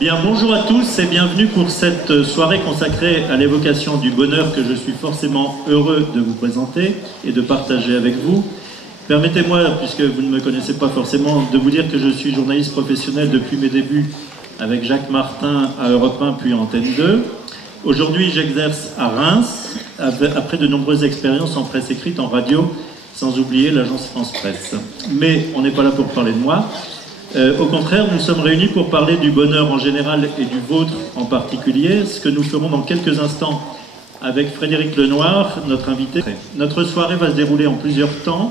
Bien, bonjour à tous et bienvenue pour cette soirée consacrée à l'évocation du bonheur que je suis forcément heureux de vous présenter et de partager avec vous. Permettez-moi, puisque vous ne me connaissez pas forcément, de vous dire que je suis journaliste professionnel depuis mes débuts avec Jacques Martin à Europe 1 puis Antenne 2. Aujourd'hui, j'exerce à Reims, après de nombreuses expériences en presse écrite, en radio, sans oublier l'agence France Presse. Mais on n'est pas là pour parler de moi. Au contraire, nous sommes réunis pour parler du bonheur en général et du vôtre en particulier, ce que nous ferons dans quelques instants avec Frédéric Lenoir, notre invité. Notre soirée va se dérouler en plusieurs temps.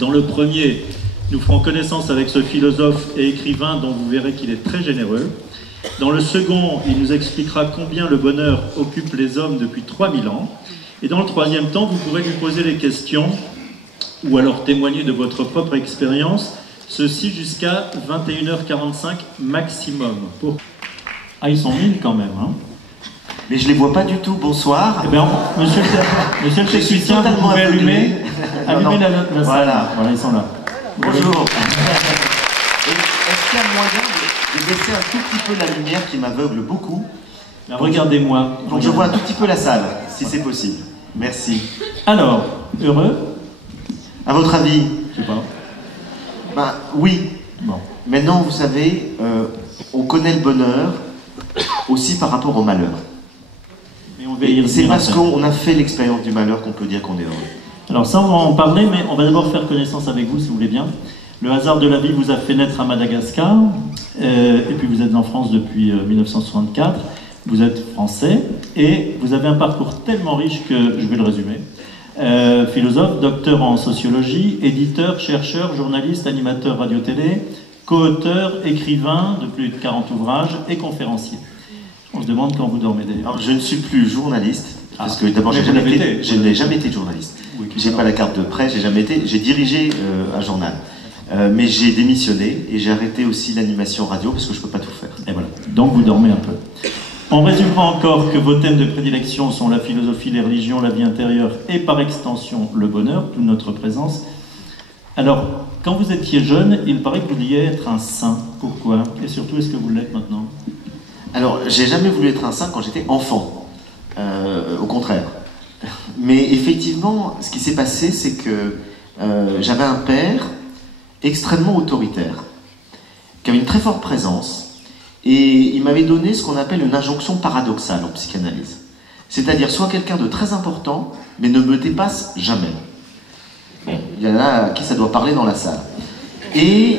Dans le premier, nous ferons connaissance avec ce philosophe et écrivain dont vous verrez qu'il est très généreux. Dans le second, il nous expliquera combien le bonheur occupe les hommes depuis 3000 ans. Et dans le troisième temps, vous pourrez lui poser des questions ou alors témoigner de votre propre expérience. Ceci jusqu'à 21h45 maximum. Ah, ils sont 1000 quand même, hein. Mais je les vois pas du tout. Bonsoir. Eh bien, monsieur le technicien, vous pouvez allumer la salle. Voilà, ils sont là. Bonjour. Est-ce qu'il y a moyen de baisser un tout petit peu la lumière qui m'aveugle beaucoup? Regardez-moi. Donc je vois un tout petit peu la salle, si c'est possible. Merci. Alors, heureux? À votre avis? Je sais pas. Ben, oui. Bon. Maintenant, vous savez, on connaît le bonheur aussi par rapport au malheur. Et c'est parce qu'on a fait l'expérience du malheur qu'on peut dire qu'on est heureux. Alors ça, on va en parler, mais on va d'abord faire connaissance avec vous, si vous voulez bien. Le hasard de la vie vous a fait naître à Madagascar, et puis vous êtes en France depuis 1964. Vous êtes français, et vous avez un parcours tellement riche que je vais le résumer. Philosophe, docteur en sociologie, éditeur, chercheur, journaliste, animateur radio-télé, co-auteur, écrivain de plus de 40 ouvrages et conférencier. On se demande quand vous dormez d'ailleurs. Alors je ne suis plus journaliste, parce que d'abord je n'ai jamais été journaliste. Oui, j'ai pas la carte de presse, j'ai dirigé un journal. Mais j'ai démissionné et j'ai arrêté aussi l'animation radio parce que je ne peux pas tout faire. Et voilà, donc vous dormez un peu. On résumera encore que vos thèmes de prédilection sont la philosophie, les religions, la vie intérieure et par extension le bonheur, toute notre présence. Alors, quand vous étiez jeune, il paraît que vous vouliez être un saint. Pourquoi? Et surtout, est-ce que vous l'êtes maintenant? Alors, j'ai jamais voulu être un saint quand j'étais enfant. Au contraire. Mais effectivement, ce qui s'est passé, c'est que j'avais un père extrêmement autoritaire, qui avait une très forte présence. Et il m'avait donné ce qu'on appelle une injonction paradoxale en psychanalyse. C'est-à-dire, sois quelqu'un de très important, mais ne me dépasse jamais. Bon, il y en a à qui ça doit parler dans la salle. Et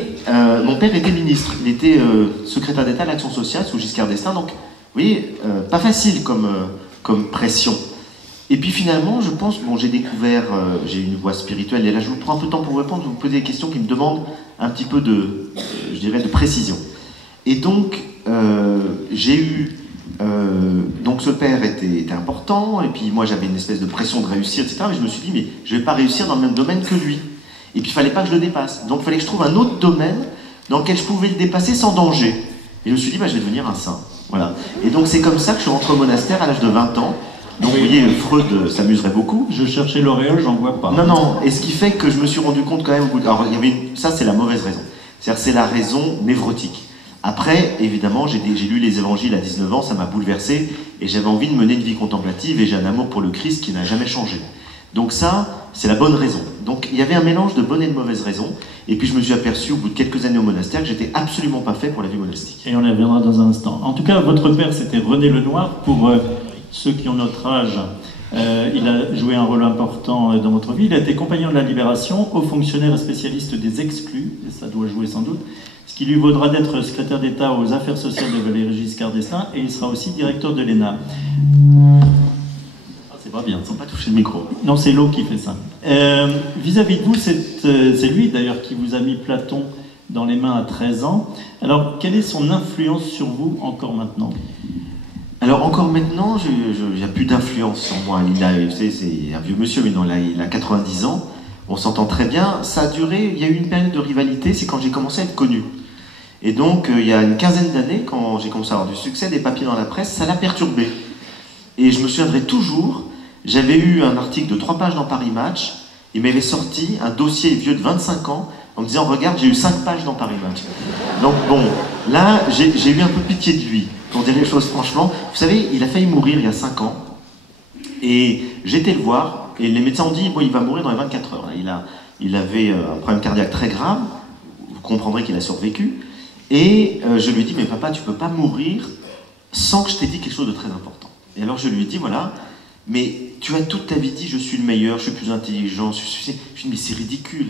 mon père était ministre, il était secrétaire d'État à l'Action sociale sous Giscard d'Estaing, donc, vous voyez, pas facile comme pression. Et puis finalement, je pense, bon, j'ai découvert, j'ai une voie spirituelle, et là je vous prends un peu de temps pour vous répondre, vous posez des questions qui me demandent un petit peu je dirais, de précision. Et donc, j'ai eu... donc ce père était important, et puis moi j'avais une espèce de pression de réussir, etc. Mais je me suis dit, mais je ne vais pas réussir dans le même domaine que lui. Et puis il ne fallait pas que je le dépasse. Donc il fallait que je trouve un autre domaine dans lequel je pouvais le dépasser sans danger. Et je me suis dit, bah, je vais devenir un saint. Voilà. Et donc c'est comme ça que je suis rentré au monastère à l'âge de 20 ans. Donc vous voyez, Freud s'amuserait beaucoup. Je cherchais l'auréole, j'en vois pas. Non, non. Et ce qui fait que je me suis rendu compte quand même... Alors il y avait ça, c'est la mauvaise raison. C'est-à-dire c'est la raison névrotique. Après, évidemment, j'ai lu les évangiles à 19 ans, ça m'a bouleversé, et j'avais envie de mener une vie contemplative, et j'ai un amour pour le Christ qui n'a jamais changé. Donc ça, c'est la bonne raison. Donc il y avait un mélange de bonnes et de mauvaises raisons, et puis je me suis aperçu au bout de quelques années au monastère que j'étais absolument pas fait pour la vie monastique. Et on y reviendra dans un instant. En tout cas, votre père, c'était René Lenoir. Pour ceux qui ont notre âge, il a joué un rôle important dans votre vie. Il a été compagnon de la Libération, haut fonctionnaire et spécialiste des exclus, et ça doit jouer sans doute, ce qui lui vaudra d'être secrétaire d'État aux affaires sociales de Valéry Giscard d'Estaing, et il sera aussi directeur de l'ENA. Ah, c'est pas bien. Ils n'ont pas touché le micro. Non, c'est l'eau qui fait ça. Vis-à-vis de vous, c'est lui d'ailleurs qui vous a mis Platon dans les mains à 13 ans. Alors, quelle est son influence sur vous encore maintenant? Alors encore maintenant, il n'y a plus d'influence sur moi. C'est un vieux monsieur, mais non, là, il a 90 ans. On s'entend très bien. Ça a duré, il y a eu une période de rivalité, c'est quand j'ai commencé à être connu. Et donc, il y a une quinzaine d'années, quand j'ai commencé à avoir du succès, des papiers dans la presse, ça l'a perturbé. Et je me souviendrai toujours, j'avais eu un article de 3 pages dans Paris Match, il m'avait sorti un dossier vieux de 25 ans en me disant, regarde, j'ai eu 5 pages dans Paris Match. Donc bon, là, j'ai eu un peu pitié de lui, pour dire les choses franchement. Vous savez, il a failli mourir il y a 5 ans, et j'étais le voir, et les médecins ont dit, bon, il va mourir dans les 24 heures. Il avait un problème cardiaque très grave, vous comprendrez qu'il a survécu, et je lui ai dit, mais papa, tu peux pas mourir sans que je t'ai dit quelque chose de très important. Et alors je lui ai dit, voilà, mais tu as toute ta vie dit, je suis le meilleur, je suis plus intelligent, je lui ai dit, mais c'est ridicule.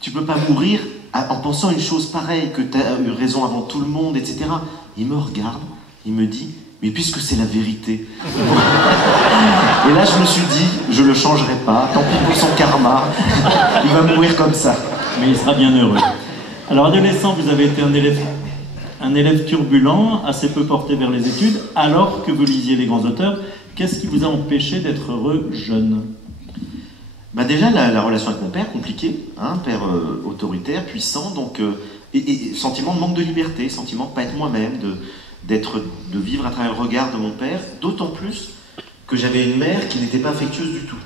Tu peux pas mourir en pensant une chose pareille, que tu as eu raison avant tout le monde, etc. Il me regarde, il me dit, mais puisque c'est la vérité. Et là, je me suis dit, je le changerai pas, tant pis pour son karma, il va mourir comme ça. Mais il sera bien heureux. Alors, adolescent, vous avez été un élève turbulent, assez peu porté vers les études, alors que vous lisiez les grands auteurs. Qu'est-ce qui vous a empêché d'être heureux jeune? Bah déjà, la relation avec mon père, compliquée, hein, père autoritaire, puissant, donc, et sentiment de manque de liberté, sentiment de ne pas être moi-même, de vivre à travers le regard de mon père, d'autant plus que j'avais une mère qui n'était pas affectueuse du tout.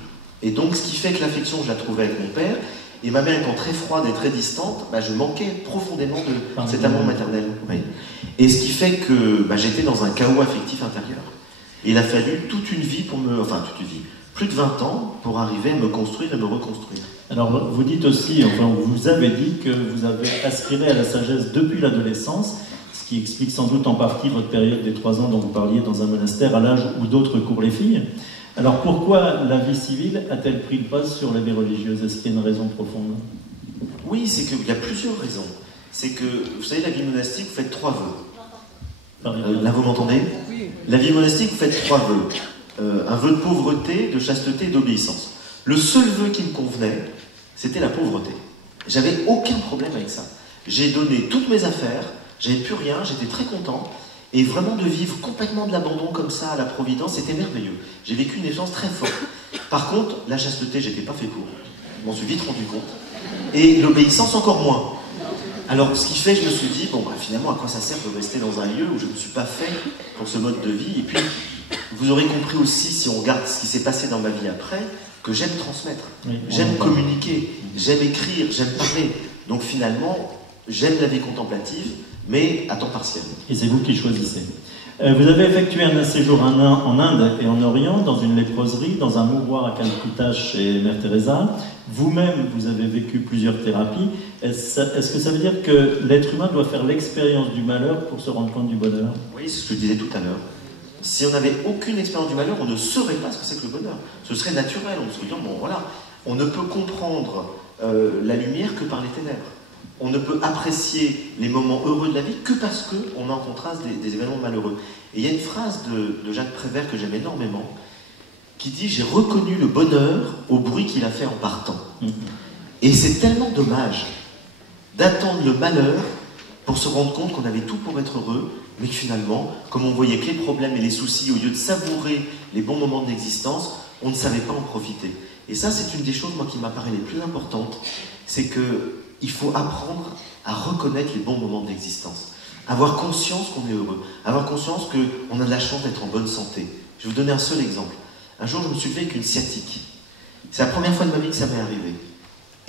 Et donc, ce qui fait que l'affection, je la trouvais avec mon père, et ma mère étant très froide et très distante, bah, je manquais profondément de cet amour maternel. Oui. Et ce qui fait que bah, j'étais dans un chaos affectif intérieur. Et il a fallu toute une vie toute une vie, plus de 20 ans pour arriver à me construire et me reconstruire. Alors, vous dites aussi, enfin, vous avez dit que vous avez aspiré à la sagesse depuis l'adolescence, ce qui explique sans doute en partie votre période des 3 ans dont vous parliez dans un monastère à l'âge où d'autres courent les filles. Alors, pourquoi la vie civile a-t-elle pris le pas sur la vie religieuse? Est-ce qu'il y a une raison profonde? Oui, c'est qu'il y a plusieurs raisons. C'est que, vous savez, la vie monastique, vous faites 3 vœux. Là, vous m'entendez? La vie monastique, vous faites 3 vœux. Un vœu de pauvreté, de chasteté et d'obéissance. Le seul vœu qui me convenait, c'était la pauvreté. J'avais aucun problème avec ça. J'ai donné toutes mes affaires, j'avais plus rien, j'étais très content. Et vraiment de vivre complètement de l'abandon comme ça à la Providence, c'était merveilleux. J'ai vécu une expérience très forte. Par contre, la chasteté, j'étais pas fait pour. Je m'en suis vite rendu compte. Et l'obéissance, encore moins. Alors, ce qui fait, je me suis dit, bon, bah, finalement, à quoi ça sert de rester dans un lieu où je ne suis pas fait pour ce mode de vie? Et puis, vous aurez compris aussi, si on regarde ce qui s'est passé dans ma vie après, que j'aime transmettre, j'aime communiquer, j'aime écrire, j'aime parler. Donc finalement, j'aime la vie contemplative, mais à temps partiel. Et c'est vous qui choisissez. Vous avez effectué un séjour en Inde et en Orient, dans une léproserie, dans un mouroir à Calcutta chez Mère Teresa. Vous-même, vous avez vécu plusieurs thérapies. Est-ce que ça veut dire que l'être humain doit faire l'expérience du malheur pour se rendre compte du bonheur? Oui, c'est ce que je disais tout à l'heure. Si on n'avait aucune expérience du malheur, on ne saurait pas ce que c'est que le bonheur. Ce serait naturel, on se dit, bon voilà, on ne peut comprendre la lumière que par les ténèbres. On ne peut apprécier les moments heureux de la vie que parce qu'on a en contraste des événements malheureux. Et il y a une phrase de Jacques Prévert que j'aime énormément, qui dit « J'ai reconnu le bonheur au bruit qu'il a fait en partant ». Et c'est tellement dommage d'attendre le malheur pour se rendre compte qu'on avait tout pour être heureux, mais que finalement, comme on voyait que les problèmes et les soucis, au lieu de savourer les bons moments de l'existence, on ne savait pas en profiter. Et ça, c'est une des choses, moi, qui m'apparaît les plus importantes, c'est qu'il faut apprendre à reconnaître les bons moments de l'existence, avoir conscience qu'on est heureux, avoir conscience qu'on a de la chance d'être en bonne santé. Je vais vous donner un seul exemple. Un jour, je me suis levé avec une sciatique. C'est la première fois de ma vie que ça m'est arrivé.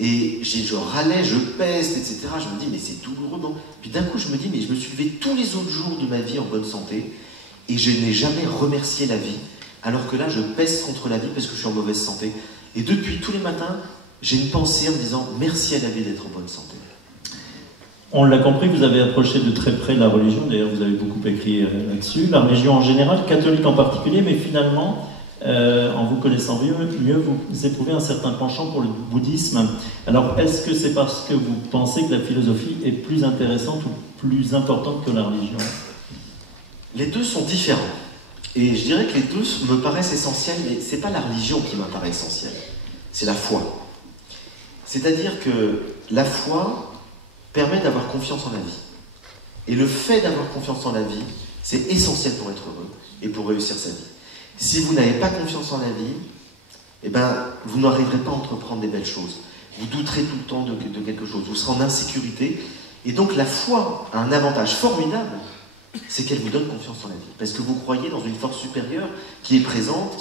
Et je râlais, je peste, etc. Je me dis, mais c'est douloureux, non? Puis d'un coup, je me dis, mais je me suis levé tous les autres jours de ma vie en bonne santé, et je n'ai jamais remercié la vie, alors que là, je peste contre la vie parce que je suis en mauvaise santé. Et depuis, tous les matins, j'ai une pensée en me disant, merci à la vie d'être en bonne santé. On l'a compris, vous avez approché de très près la religion, d'ailleurs vous avez beaucoup écrit là-dessus, la religion en général, catholique en particulier, mais finalement, en vous connaissant mieux, vous éprouvez un certain penchant pour le bouddhisme. Alors, est-ce que c'est parce que vous pensez que la philosophie est plus intéressante ou plus importante que la religion? Les deux sont différents. Et je dirais que les deux me paraissent essentiels, mais ce n'est pas la religion qui m'apparaît essentielle, c'est la foi. C'est-à-dire que la foi permet d'avoir confiance en la vie. Et le fait d'avoir confiance en la vie, c'est essentiel pour être heureux et pour réussir sa vie. Si vous n'avez pas confiance en la vie, eh ben, vous n'arriverez pas à entreprendre des belles choses. Vous douterez tout le temps de quelque chose, vous serez en insécurité. Et donc la foi a un avantage formidable, c'est qu'elle vous donne confiance en la vie. Parce que vous croyez dans une force supérieure qui est présente,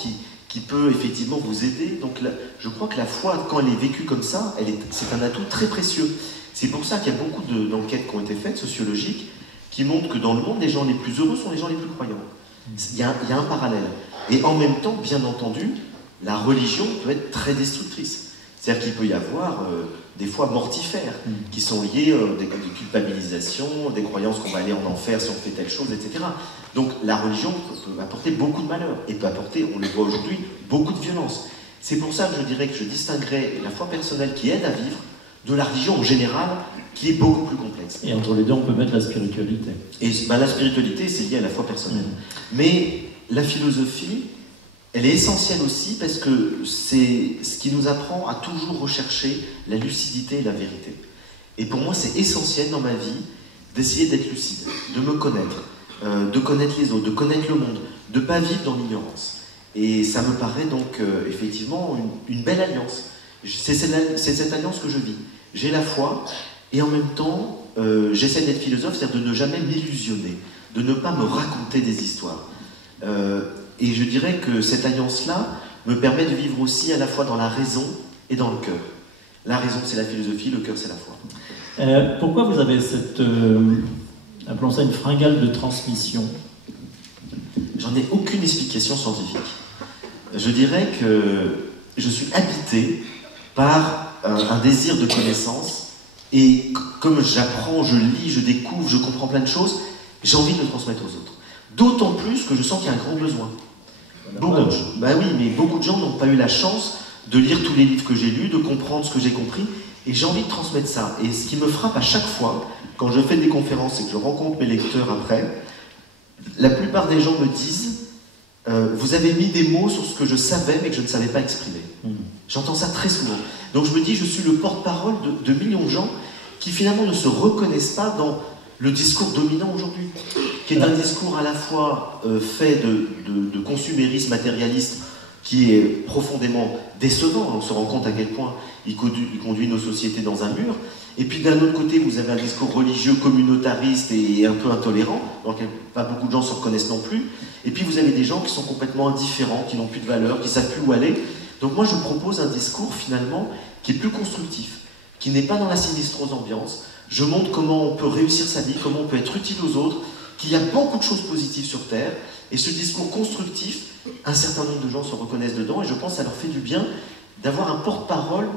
qui peut effectivement vous aider. Donc là, je crois que la foi, quand elle est vécue comme ça, c'est un atout très précieux. C'est pour ça qu'il y a beaucoup d'enquêtes qui ont été faites, sociologiques, qui montrent que dans le monde, les gens les plus heureux sont les gens les plus croyants. Il y a un parallèle. Et en même temps, bien entendu, la religion peut être très destructrice. C'est-à-dire qu'il peut y avoir des fois mortifères qui sont liées à des culpabilisations, des croyances qu'on va aller en enfer si on fait telle chose, etc. Donc la religion peut apporter beaucoup de malheur et peut apporter, on le voit aujourd'hui, beaucoup de violence. C'est pour ça que je dirais que je distinguerais la foi personnelle qui aide à vivre de la religion en général qui est beaucoup plus complexe. Et entre les deux, on peut mettre la spiritualité. Et la spiritualité, c'est lié à la foi personnelle. Mais la philosophie, elle est essentielle aussi parce que c'est ce qui nous apprend à toujours rechercher la lucidité et la vérité. Et pour moi, c'est essentiel dans ma vie d'essayer d'être lucide, de me connaître, de connaître les autres, de connaître le monde, de ne pas vivre dans l'ignorance. Et ça me paraît donc effectivement une belle alliance. C'est cette alliance que je vis. J'ai la foi et en même temps, j'essaie d'être philosophe, c'est-à-dire de ne jamais m'illusionner, de ne pas me raconter des histoires. Et je dirais que cette alliance-là me permet de vivre aussi à la fois dans la raison et dans le cœur. La raison, c'est la philosophie, le cœur, c'est la foi. Pourquoi vous avez cette, appelons ça une fringale de transmission? J'en ai aucune explication scientifique. Je dirais que je suis habité par un désir de connaissance et comme j'apprends, je lis, je découvre, je comprends plein de choses, j'ai envie de le transmettre aux autres. D'autant plus que je sens qu'il y a un grand besoin. Beaucoup de gens n'ont pas eu la chance de lire tous les livres que j'ai lus, de comprendre ce que j'ai compris, et j'ai envie de transmettre ça. Et ce qui me frappe à chaque fois, quand je fais des conférences et que je rencontre mes lecteurs après, la plupart des gens me disent vous avez mis des mots sur ce que je savais mais que je ne savais pas exprimer. J'entends ça très souvent. Donc je me dis, je suis le porte-parole de millions de gens qui finalement ne se reconnaissent pas dans le discours dominant aujourd'hui, qui est un discours à la fois fait de consumérisme matérialiste qui est profondément décevant. On se rend compte à quel point il conduit nos sociétés dans un mur. Et puis d'un autre côté, vous avez un discours religieux communautariste et un peu intolérant, dans lequel pas beaucoup de gens se reconnaissent non plus. Et puis vous avez des gens qui sont complètement indifférents, qui n'ont plus de valeur, qui ne savent plus où aller. Donc moi je propose un discours finalement qui est plus constructif, qui n'est pas dans la sinistrose ambiance. Je montre comment on peut réussir sa vie, comment on peut être utile aux autres, qu'il y a beaucoup de choses positives sur Terre. Et ce discours constructif, un certain nombre de gens se reconnaissent dedans et je pense que ça leur fait du bien d'avoir un porte-parole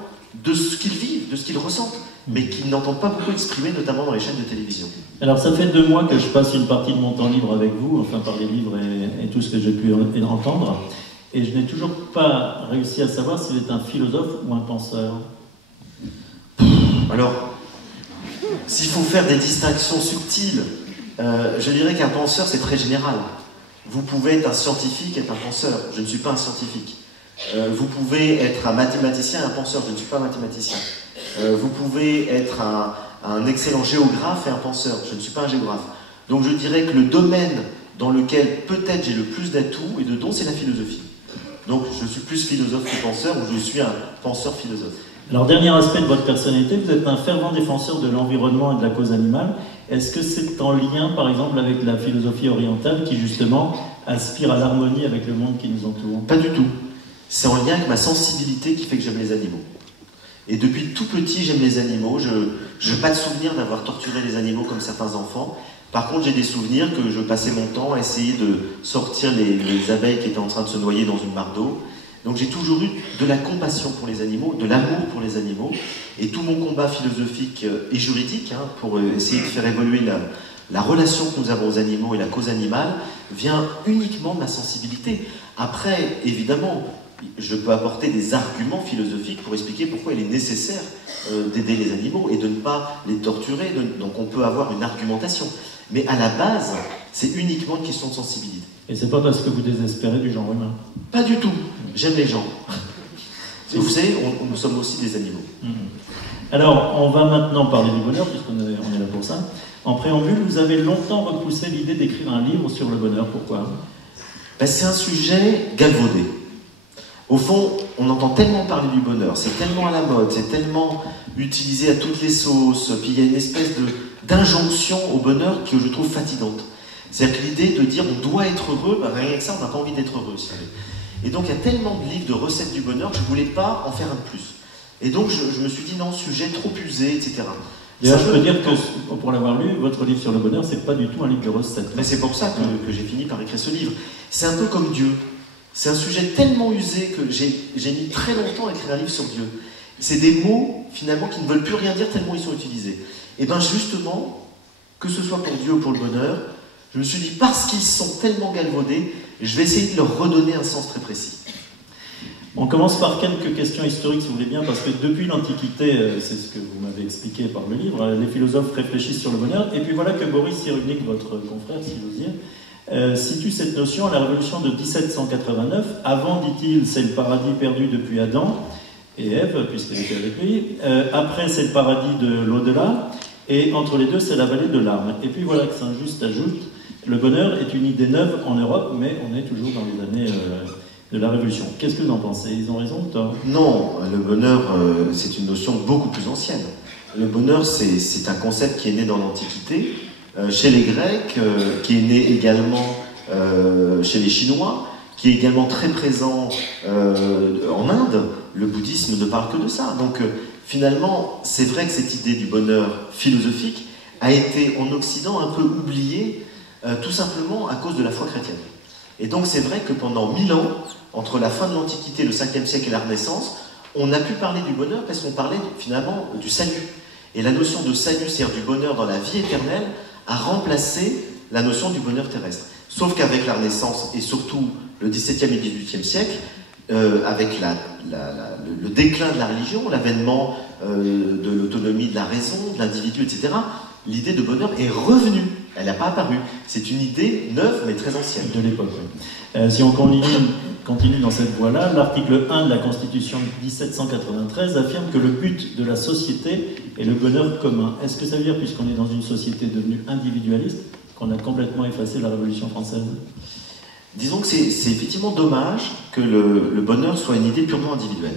de ce qu'ils vivent, de ce qu'ils ressentent, mais qu'ils n'entendent pas beaucoup exprimer, notamment dans les chaînes de télévision. Alors ça fait 2 mois que je passe une partie de mon temps libre avec vous, enfin par les livres et tout ce que j'ai pu entendre, et je n'ai toujours pas réussi à savoir s'il est un philosophe ou un penseur. Alors, s'il faut faire des distinctions subtiles, je dirais qu'un penseur, c'est très général. Vous pouvez être un scientifique et être un penseur. Je ne suis pas un scientifique. Vous pouvez être un mathématicien et un penseur. Je ne suis pas un mathématicien. Vous pouvez être un excellent géographe et un penseur. Je ne suis pas un géographe. Donc je dirais que le domaine dans lequel peut-être j'ai le plus d'atouts et de dons, c'est la philosophie. Donc je suis plus philosophe que penseur, ou je suis un penseur philosophe. Alors, dernier aspect de votre personnalité, vous êtes un fervent défenseur de l'environnement et de la cause animale. Est-ce que c'est en lien, par exemple, avec la philosophie orientale qui, justement, aspire à l'harmonie avec le monde qui nous entoure? Pas du tout. C'est en lien avec ma sensibilité qui fait que j'aime les animaux. Et depuis tout petit, j'aime les animaux. Je n'ai pas de souvenir d'avoir torturé les animaux comme certains enfants. Par contre, j'ai des souvenirs que je passais mon temps à essayer de sortir les abeilles qui étaient en train de se noyer dans une mare d'eau. Donc j'ai toujours eu de la compassion pour les animaux, de l'amour pour les animaux, et tout mon combat philosophique et juridique, pour essayer de faire évoluer la relation que nous avons aux animaux et la cause animale, vient uniquement de ma sensibilité. Après, évidemment, je peux apporter des arguments philosophiques pour expliquer pourquoi il est nécessaire d'aider les animaux et de ne pas les torturer, donc on peut avoir une argumentation. Mais à la base, c'est uniquement une question de sensibilité. Et c'est pas parce que vous désespérez du genre humain? Pas du tout. J'aime les gens. Vous savez, nous sommes aussi des animaux. Alors, on va maintenant parler du bonheur, puisqu'on est là pour ça. En préambule, vous avez longtemps repoussé l'idée d'écrire un livre sur le bonheur. Pourquoi? C'est un sujet galvaudé. Au fond, on entend tellement parler du bonheur, c'est tellement à la mode, c'est tellement utilisé à toutes les sauces, puis il y a une espèce d'injonction au bonheur que je trouve fatigante. C'est-à-dire que l'idée de dire on doit être heureux, rien que ça, on n'a pas envie d'être heureux. Et donc il y a tellement de livres de recettes du bonheur que je ne voulais pas en faire un de plus. Et donc je me suis dit non, sujet trop usé, etc. D'ailleurs, je peux dire que, pour l'avoir lu, votre livre sur le bonheur, c'est pas du tout un livre de recettes. Mais c'est pour ça que j'ai fini par écrire ce livre. C'est un peu comme Dieu. C'est un sujet tellement usé que j'ai mis très longtemps à écrire un livre sur Dieu. C'est des mots, finalement, qui ne veulent plus rien dire tellement ils sont utilisés. Et bien justement, que ce soit pour Dieu ou pour le bonheur, je me suis dit, parce qu'ils sont tellement galvaudés, je vais essayer de leur redonner un sens très précis. On commence par quelques questions historiques, si vous voulez bien, parce que depuis l'Antiquité, c'est ce que vous m'avez expliqué par le livre, les philosophes réfléchissent sur le bonheur, et puis voilà que Boris Cyrulnik, votre confrère, si j'ose dire, situe cette notion à la Révolution de 1789. Avant, dit-il, c'est le paradis perdu depuis Adam et Ève, puisqu'elle était avec lui. Après, c'est le paradis de l'au-delà, et entre les deux, c'est la vallée de larmes. Et puis voilà que Saint-Just ajoute, le bonheur est une idée neuve en Europe, mais on est toujours dans les années... de la Révolution. Qu'est-ce que vous en pensez? Ils ont raison ou tort? Non, le bonheur, c'est une notion beaucoup plus ancienne. Le bonheur, c'est un concept qui est né dans l'Antiquité, chez les Grecs, qui est né également chez les Chinois, qui est également très présent en Inde. Le bouddhisme ne parle que de ça. Donc finalement, c'est vrai que cette idée du bonheur philosophique a été en Occident un peu oubliée, tout simplement à cause de la foi chrétienne. Et donc c'est vrai que pendant 1000 ans, entre la fin de l'Antiquité, le 5e siècle et la Renaissance, on a pu parler du bonheur parce qu'on parlait finalement du salut. Et la notion de salut, c'est-à-dire du bonheur dans la vie éternelle, a remplacé la notion du bonheur terrestre. Sauf qu'avec la Renaissance et surtout le 17e et 18e siècle, avec le déclin de la religion, l'avènement de l'autonomie de la raison, de l'individu, etc., l'idée de bonheur est revenue. Elle n'a pas apparu. C'est une idée neuve mais très ancienne. De l'époque, oui. Si on continue dans cette voie-là, l'article 1 de la Constitution de 1793 affirme que le but de la société est le bonheur commun. Est-ce que ça veut dire, puisqu'on est dans une société devenue individualiste, qu'on a complètement effacé la Révolution française? Disons que c'est effectivement dommage que le bonheur soit une idée purement individuelle.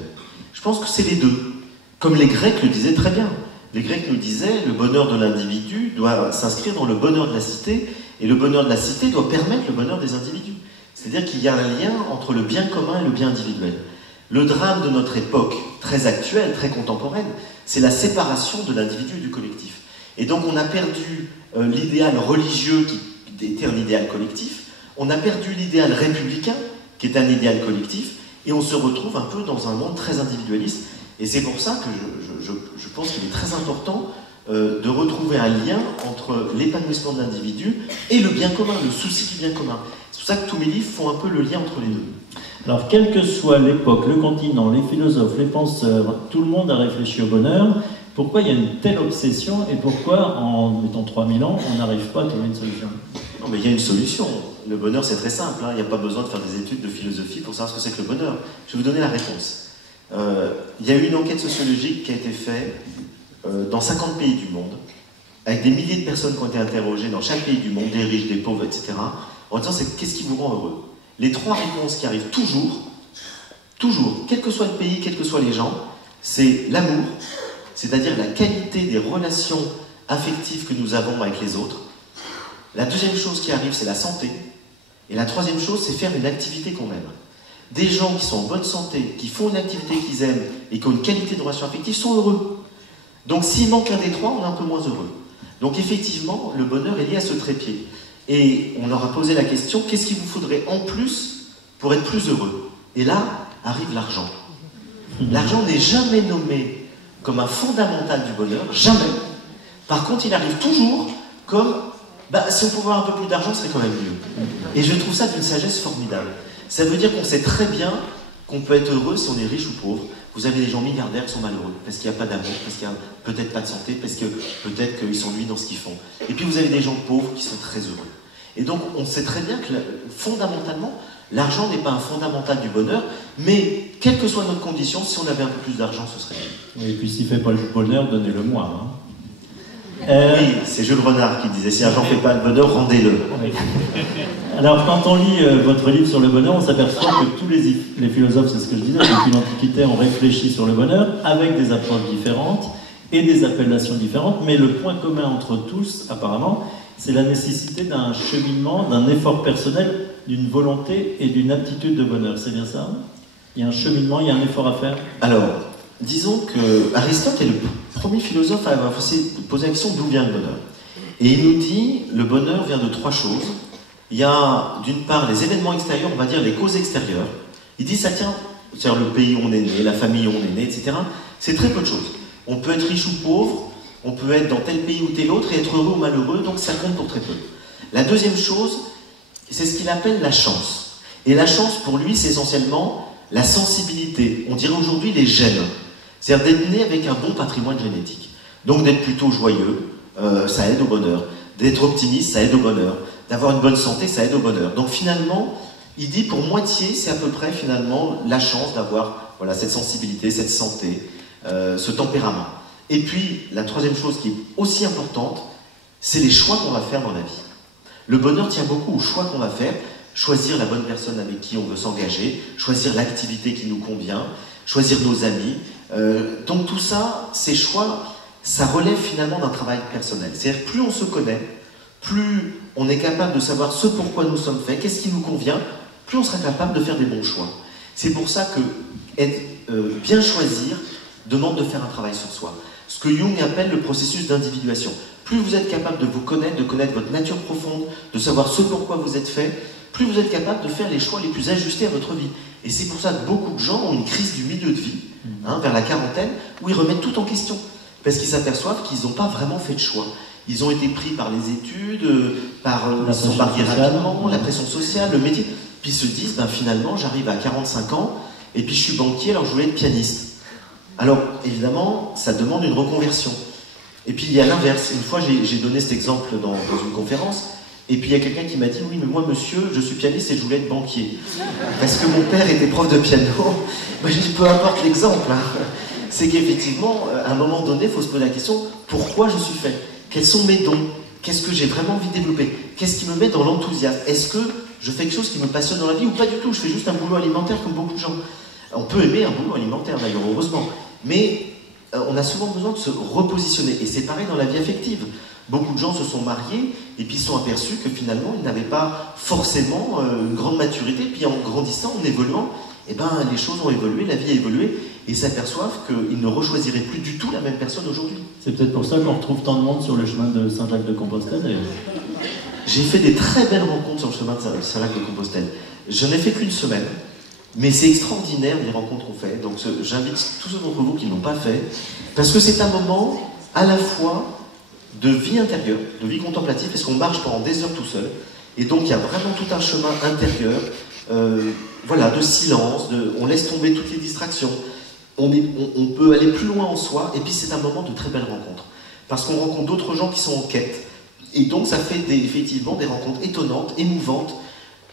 Je pense que c'est les deux. Comme les Grecs le disaient très bien. Les Grecs nous disaient le bonheur de l'individu doit s'inscrire dans le bonheur de la cité, et le bonheur de la cité doit permettre le bonheur des individus. C'est-à-dire qu'il y a un lien entre le bien commun et le bien individuel. Le drame de notre époque, très actuelle, très contemporaine, c'est la séparation de l'individu et du collectif. Et donc on a perdu l'idéal religieux qui était un idéal collectif, on a perdu l'idéal républicain qui est un idéal collectif, et on se retrouve un peu dans un monde très individualiste. Et c'est pour ça que je pense qu'il est très important de retrouver un lien entre l'épanouissement de l'individu et le bien commun, le souci du bien commun. C'est pour ça que tous mes livres font un peu le lien entre les deux. Alors, quelle que soit l'époque, le continent, les philosophes, les penseurs, tout le monde a réfléchi au bonheur. Pourquoi il y a une telle obsession et pourquoi, en mettons 3000 ans, on n'arrive pas à trouver une solution? Non, mais il y a une solution. Le bonheur, c'est très simple. Il n'y a pas besoin de faire des études de philosophie pour savoir ce que c'est que le bonheur. Je vais vous donner la réponse. Il y a eu une enquête sociologique qui a été faite dans 50 pays du monde, avec des milliers de personnes qui ont été interrogées dans chaque pays du monde, des riches, des pauvres, etc., en disant qu'est-ce qui vous rend heureux? Les trois réponses qui arrivent toujours, quel que soit le pays, quels que soient les gens, c'est l'amour, c'est-à-dire la qualité des relations affectives que nous avons avec les autres. La deuxième chose qui arrive, c'est la santé. Et la troisième chose, c'est faire une activité qu'on aime. Des gens qui sont en bonne santé, qui font une activité qu'ils aiment et qui ont une qualité de relation affective sont heureux. Donc s'il manque un des trois, on est un peu moins heureux. Donc effectivement, le bonheur est lié à ce trépied. Et on leur a posé la question, qu'est-ce qu'il vous faudrait en plus pour être plus heureux? Et là, arrive l'argent. L'argent n'est jamais nommé comme un fondamental du bonheur, jamais. Par contre, il arrive toujours comme, si on pouvait avoir un peu plus d'argent, ce serait quand même mieux. Et je trouve ça d'une sagesse formidable. Ça veut dire qu'on sait très bien qu'on peut être heureux si on est riche ou pauvre. Vous avez des gens milliardaires qui sont malheureux, parce qu'il n'y a pas d'amour, parce qu'il n'y a peut-être pas de santé, parce que peut-être qu'ils s'ennuient dans ce qu'ils font. Et puis vous avez des gens pauvres qui sont très heureux. Et donc on sait très bien que fondamentalement, l'argent n'est pas un fondamental du bonheur, mais quelle que soit notre condition, si on avait un peu plus d'argent, ce serait mieux. Et puis s'il ne fait pas le bonheur, donnez-le moi. Hein. Oui, c'est Jules Renard qui disait « Si l'argent ne fait pas le bonheur, rendez-le ». Oui. Alors, quand on lit votre livre sur le bonheur, on s'aperçoit que tous les philosophes, c'est ce que je disais, depuis l'Antiquité, ont réfléchi sur le bonheur avec des approches différentes et des appellations différentes, mais le point commun entre tous, apparemment, c'est la nécessité d'un cheminement, d'un effort personnel d'une volonté et d'une aptitude de bonheur, c'est bien ça? Il y a un cheminement, il y a un effort à faire? Alors, disons que Aristote est le premier philosophe à avoir posé la question d'où vient le bonheur. Et il nous dit, le bonheur vient de trois choses. Il y a d'une part les événements extérieurs, on va dire les causes extérieures. Il dit ça tient, c'est-à-dire le pays où on est né, la famille où on est né, etc. C'est très peu de choses. On peut être riche ou pauvre, on peut être dans tel pays ou tel autre et être heureux ou malheureux, donc ça compte pour très peu. La deuxième chose, c'est ce qu'il appelle la chance. Et la chance, pour lui, c'est essentiellement la sensibilité. On dirait aujourd'hui les gènes. C'est-à-dire d'être né avec un bon patrimoine génétique. Donc d'être plutôt joyeux, ça aide au bonheur. D'être optimiste, ça aide au bonheur. D'avoir une bonne santé, ça aide au bonheur. Donc finalement, il dit pour moitié, c'est à peu près finalement la chance d'avoir voilà, cette sensibilité, cette santé, ce tempérament. Et puis, la troisième chose qui est aussi importante, c'est les choix qu'on va faire dans la vie. Le bonheur tient beaucoup aux choix qu'on va faire. Choisir la bonne personne avec qui on veut s'engager, choisir l'activité qui nous convient, choisir nos amis. Donc tout ça, ces choix, ça relève finalement d'un travail personnel. C'est-à-dire plus on se connaît, plus on est capable de savoir ce pourquoi nous sommes faits, qu'est-ce qui nous convient, plus on sera capable de faire des bons choix. C'est pour ça que bien choisir demande de faire un travail sur soi. Ce que Jung appelle le processus d'individuation. Plus vous êtes capable de vous connaître, de connaître votre nature profonde, de savoir ce pourquoi vous êtes fait, plus vous êtes capable de faire les choix les plus ajustés à votre vie. Et c'est pour ça que beaucoup de gens ont une crise du milieu de vie, vers la quarantaine, où ils remettent tout en question. Parce qu'ils s'aperçoivent qu'ils n'ont pas vraiment fait de choix. Ils ont été pris par les études, ils sont mariés rapidement, la pression sociale, le métier. Puis ils se disent, finalement, j'arrive à 45 ans, et puis je suis banquier, alors je voulais être pianiste. Alors, évidemment, ça demande une reconversion. Et puis, il y a l'inverse. Une fois, j'ai donné cet exemple dans une conférence, et puis il y a quelqu'un qui m'a dit, oui, mais moi, monsieur, je suis pianiste et je voulais être banquier. Parce que mon père était prof de piano. Moi, je dis, peu importe l'exemple. C'est qu'effectivement, à un moment donné, il faut se poser la question, pourquoi je suis fait? Quels sont mes dons? Qu'est-ce que j'ai vraiment envie de développer? Qu'est-ce qui me met dans l'enthousiasme? Est-ce que je fais quelque chose qui me passionne dans la vie ou pas du tout? Je fais juste un boulot alimentaire comme beaucoup de gens. On peut aimer un boulot alimentaire d'ailleurs, heureusement. Mais on a souvent besoin de se repositionner. Et c'est pareil dans la vie affective. Beaucoup de gens se sont mariés et puis se sont aperçus que finalement, ils n'avaient pas forcément une grande maturité. Puis en grandissant, en évoluant, les choses ont évolué, la vie a évolué. Et s'aperçoivent qu'ils ne rechoisiraient plus du tout la même personne aujourd'hui. C'est peut-être pour ça qu'on retrouve tant de monde sur le chemin de Saint-Jacques-de-Compostelle. J'ai fait des très belles rencontres sur le chemin de Saint-Jacques-de-Compostelle. Je n'ai fait qu'une semaine. Mais c'est extraordinaire les rencontres qu'on fait, donc j'invite tous ceux d'entre vous qui ne l'ont pas fait, parce que c'est un moment à la fois de vie intérieure, de vie contemplative, parce qu'on marche pendant des heures tout seul, et donc il y a vraiment tout un chemin intérieur, de silence, on laisse tomber toutes les distractions, on peut aller plus loin en soi, et puis c'est un moment de très belles rencontres, parce qu'on rencontre d'autres gens qui sont en quête, et donc ça fait effectivement des rencontres étonnantes, émouvantes.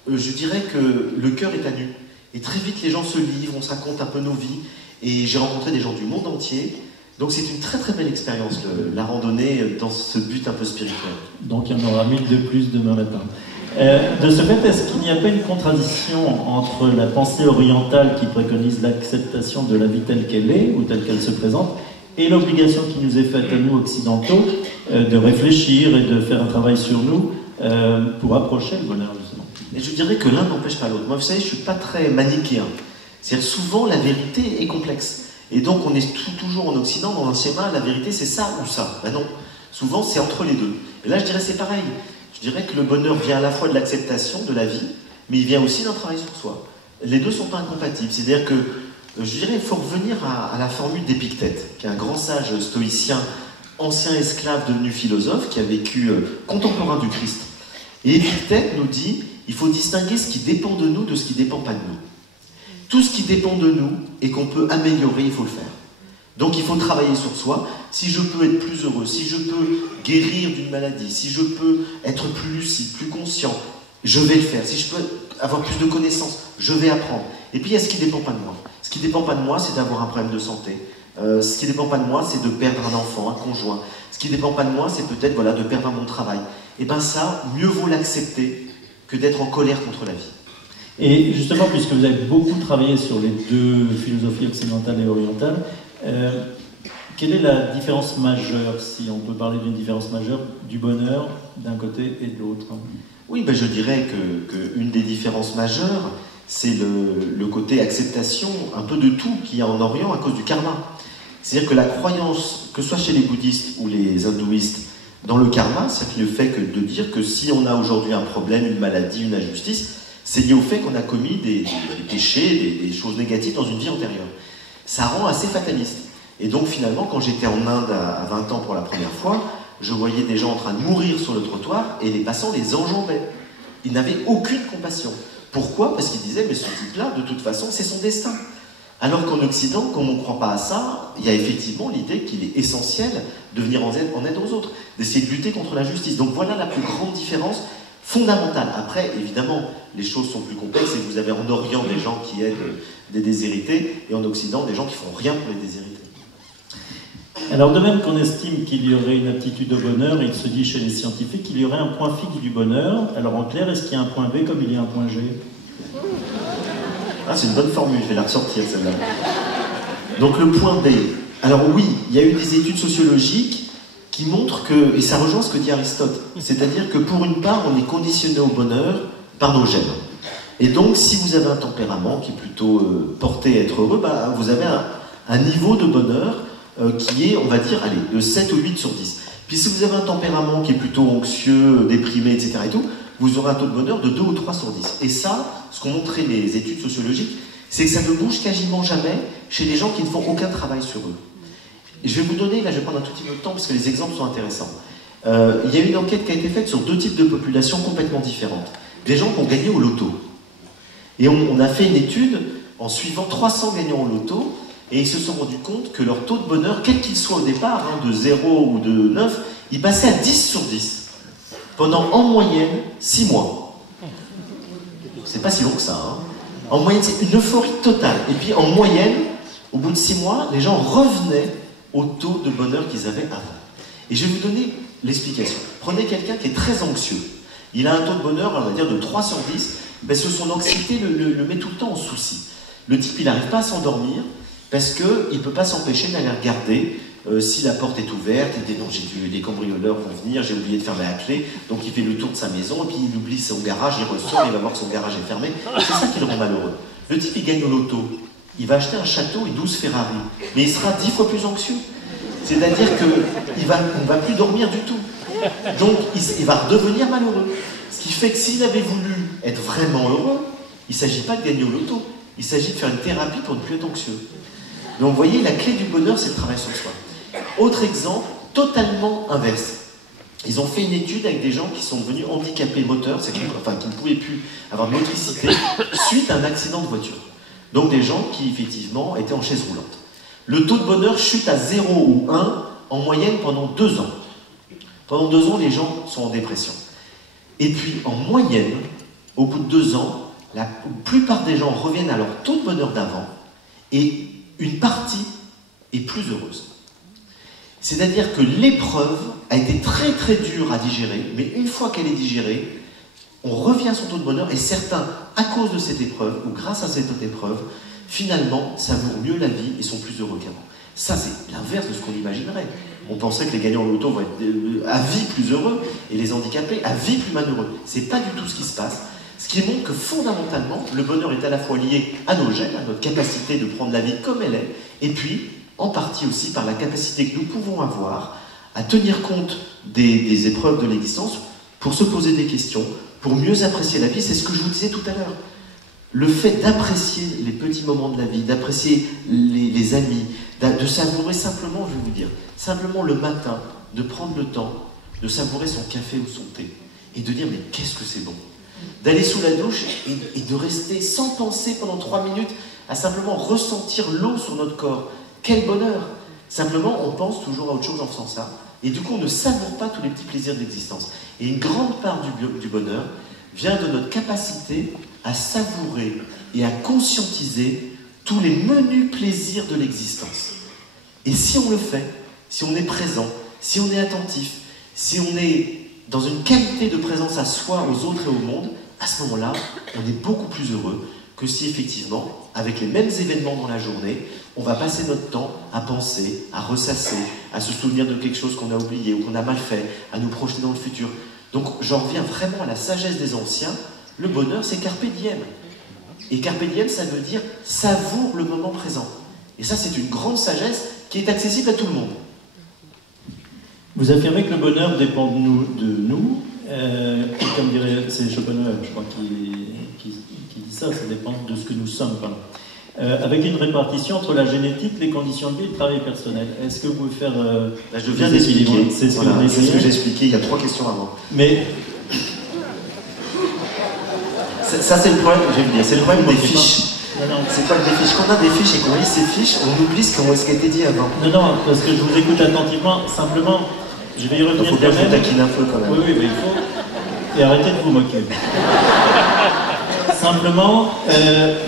Je dirais que le cœur est à nu. Et très vite, les gens se livrent, on se raconte un peu nos vies. Et j'ai rencontré des gens du monde entier. Donc c'est une très très belle expérience, la randonnée, dans ce but un peu spirituel. Donc il y en aura 1000 de plus demain matin. De ce fait, est-ce qu'il n'y a pas une contradiction entre la pensée orientale qui préconise l'acceptation de la vie telle qu'elle est, ou telle qu'elle se présente, et l'obligation qui nous est faite à nous, occidentaux, de réfléchir et de faire un travail sur nous pour approcher le bonheur, justement? Et je dirais que l'un n'empêche pas l'autre. Moi, vous savez, je ne suis pas très manichéen. C'est-à-dire, souvent, la vérité est complexe. Et donc, on est toujours en Occident, dans un schéma, la vérité, c'est ça ou ça. Ben non. Souvent, c'est entre les deux. Et là, je dirais, c'est pareil. Je dirais que le bonheur vient à la fois de l'acceptation de la vie, mais il vient aussi d'un travail sur soi. Les deux ne sont pas incompatibles. C'est-à-dire que, je dirais, il faut revenir à la formule d'Épictète, qui est un grand sage stoïcien, ancien esclave devenu philosophe, qui a vécu contemporain du Christ. Et Épictète nous dit, il faut distinguer ce qui dépend de nous de ce qui ne dépend pas de nous. Tout ce qui dépend de nous et qu'on peut améliorer, il faut le faire. Donc il faut travailler sur soi. Si je peux être plus heureux, si je peux guérir d'une maladie, si je peux être plus lucide, plus conscient, je vais le faire. Si je peux avoir plus de connaissances, je vais apprendre. Et puis il y a ce qui ne dépend pas de moi. Ce qui ne dépend pas de moi, c'est d'avoir un problème de santé. Ce qui ne dépend pas de moi, c'est de perdre un enfant, un conjoint. Ce qui ne dépend pas de moi, c'est peut-être de perdre mon travail. Et bien ça, mieux vaut l'accepter que d'être en colère contre la vie. Et justement, puisque vous avez beaucoup travaillé sur les deux philosophies occidentales et orientales, Quelle est la différence majeure, si on peut parler d'une différence majeure, du bonheur d'un côté et de l'autre? Oui, ben je dirais qu'une des différences majeures, c'est le côté acceptation un peu de tout qu'il y a en Orient à cause du karma. C'est-à-dire que la croyance, que ce soit chez les bouddhistes ou les hindouistes, dans le karma, ça fait le fait de dire que si on a aujourd'hui un problème, une maladie, une injustice, c'est lié au fait qu'on a commis des péchés, des choses négatives dans une vie antérieure. Ça rend assez fataliste. Et donc finalement, quand j'étais en Inde à 20 ans pour la première fois, je voyais des gens en train de mourir sur le trottoir et les passants les enjambaient. Ils n'avaient aucune compassion. Pourquoi? Parce qu'ils disaient, mais ce type-là, de toute façon, c'est son destin. Alors qu'en Occident, comme on ne croit pas à ça, il y a effectivement l'idée qu'il est essentiel de venir en aide aux autres, d'essayer de lutter contre l'injustice. Donc voilà la plus grande différence fondamentale. Après, évidemment, les choses sont plus complexes et vous avez en Orient des gens qui aident des déshérités et en Occident des gens qui font rien pour les déshérités. Alors de même qu'on estime qu'il y aurait une aptitude au bonheur, il se dit chez les scientifiques qu'il y aurait un point fixe du bonheur. Alors en clair, est-ce qu'il y a un point B comme il y a un point G? Ah, c'est une bonne formule, je vais la ressortir celle-là. Donc le point B. Alors oui, il y a eu des études sociologiques qui montrent que, et ça rejoint ce que dit Aristote, c'est-à-dire que pour une part, on est conditionné au bonheur par nos gènes. Et donc, si vous avez un tempérament qui est plutôt porté à être heureux, bah, vous avez un niveau de bonheur qui est, on va dire, allez, de 7 ou 8 sur 10. Puis si vous avez un tempérament qui est plutôt anxieux, déprimé, etc. et tout, vous aurez un taux de bonheur de 2 ou 3 sur 10. Et ça, ce qu'ont montré les études sociologiques, c'est que ça ne bouge quasiment jamais chez les gens qui ne font aucun travail sur eux. Et je vais vous donner, là je vais prendre un tout petit peu de temps parce que les exemples sont intéressants. Il y a une enquête qui a été faite sur 2 types de populations complètement différentes. Des gens qui ont gagné au loto. Et on a fait une étude en suivant 300 gagnants au loto, et ils se sont rendus compte que leur taux de bonheur, quel qu'il soit au départ, hein, de 0 ou de 9, il passait à 10 sur 10. Pendant en moyenne 6 mois. C'est pas si long que ça. Hein. En moyenne, c'est une euphorie totale. Et puis en moyenne, au bout de 6 mois, les gens revenaient au taux de bonheur qu'ils avaient avant. Et je vais vous donner l'explication. Prenez quelqu'un qui est très anxieux. Il a un taux de bonheur, on va dire, de 3 sur 10, parce que son anxiété le met tout le temps en souci. Le type, il n'arrive pas à s'endormir, parce qu'il ne peut pas s'empêcher d'aller regarder si la porte est ouverte, et des cambrioleurs vont venir, j'ai oublié de fermer la clé, donc il fait le tour de sa maison, et puis il oublie son garage, il ressort, il va voir que son garage est fermé. C'est ça qui le rend malheureux. Le type, il gagne au loto. Il va acheter un château et 12 Ferrari, mais il sera 10 fois plus anxieux. C'est-à-dire qu'on ne va plus dormir du tout. Donc il va redevenir malheureux. Ce qui fait que s'il avait voulu être vraiment heureux, il ne s'agit pas de gagner au loto. Il s'agit de faire une thérapie pour ne plus être anxieux. Donc vous voyez, la clé du bonheur, c'est le travail sur soi. Autre exemple, totalement inverse. Ils ont fait une étude avec des gens qui sont devenus handicapés moteurs, enfin qui ne pouvaient plus avoir de motricité, suite à un accident de voiture. Donc des gens qui, effectivement, étaient en chaise roulante. Le taux de bonheur chute à 0 ou 1 en moyenne pendant 2 ans. Pendant 2 ans, les gens sont en dépression. Et puis, en moyenne, au bout de 2 ans, la plupart des gens reviennent à leur taux de bonheur d'avant et une partie est plus heureuse. C'est-à-dire que l'épreuve a été très très dure à digérer, mais une fois qu'elle est digérée, on revient à son taux de bonheur et certains, à cause de cette épreuve ou grâce à cette épreuve, finalement savourent mieux la vie et sont plus heureux qu'avant. Ça, c'est l'inverse de ce qu'on imaginerait. On pensait que les gagnants au loto vont être à vie plus heureux et les handicapés à vie plus malheureux. C'est pas du tout ce qui se passe. Ce qui montre que fondamentalement, le bonheur est à la fois lié à nos gènes, à notre capacité de prendre la vie comme elle est, et puis, en partie aussi par la capacité que nous pouvons avoir à tenir compte des épreuves de l'existence pour se poser des questions, pour mieux apprécier la vie. C'est ce que je vous disais tout à l'heure. Le fait d'apprécier les petits moments de la vie, d'apprécier les amis, de savourer simplement, je vais vous dire, simplement le matin, de prendre le temps de savourer son café ou son thé, et de dire, mais qu'est-ce que c'est bon. D'aller sous la douche et de rester sans penser pendant 3 minutes à simplement ressentir l'eau sur notre corps. Quel bonheur! Simplement, on pense toujours à autre chose en faisant ça. Et du coup, on ne savoure pas tous les petits plaisirs de l'existence. Et une grande part du bonheur vient de notre capacité à savourer et à conscientiser tous les menus plaisirs de l'existence. Et si on le fait, si on est présent, si on est attentif, si on est dans une qualité de présence à soi, aux autres et au monde, à ce moment-là, on est beaucoup plus heureux que si effectivement, avec les mêmes événements dans la journée, on va passer notre temps à penser, à ressasser, à se souvenir de quelque chose qu'on a oublié ou qu'on a mal fait, à nous projeter dans le futur. Donc j'en reviens vraiment à la sagesse des anciens. Le bonheur, c'est carpe diem. Et carpe diem, ça veut dire savoure le moment présent. Et ça, c'est une grande sagesse qui est accessible à tout le monde. Vous affirmez que le bonheur dépend de nous, et comme dirait, c'est Schopenhauer, je crois, qui dit ça, ça dépend de ce que nous sommes. Avec une répartition entre la génétique, les conditions de vie et le travail personnel. Est-ce que vous pouvez faire... je viens d'expliquer, c'est ce que j'ai expliqué, il y a 3 questions avant. Mais... Ça, c'est le problème, je vais vous dire, c'est le problème des fiches. C'est pas des fiches. Quand on a des fiches et qu'on lit ces fiches, on oublie ce qui a été dit avant. Non, parce que je vous écoute attentivement, simplement, je vais y revenir quand même. Il faut bien taquiner un peu quand même. Oui, mais il faut. Et arrêtez de vous moquer. Simplement,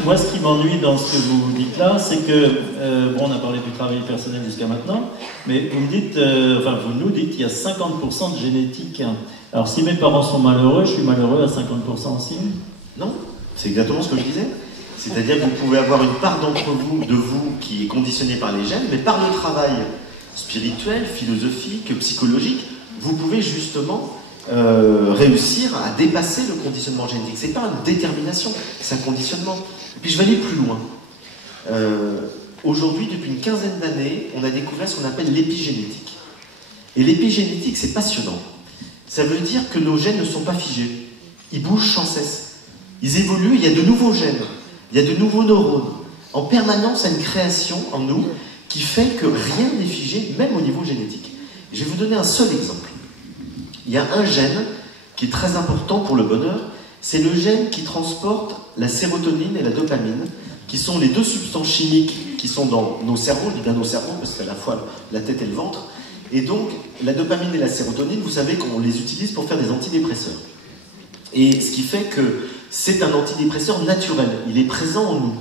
moi ce qui m'ennuie dans ce que vous dites là, c'est que, bon, on a parlé du travail personnel jusqu'à maintenant, mais vous me dites, vous nous dites qu'il y a 50% de génétique. Alors si mes parents sont malheureux, je suis malheureux à 50% aussi? Non, c'est exactement ce que je disais. C'est-à-dire que vous pouvez avoir une part de vous qui est conditionnée par les gènes, mais par le travail spirituel, philosophique, psychologique, vous pouvez justement réussir à dépasser le conditionnement génétique. C'est pas une détermination, c'est un conditionnement. Et puis je vais aller plus loin. Aujourd'hui, depuis une quinzaine d'années, on a découvert ce qu'on appelle l'épigénétique. Et l'épigénétique, c'est passionnant. Ça veut dire que nos gènes ne sont pas figés. Ils bougent sans cesse. Ils évoluent, il y a de nouveaux gènes. Il y a de nouveaux neurones. En permanence, il y a une création en nous qui fait que rien n'est figé, même au niveau génétique. Je vais vous donner un seul exemple. Il y a un gène qui est très important pour le bonheur, c'est le gène qui transporte la sérotonine et la dopamine, qui sont les 2 substances chimiques qui sont dans nos cerveaux, je dis bien nos cerveaux parce que c'est à la fois la tête et le ventre, et donc la dopamine et la sérotonine, vous savez qu'on les utilise pour faire des antidépresseurs. Et ce qui fait que c'est un antidépresseur naturel, il est présent en nous.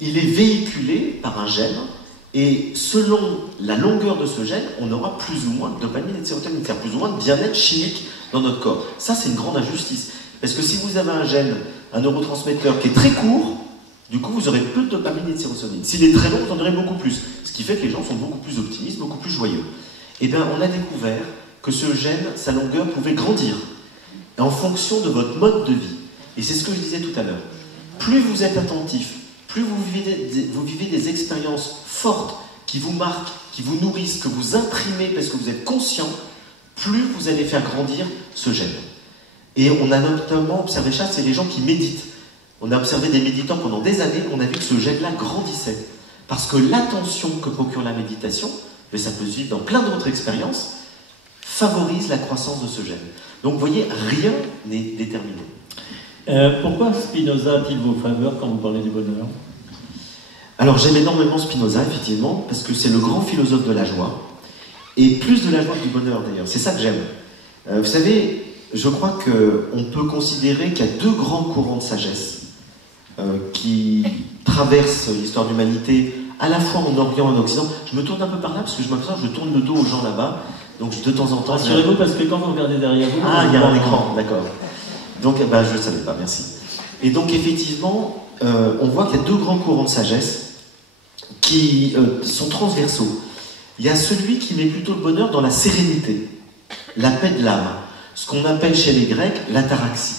Il est véhiculé par un gène, et selon la longueur de ce gène, on aura plus ou moins de dopamine et de sérotonine, c'est-à-dire plus ou moins de bien-être chimique dans notre corps. Ça, c'est une grande injustice. Parce que si vous avez un gène, un neurotransmetteur qui est très court, du coup, vous aurez peu de dopamine et de sérotonine. S'il est très long, vous en aurez beaucoup plus. Ce qui fait que les gens sont beaucoup plus optimistes, beaucoup plus joyeux. Eh bien, on a découvert que ce gène, sa longueur pouvait grandir en fonction de votre mode de vie. Et c'est ce que je disais tout à l'heure. Plus vous êtes attentif, plus vous vivez des expériences fortes qui vous marquent, qui vous nourrissent, que vous imprimez parce que vous êtes conscient, plus vous allez faire grandir ce gène. Et on a notamment observé ça, c'est les gens qui méditent. On a observé des méditants pendant des années, on a vu que ce gène-là grandissait. Parce que l'attention que procure la méditation, mais ça peut se vivre dans plein d'autres expériences, favorise la croissance de ce gène. Donc vous voyez, rien n'est déterminé. Pourquoi Spinoza a-t-il vos faveurs quand vous parlez du bonheur? Alors j'aime énormément Spinoza, effectivement, parce que c'est le grand philosophe de la joie, et plus de la joie que du bonheur d'ailleurs, c'est ça que j'aime. Vous savez, je crois qu'on peut considérer qu'il y a 2 grands courants de sagesse qui traversent l'histoire de l'humanité, à la fois en Orient et en Occident. Je me tourne un peu par là, parce que je m'aperçois que je tourne le dos aux gens là-bas, donc de temps en temps... Rassurez-vous, parce que quand vous regardez derrière vous... Ah, il y a un écran, d'accord. Donc, je ne savais pas, merci. Et donc, effectivement, on voit qu'il y a 2 grands courants de sagesse qui sont transversaux. Il y a celui qui met plutôt le bonheur dans la sérénité, la paix de l'âme, ce qu'on appelle chez les Grecs l'ataraxie,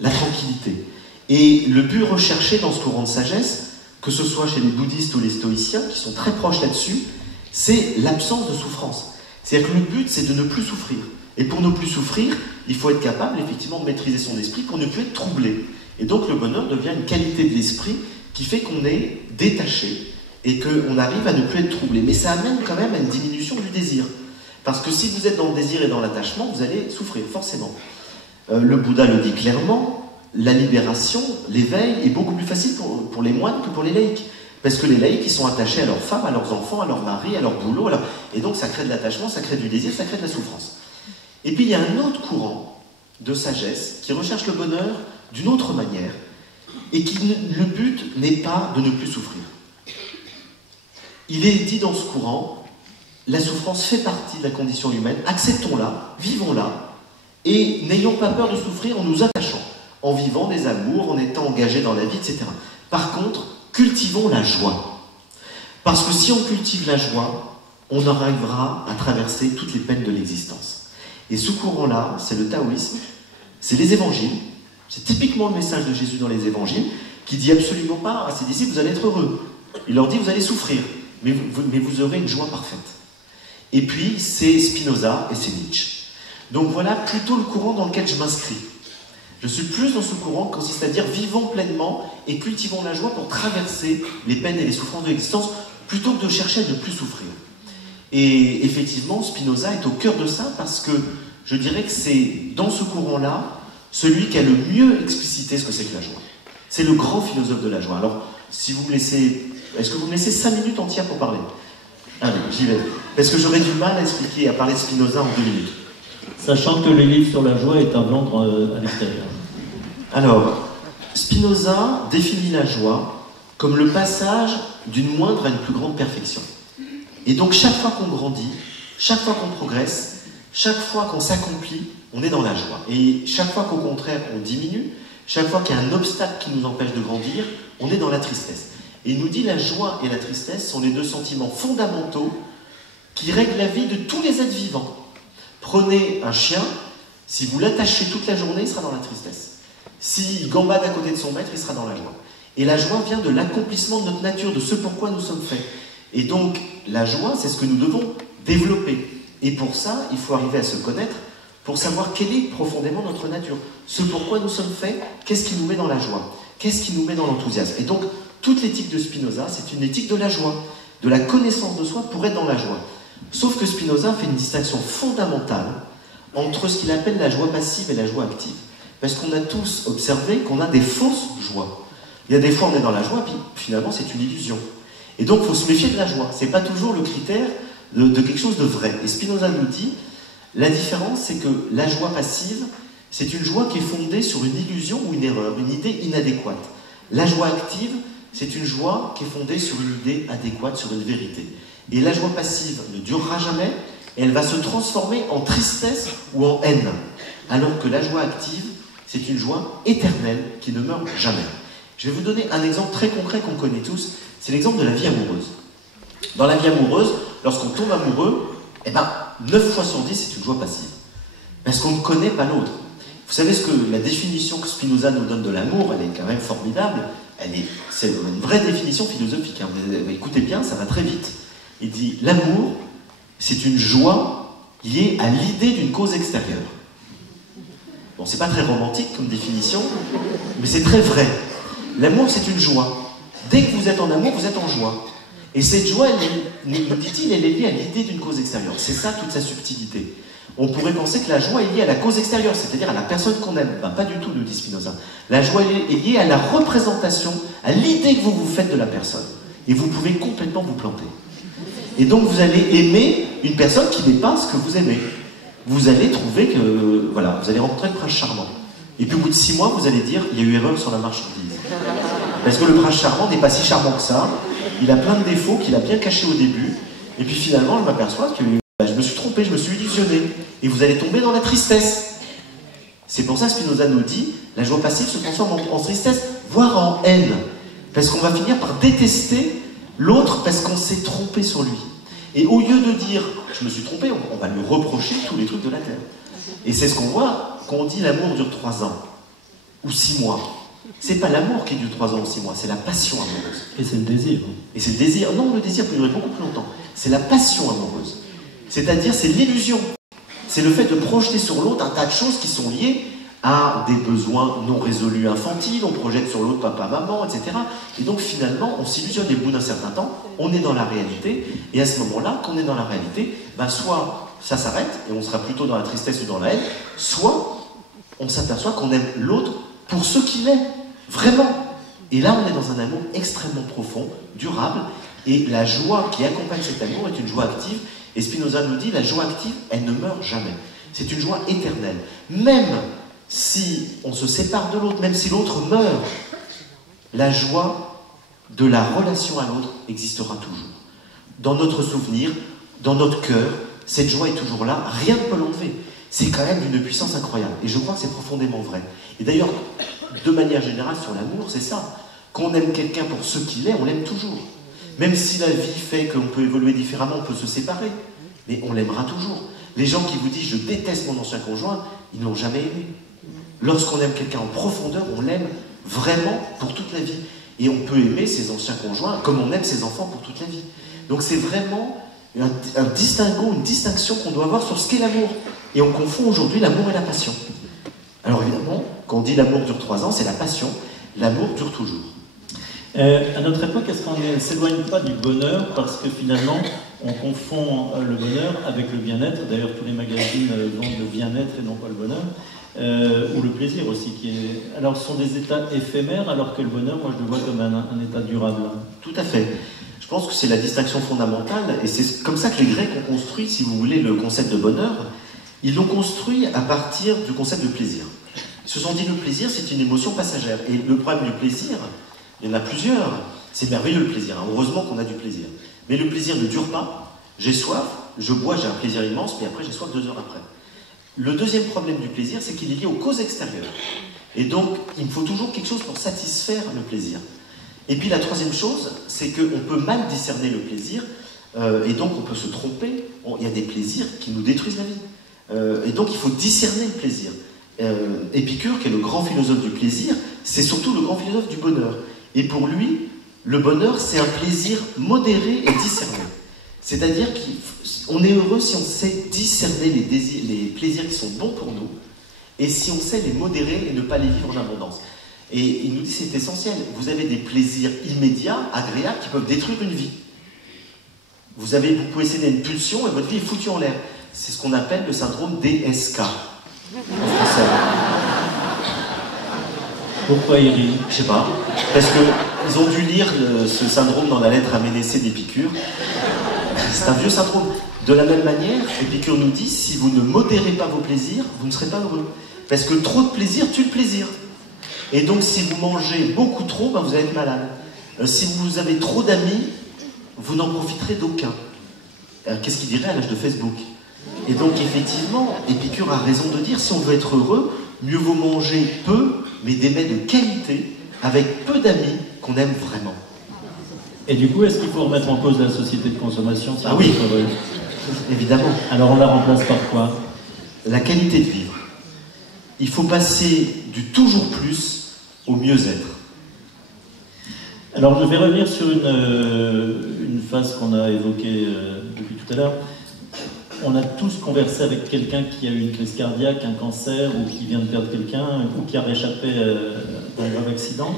la tranquillité. Et le but recherché dans ce courant de sagesse, que ce soit chez les bouddhistes ou les stoïciens, qui sont très proches là-dessus, c'est l'absence de souffrance. C'est-à-dire que le but, c'est de ne plus souffrir. Et pour ne plus souffrir, il faut être capable, effectivement, de maîtriser son esprit pour ne plus être troublé. Et donc, le bonheur devient une qualité de l'esprit qui fait qu'on est détaché et qu'on arrive à ne plus être troublé. Mais ça amène quand même à une diminution du désir. Parce que si vous êtes dans le désir et dans l'attachement, vous allez souffrir, forcément. Le Bouddha le dit clairement, la libération, l'éveil est beaucoup plus facile pour les moines que pour les laïcs. Parce que les laïcs, ils sont attachés à leurs femmes, à leurs enfants, à leur mari, à leur boulot. Et donc ça crée de l'attachement, ça crée du désir, ça crée de la souffrance. Et puis il y a un autre courant de sagesse qui recherche le bonheur d'une autre manière et qui, le but n'est pas de ne plus souffrir. Il est dit dans ce courant, la souffrance fait partie de la condition humaine, acceptons-la, vivons-la, et n'ayons pas peur de souffrir en nous attachant. en vivant des amours, en étant engagés dans la vie, etc. Par contre, cultivons la joie. Parce que si on cultive la joie, on arrivera à traverser toutes les peines de l'existence. Et ce courant-là, c'est le taoïsme, c'est les évangiles, c'est typiquement le message de Jésus dans les évangiles, qui dit absolument pas à ses disciples, vous allez être heureux. Il leur dit, vous allez souffrir, mais vous aurez une joie parfaite. Et puis, c'est Spinoza et c'est Nietzsche. Donc voilà plutôt le courant dans lequel je m'inscris. Je suis plus dans ce courant qui consiste à dire vivons pleinement et cultivons la joie pour traverser les peines et les souffrances de l'existence plutôt que de chercher à ne plus souffrir. Et effectivement, Spinoza est au cœur de ça parce que je dirais que c'est dans ce courant-là celui qui a le mieux explicité ce que c'est que la joie. C'est le grand philosophe de la joie. Alors, si vous me laissez... Est-ce que vous me laissez 5 minutes entières pour parler? Allez, j'y vais. Parce que j'aurais du mal à expliquer, à parler de Spinoza en 2 minutes. Sachant que le livre sur la joie est à vendre à l'extérieur. Alors, Spinoza définit la joie comme le passage d'une moindre à une plus grande perfection. Et donc chaque fois qu'on grandit, chaque fois qu'on progresse, chaque fois qu'on s'accomplit, on est dans la joie. Et chaque fois qu'au contraire on diminue, chaque fois qu'il y a un obstacle qui nous empêche de grandir, on est dans la tristesse. Et il nous dit la joie et la tristesse sont les 2 sentiments fondamentaux qui règlent la vie de tous les êtres vivants. Prenez un chien, si vous l'attachez toute la journée, il sera dans la tristesse. S'il gambade à côté de son maître, il sera dans la joie. Et la joie vient de l'accomplissement de notre nature, de ce pourquoi nous sommes faits. Et donc, la joie, c'est ce que nous devons développer. Et pour ça, il faut arriver à se connaître pour savoir quelle est profondément notre nature. Ce pourquoi nous sommes faits, qu'est-ce qui nous met dans la joie? Qu'est-ce qui nous met dans l'enthousiasme? Et donc, toute l'éthique de Spinoza, c'est une éthique de la joie, de la connaissance de soi pour être dans la joie. Sauf que Spinoza fait une distinction fondamentale entre ce qu'il appelle la joie passive et la joie active. Parce qu'on a tous observé qu'on a des fausses joies. Il y a des fois on est dans la joie, puis finalement c'est une illusion. Et donc il faut se méfier de la joie. Ce n'est pas toujours le critère de quelque chose de vrai. Et Spinoza nous dit, la différence c'est que la joie passive, c'est une joie qui est fondée sur une illusion ou une erreur, une idée inadéquate. La joie active, c'est une joie qui est fondée sur une idée adéquate, sur une vérité. Et la joie passive ne durera jamais, et elle va se transformer en tristesse ou en haine. Alors que la joie active, c'est une joie éternelle qui ne meurt jamais. Je vais vous donner un exemple très concret qu'on connaît tous, c'est l'exemple de la vie amoureuse. Dans la vie amoureuse, lorsqu'on tombe amoureux, 9 fois sur 10, c'est une joie passive. Parce qu'on ne connaît pas l'autre. Vous savez ce que la définition que Spinoza nous donne de l'amour, elle est quand même formidable. C'est une vraie définition philosophique. Hein. Écoutez bien, ça va très vite. Il dit, l'amour, c'est une joie liée à l'idée d'une cause extérieure. Bon, c'est pas très romantique comme définition, mais c'est très vrai. L'amour, c'est une joie. Dès que vous êtes en amour, vous êtes en joie. Et cette joie, nous dit-il, elle est liée à l'idée d'une cause extérieure. C'est ça toute sa subtilité. On pourrait penser que la joie est liée à la cause extérieure, c'est-à-dire à la personne qu'on aime. Pas du tout, nous dit Spinoza. La joie est liée à la représentation, à l'idée que vous vous faites de la personne. Et vous pouvez complètement vous planter. Et donc vous allez aimer une personne qui n'est pas ce que vous aimez. Vous allez trouver que, voilà, vous allez rencontrer le prince charmant. Et puis au bout de 6 mois, vous allez dire, il y a eu erreur sur la marchandise. Parce que le prince charmant n'est pas si charmant que ça. Il a plein de défauts qu'il a bien cachés au début. Et puis finalement, je m'aperçois que je me suis trompé, je me suis illusionné. Et vous allez tomber dans la tristesse. C'est pour ça que Spinoza nous dit, la joie passive se transforme en tristesse, voire en haine. Parce qu'on va finir par détester l'autre parce qu'on s'est trompé sur lui. Et au lieu de dire, je me suis trompé, on va lui reprocher tous les trucs de la terre. Et c'est ce qu'on voit quand on dit l'amour dure 3 ans. Ou 6 mois. C'est pas l'amour qui dure 3 ans ou 6 mois, c'est la passion amoureuse. Et c'est le désir. Et c'est le désir. Non, le désir peut durer beaucoup plus longtemps. C'est la passion amoureuse. C'est-à-dire, c'est l'illusion. C'est le fait de projeter sur l'autre un tas de choses qui sont liées à des besoins non résolus infantiles, on projette sur l'autre papa, maman, etc. Et donc finalement, on s'illusionne et au bout d'un certain temps, on est dans la réalité, et à ce moment-là, quand on est dans la réalité, soit ça s'arrête, et on sera plutôt dans la tristesse ou dans la haine, soit on s'aperçoit qu'on aime l'autre pour ce qu'il est, vraiment. Et là, on est dans un amour extrêmement profond, durable, et la joie qui accompagne cet amour est une joie active, et Spinoza nous dit, la joie active, elle ne meurt jamais. C'est une joie éternelle. Même si on se sépare de l'autre, même si l'autre meurt, la joie de la relation à l'autre existera toujours. Dans notre souvenir, dans notre cœur, cette joie est toujours là, rien ne peut l'enlever. c'est quand même d'une puissance incroyable. Et je crois que c'est profondément vrai. Et d'ailleurs, de manière générale, sur l'amour, c'est ça. Quand on aime quelqu'un pour ce qu'il est, on l'aime toujours. Même si la vie fait qu'on peut évoluer différemment, on peut se séparer. Mais on l'aimera toujours. Les gens qui vous disent « je déteste mon ancien conjoint », ils ne l'ont jamais aimé. Lorsqu'on aime quelqu'un en profondeur, on l'aime vraiment pour toute la vie. Et on peut aimer ses anciens conjoints comme on aime ses enfants pour toute la vie. Donc c'est vraiment un distinguo, une distinction qu'on doit avoir sur ce qu'est l'amour. Et on confond aujourd'hui l'amour et la passion. Alors évidemment, quand on dit l'amour dure 3 ans, c'est la passion. L'amour dure toujours. À notre époque, est-ce qu'on ne s'éloigne pas du bonheur parce que finalement, on confond le bonheur avec le bien-être. D'ailleurs, tous les magazines vendent le bien-être et non pas le bonheur. Ou le plaisir aussi. Alors, ce sont des états éphémères, alors que le bonheur, moi, je le vois comme un état durable. Tout à fait. Je pense que c'est la distinction fondamentale, et c'est comme ça que les Grecs ont construit, si vous voulez, le concept de bonheur. Ils l'ont construit à partir du concept de plaisir. Ils se sont dit, le plaisir, c'est une émotion passagère. Et le problème du plaisir, il y en a plusieurs. C'est merveilleux le plaisir, hein. Heureusement qu'on a du plaisir. Mais le plaisir ne dure pas. J'ai soif, je bois, j'ai un plaisir immense, mais après j'ai soif 2 heures après. Le deuxième problème du plaisir, c'est qu'il est lié aux causes extérieures. Et donc, il me faut toujours quelque chose pour satisfaire le plaisir. Et puis la troisième chose, c'est qu'on peut mal discerner le plaisir, et donc on peut se tromper. Il y a des plaisirs qui nous détruisent la vie. Et donc il faut discerner le plaisir. Épicure, qui est le grand philosophe du plaisir, c'est surtout le grand philosophe du bonheur. Et pour lui, le bonheur, c'est un plaisir modéré et discerné. C'est-à-dire qu'on est heureux si on sait discerner les plaisirs qui sont bons pour nous, et si on sait les modérer et ne pas les vivre en abondance. Et il nous dit c'est essentiel. Vous avez des plaisirs immédiats, agréables, qui peuvent détruire une vie. Vous pouvez céder à une pulsion et votre vie est foutue en l'air. C'est ce qu'on appelle le syndrome DSK. En français. Pourquoi il rit? Je sais pas. Parce qu'ils ont dû lire ce syndrome dans la lettre à Ménécée d'Épicure. C'est un vieux syndrome. De la même manière, Épicure nous dit, si vous ne modérez pas vos plaisirs, vous ne serez pas heureux. Parce que trop de plaisir tue le plaisir. Et donc, si vous mangez beaucoup trop, ben, vous allez être malade. Si vous avez trop d'amis, vous n'en profiterez d'aucun. Qu'est-ce qu'il dirait à l'âge de Facebook? Et donc, effectivement, Épicure a raison de dire, si on veut être heureux, mieux vaut manger peu, mais des mets de qualité, avec peu d'amis qu'on aime vraiment. Et du coup, est-ce qu'il faut remettre en cause la société de consommation? Ah oui, évidemment. Alors on la remplace par quoi? La qualité de vivre. Il faut passer du toujours plus au mieux-être. Alors je vais revenir sur une phase qu'on a évoquée depuis tout à l'heure. On a tous conversé avec quelqu'un qui a eu une crise cardiaque, un cancer, ou qui vient de perdre quelqu'un, ou qui a réchappé d'un grave accident.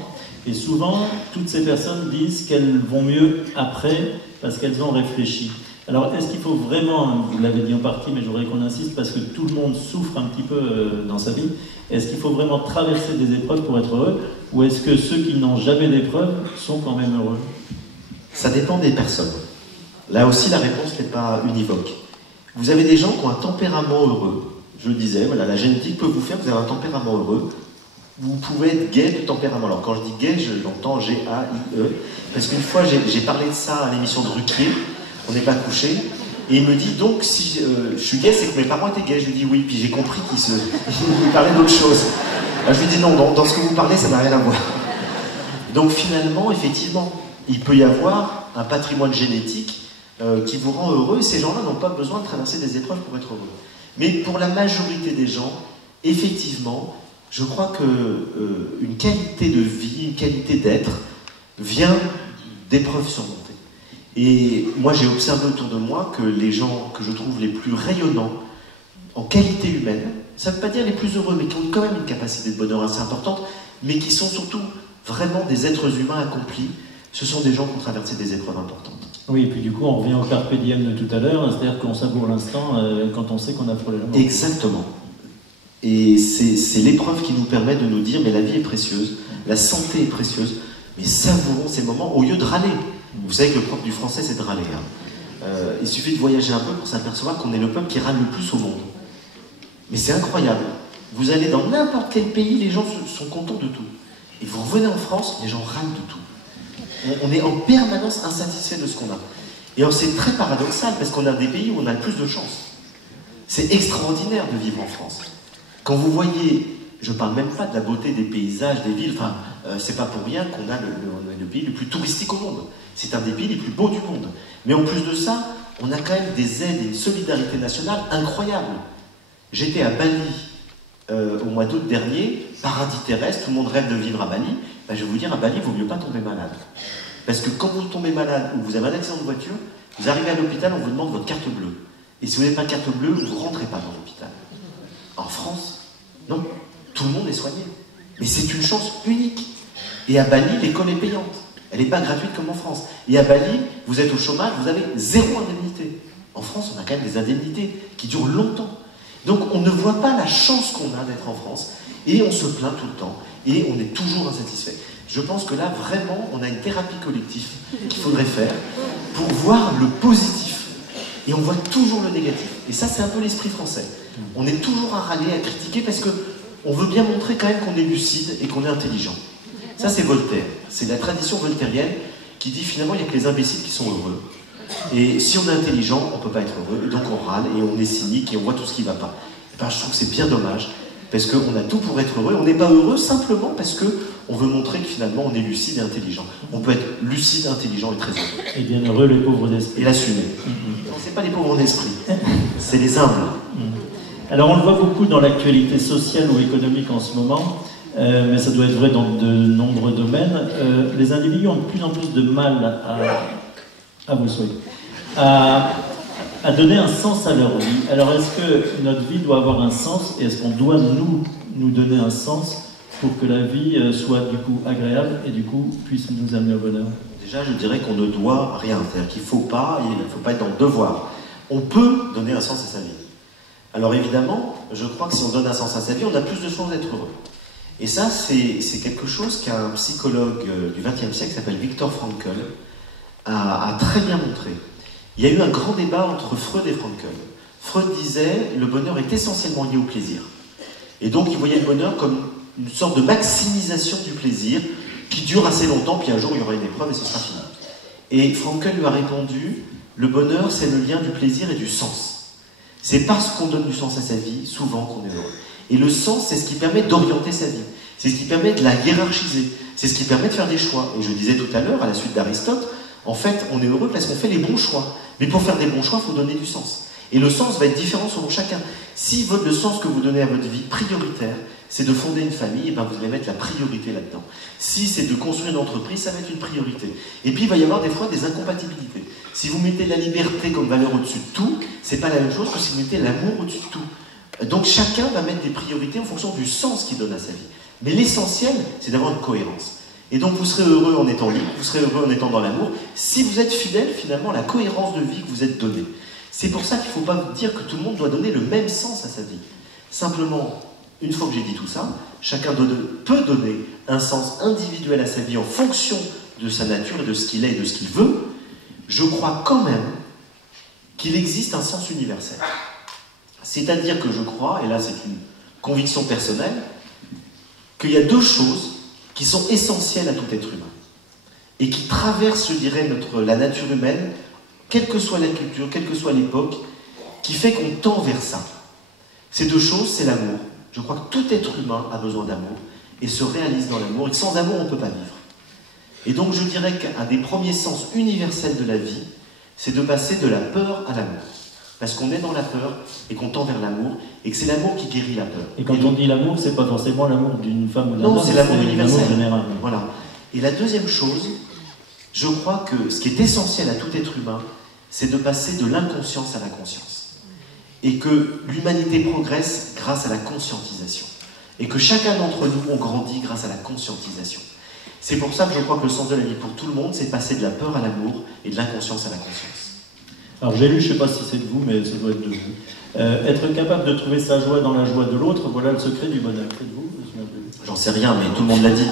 Et souvent, toutes ces personnes disent qu'elles vont mieux après, parce qu'elles ont réfléchi. Alors, est-ce qu'il faut vraiment, vous l'avez dit en partie, mais je voudrais qu'on insiste, parce que tout le monde souffre un petit peu dans sa vie, est-ce qu'il faut vraiment traverser des épreuves pour être heureux, ou est-ce que ceux qui n'ont jamais d'épreuves sont quand même heureux? Ça dépend des personnes. Là aussi, la réponse n'est pas univoque. Vous avez des gens qui ont un tempérament heureux. Je le disais, voilà, la génétique peut vous faire, vous avez un tempérament heureux. Vous pouvez être gay de tempérament. Alors quand je dis gay, j'entends G-A-I-E. Parce qu'une fois, j'ai parlé de ça à l'émission de Ruquier, on n'est pas couché, et il me dit donc si je suis gay, c'est que mes parents étaient gays. Je lui dis oui, puis j'ai compris qu'il parlait d'autre chose. Alors, je lui dis non, dans ce que vous parlez, ça n'a rien à voir. Donc finalement, effectivement, il peut y avoir un patrimoine génétique qui vous rend heureux, et ces gens-là n'ont pas besoin de traverser des épreuves pour être heureux. Mais pour la majorité des gens, effectivement, je crois qu'une qualité de vie, une qualité d'être, vient d'épreuves surmontées. Et moi, j'ai observé autour de moi que les gens que je trouve les plus rayonnants en qualité humaine, ça ne veut pas dire les plus heureux, mais qui ont quand même une capacité de bonheur assez importante, mais qui sont surtout vraiment des êtres humains accomplis, ce sont des gens qui ont traversé des épreuves importantes. Oui, et puis du coup, on revient au carpe diem de tout à l'heure, c'est-à-dire qu'on savoure l'instant quand on sait qu'on a frôlé la mort. Exactement. Et c'est l'épreuve qui nous permet de nous dire, mais la vie est précieuse, la santé est précieuse, mais savourons ces moments au lieu de râler. Vous savez que le propre du français, c'est de râler. Hein. Il suffit de voyager un peu pour s'apercevoir qu'on est le peuple qui râle le plus au monde. Mais c'est incroyable. Vous allez dans n'importe quel pays, les gens sont contents de tout. Et vous revenez en France, les gens râlent de tout. On est en permanence insatisfait de ce qu'on a. Et alors c'est très paradoxal, parce qu'on a des pays où on a le plus de chance. C'est extraordinaire de vivre en France. Quand vous voyez, je ne parle même pas de la beauté des paysages, des villes, enfin, c'est pas pour rien qu'on a le pays le plus touristique au monde. C'est un des pays les plus beaux du monde. Mais en plus de ça, on a quand même des aides et une solidarité nationale incroyable. J'étais à Bali au mois d'août dernier, paradis terrestre, tout le monde rêve de vivre à Bali. Ben, je vais vous dire, à Bali, il vaut mieux pas tomber malade. Parce que quand vous tombez malade ou vous avez un accident de voiture, vous arrivez à l'hôpital, on vous demande votre carte bleue. Et si vous n'avez pas de carte bleue, vous ne rentrez pas dans l'hôpital. En France, non, tout le monde est soigné. Mais c'est une chance unique. Et à Bali, l'école est payante. Elle n'est pas gratuite comme en France. Et à Bali, vous êtes au chômage, vous avez 0 indemnité. En France, on a quand même des indemnités qui durent longtemps. Donc on ne voit pas la chance qu'on a d'être en France. Et on se plaint tout le temps. Et on est toujours insatisfait. Je pense que là, vraiment, on a une thérapie collective qu'il faudrait faire pour voir le positif. Et on voit toujours le négatif. Et ça, c'est un peu l'esprit français. On est toujours à râler, à critiquer, parce qu'on veut bien montrer quand même qu'on est lucide et qu'on est intelligent. Ça, c'est Voltaire. C'est la tradition voltairienne qui dit finalement, il n'y a que les imbéciles qui sont heureux. Et si on est intelligent, on ne peut pas être heureux. Et donc on râle et on est cynique et on voit tout ce qui ne va pas. Et ben, je trouve que c'est bien dommage. Parce qu'on a tout pour être heureux. On n'est pas heureux simplement parce qu'on veut montrer que finalement on est lucide et intelligent. On peut être lucide, intelligent et très heureux. Et bien heureux les pauvres d'esprit. Et l'assumer. Non, c'est pas les pauvres d'esprit. C'est les humbles. Alors on le voit beaucoup dans l'actualité sociale ou économique en ce moment, mais ça doit être vrai dans de nombreux domaines. Les individus ont de plus en plus de mal à vous souhaiter. À donner un sens à leur vie. Alors est-ce que notre vie doit avoir un sens et est-ce qu'on doit nous donner un sens pour que la vie soit du coup agréable et du coup puisse nous amener au bonheur? Déjà, je dirais qu'on ne doit rien. C'est-à-dire qu'il ne faut pas être dans le devoir. On peut donner un sens à sa vie. Alors évidemment, je crois que si on donne un sens à sa vie, on a plus de chances d'être heureux. Et ça, c'est quelque chose qu'un psychologue du XXe siècle qui s'appelle Viktor Frankl a très bien montré. Il y a eu un grand débat entre Freud et Frankl. Freud disait le bonheur est essentiellement lié au plaisir. Et donc il voyait le bonheur comme une sorte de maximisation du plaisir qui dure assez longtemps, puis un jour il y aura une épreuve et ce sera fini. Et Frankl lui a répondu le bonheur c'est le lien du plaisir et du sens. C'est parce qu'on donne du sens à sa vie, souvent, qu'on est heureux. Et le sens, c'est ce qui permet d'orienter sa vie. C'est ce qui permet de la hiérarchiser. C'est ce qui permet de faire des choix. Et je disais tout à l'heure, à la suite d'Aristote, en fait, on est heureux parce qu'on fait les bons choix. Mais pour faire des bons choix, il faut donner du sens. Et le sens va être différent selon chacun. Si le sens que vous donnez à votre vie prioritaire, c'est de fonder une famille, et ben vous allez mettre la priorité là-dedans. Si c'est de construire une entreprise, ça va être une priorité. Et puis il va y avoir des fois des incompatibilités. Si vous mettez la liberté comme valeur au-dessus de tout, c'est pas la même chose que si vous mettez l'amour au-dessus de tout. Donc chacun va mettre des priorités en fonction du sens qu'il donne à sa vie. Mais l'essentiel, c'est d'avoir une cohérence. Et donc vous serez heureux en étant libre, vous serez heureux en étant dans l'amour, si vous êtes fidèle finalement à la cohérence de vie que vous êtes donnée. C'est pour ça qu'il ne faut pas dire que tout le monde doit donner le même sens à sa vie. Simplement, une fois que j'ai dit tout ça, chacun peut donner un sens individuel à sa vie en fonction de sa nature et de ce qu'il est et de ce qu'il veut. Je crois quand même qu'il existe un sens universel. C'est-à-dire que je crois, et là c'est une conviction personnelle, qu'il y a deux choses qui sont essentielles à tout être humain et qui traversent, je dirais, la nature humaine, quelle que soit la culture, quelle que soit l'époque, qui fait qu'on tend vers ça. Ces deux choses, c'est l'amour. Je crois que tout être humain a besoin d'amour et se réalise dans l'amour, et que sans amour, on ne peut pas vivre. Et donc je dirais qu'un des premiers sens universels de la vie, c'est de passer de la peur à l'amour. Parce qu'on est dans la peur et qu'on tend vers l'amour, et que c'est l'amour qui guérit la peur. Et quand on dit l'amour, c'est pas forcément l'amour d'une femme ou d'un homme, non, c'est l'amour universel. Général. Voilà. Et la deuxième chose, je crois que ce qui est essentiel à tout être humain, c'est de passer de l'inconscience à la conscience. Et que l'humanité progresse grâce à la conscientisation. Et que chacun d'entre nous, on grandit grâce à la conscientisation. C'est pour ça que je crois que le sens de la vie pour tout le monde, c'est passer de la peur à l'amour et de l'inconscience à la conscience. Alors j'ai lu, je ne sais pas si c'est de vous, mais ça doit être de vous. Être capable de trouver sa joie dans la joie de l'autre, voilà le secret du bonheur. C'est de vous? J'en sais rien, mais tout le monde l'a dit.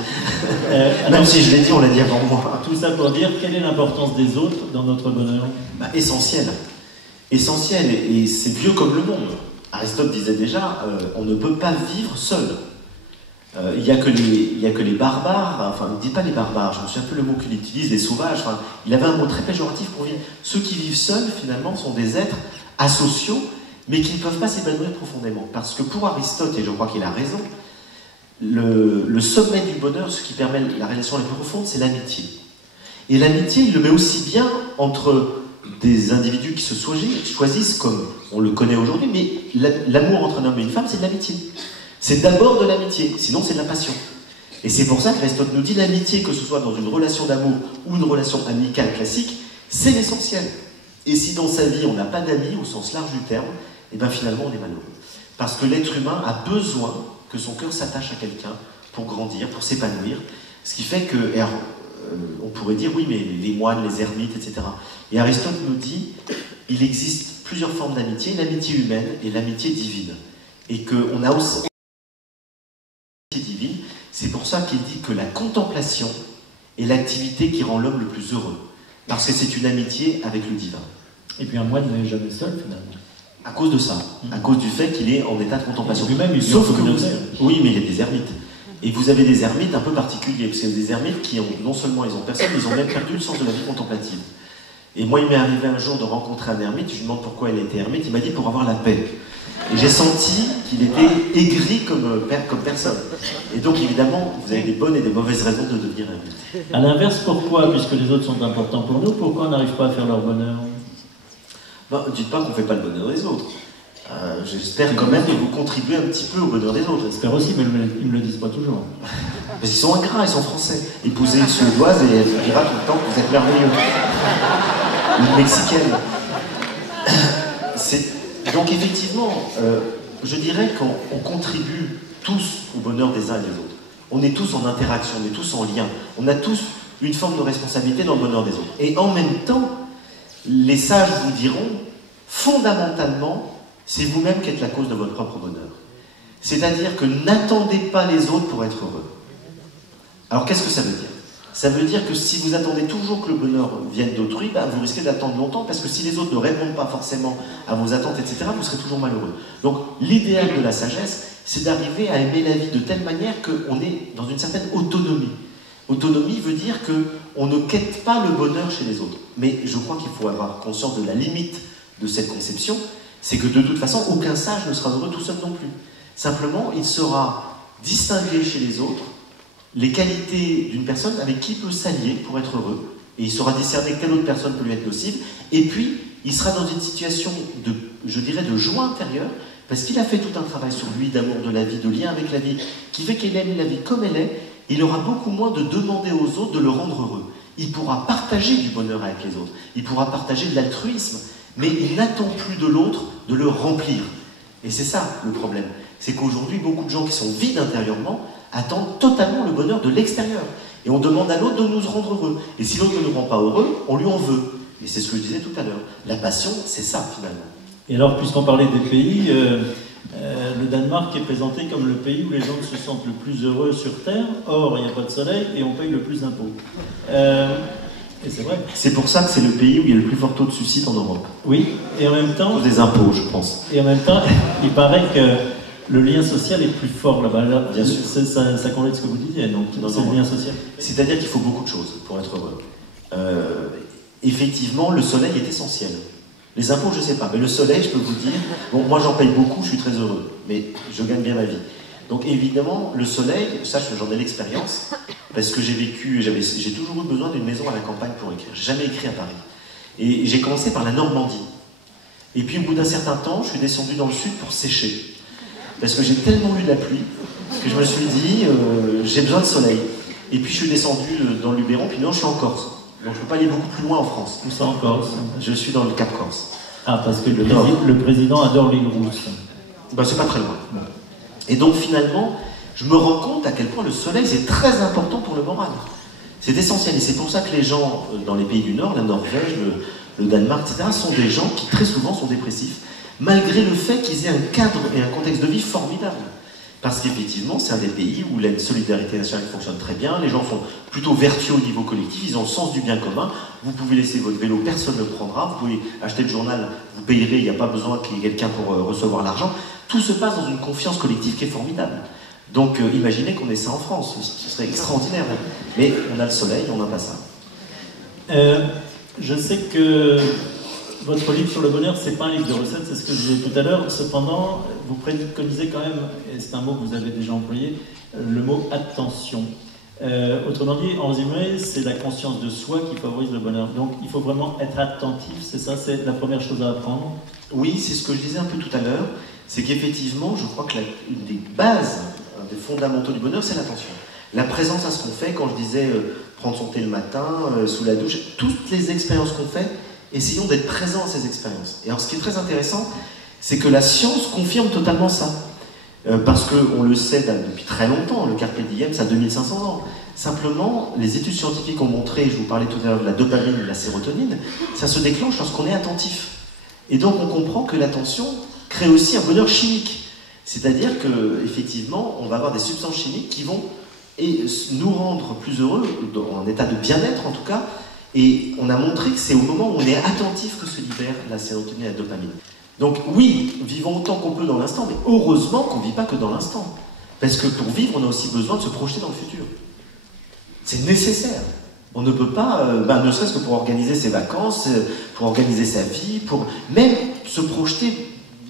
Même si je l'ai dit, on l'a dit avant moi. Tout ça pour dire, quelle est l'importance des autres dans notre bonheur? Essentiel. Essentiel, et c'est vieux comme le monde. Aristote disait déjà, on ne peut pas vivre seul. Il n'y a que les barbares, enfin il ne dit pas les barbares, je me souviens un peu le mot qu'il utilise, les sauvages, enfin, il avait un mot très péjoratif pour vivre. Ceux qui vivent seuls, finalement, sont des êtres asociaux, mais qui ne peuvent pas s'épanouir profondément. Parce que pour Aristote, et je crois qu'il a raison, le sommet du bonheur, ce qui permet la relation la plus profonde, c'est l'amitié. Et l'amitié, il le met aussi bien entre des individus qui se choisissent, comme on le connaît aujourd'hui, mais l'amour entre un homme et une femme, c'est de l'amitié. C'est d'abord de l'amitié, sinon c'est de la passion. Et c'est pour ça qu'Aristote nous dit l'amitié, que ce soit dans une relation d'amour ou une relation amicale classique, c'est l'essentiel. Et si dans sa vie on n'a pas d'amis au sens large du terme, et bien finalement on est malheureux. Parce que l'être humain a besoin que son cœur s'attache à quelqu'un pour grandir, pour s'épanouir. Ce qui fait que, on pourrait dire oui, mais les moines, les ermites, etc. Et Aristote nous dit, il existe plusieurs formes d'amitié, l'amitié humaine et l'amitié divine. Et qu'on a aussi l'amitié divine, c'est pour ça qu'il dit que la contemplation est l'activité qui rend l'homme le plus heureux. Parce que c'est une amitié avec le divin. Et puis un moine n'est jamais seul finalement. À cause de ça, à cause du fait qu'il est en état de contemplation. Lui-même, sauf que oui, mais il y a des ermites. Et vous avez des ermites un peu particuliers, parce qu'il y a des ermites qui ont, non seulement ils ont personne, mais ils ont même perdu le sens de la vie contemplative. Et moi, il m'est arrivé un jour de rencontrer un ermite, je lui demande pourquoi il était ermite, il m'a dit pour avoir la paix. Et j'ai senti qu'il était aigri comme personne. Et donc, évidemment, vous avez des bonnes et des mauvaises raisons de devenir ermite. À l'inverse, pourquoi, puisque les autres sont importants pour nous, pourquoi on n'arrive pas à faire leur bonheur? Ben, dites pas qu'on ne fait pas le bonheur des autres. J'espère quand même que vous contribuez un petit peu au bonheur des autres. J'espère aussi, mais ils ne me le disent pas toujours. Parce qu'ils sont ingrats, ils sont français. Épousez une suédoise et elle vous dira tout le temps que vous êtes merveilleux. Une mexicaine. Donc effectivement, je dirais qu'on contribue tous au bonheur des uns et des autres. On est tous en interaction, on est tous en lien. On a tous une forme de responsabilité dans le bonheur des autres. Et en même temps, les sages vous diront, fondamentalement, c'est vous-même qui êtes la cause de votre propre bonheur. C'est-à-dire que n'attendez pas les autres pour être heureux. Alors qu'est-ce que ça veut dire? Ça veut dire que si vous attendez toujours que le bonheur vienne d'autrui, ben vous risquez d'attendre longtemps, parce que si les autres ne répondent pas forcément à vos attentes, etc., vous serez toujours malheureux. Donc l'idéal de la sagesse, c'est d'arriver à aimer la vie de telle manière qu'on est dans une certaine autonomie. Autonomie veut dire qu'on ne quête pas le bonheur chez les autres. Mais je crois qu'il faut avoir conscience de la limite de cette conception, c'est que de toute façon, aucun sage ne sera heureux tout seul non plus. Simplement, il saura distinguer chez les autres les qualités d'une personne avec qui il peut s'allier pour être heureux, et il saura discerner quelle autre personne peut lui être nocive, et puis il sera dans une situation de, je dirais, de joie intérieure, parce qu'il a fait tout un travail sur lui, d'amour de la vie, de lien avec la vie, qui fait qu'il aime la vie comme elle est. Il aura beaucoup moins de demander aux autres de le rendre heureux. Il pourra partager du bonheur avec les autres, il pourra partager de l'altruisme, mais il n'attend plus de l'autre de le remplir. Et c'est ça le problème, c'est qu'aujourd'hui, beaucoup de gens qui sont vides intérieurement attendent totalement le bonheur de l'extérieur. Et on demande à l'autre de nous rendre heureux. Et si l'autre ne nous rend pas heureux, on lui en veut. Et c'est ce que je disais tout à l'heure. La passion, c'est ça, finalement. Et alors, puisqu'on parlait des pays, le Danemark est présenté comme le pays où les gens se sentent le plus heureux sur Terre. Or, il n'y a pas de soleil et on paye le plus d'impôts. Et c'est vrai. C'est pour ça que c'est le pays où il y a le plus fort taux de suicide en Europe. Oui, et en même temps... Des impôts, je pense. Et en même temps, il paraît que le lien social est plus fort là-bas. Bien sûr. Ça complète ce que vous disiez, donc c'est le lien social. C'est-à-dire qu'il faut beaucoup de choses pour être heureux. Effectivement, le soleil est essentiel. Les impôts, je ne sais pas, mais le soleil, je peux vous dire... Bon, moi j'en paye beaucoup, je suis très heureux, mais je gagne bien ma vie. Donc évidemment, le soleil, ça j'en ai l'expérience, parce que j'ai toujours eu besoin d'une maison à la campagne pour écrire. J'ai jamais écrit à Paris. Et j'ai commencé par la Normandie. Et puis au bout d'un certain temps, je suis descendu dans le sud pour sécher. Parce que j'ai tellement eu de la pluie que je me suis dit, j'ai besoin de soleil. Et puis je suis descendu dans le Luberon, puis non, je suis en Corse. Donc je ne peux pas aller beaucoup plus loin en France. Où ça en Corse? Je suis dans le Cap Corse. Ah, parce que le président adore l'île rousse. Ben, c'est pas très loin. Bon. Et donc finalement, je me rends compte à quel point le soleil, c'est très important pour le moral. C'est essentiel. Et c'est pour ça que les gens dans les pays du Nord, la Norvège, le Danemark, etc., sont des gens qui très souvent sont dépressifs, malgré le fait qu'ils aient un cadre et un contexte de vie formidable. Parce qu'effectivement, c'est un des pays où la solidarité nationale fonctionne très bien, les gens sont plutôt vertueux au niveau collectif, ils ont le sens du bien commun, vous pouvez laisser votre vélo, personne ne le prendra, vous pouvez acheter le journal, vous payerez, il n'y a pas besoin qu'il y ait quelqu'un pour recevoir l'argent. Tout se passe dans une confiance collective qui est formidable. Donc imaginez qu'on ait ça en France, ce serait extraordinaire. Mais on a le soleil, on n'a pas ça. Je sais que votre livre sur le bonheur, c'est pas un livre de recettes, c'est ce que je disais tout à l'heure. Cependant, vous préconisez quand même, et c'est un mot que vous avez déjà employé, le mot attention. Autrement dit, en résumé, c'est la conscience de soi qui favorise le bonheur. Donc il faut vraiment être attentif, c'est ça, c'est la première chose à apprendre. Oui, c'est ce que je disais un peu tout à l'heure, c'est qu'effectivement, je crois que une des bases, un des fondamentaux du bonheur, c'est l'attention. La présence à ce qu'on fait, quand je disais prendre son thé le matin, sous la douche, toutes les expériences qu'on fait, essayons d'être présents à ces expériences. Et alors ce qui est très intéressant, c'est que la science confirme totalement ça. Parce qu'on le sait depuis très longtemps, le Carpe Diem, ça a 2500 ans. Simplement, les études scientifiques ont montré, je vous parlais tout à l'heure de la dopamine et de la sérotonine, ça se déclenche lorsqu'on est attentif. Et donc on comprend que l'attention crée aussi un bonheur chimique. C'est-à-dire qu'effectivement, on va avoir des substances chimiques qui vont nous rendre plus heureux, en état de bien-être en tout cas, et on a montré que c'est au moment où on est attentif que se libère la sérotonine et la dopamine. Donc oui, vivons autant qu'on peut dans l'instant, mais heureusement qu'on ne vit pas que dans l'instant. Parce que pour vivre, on a aussi besoin de se projeter dans le futur. C'est nécessaire. On ne peut pas, ne serait-ce que pour organiser ses vacances, pour organiser sa vie, pour même se projeter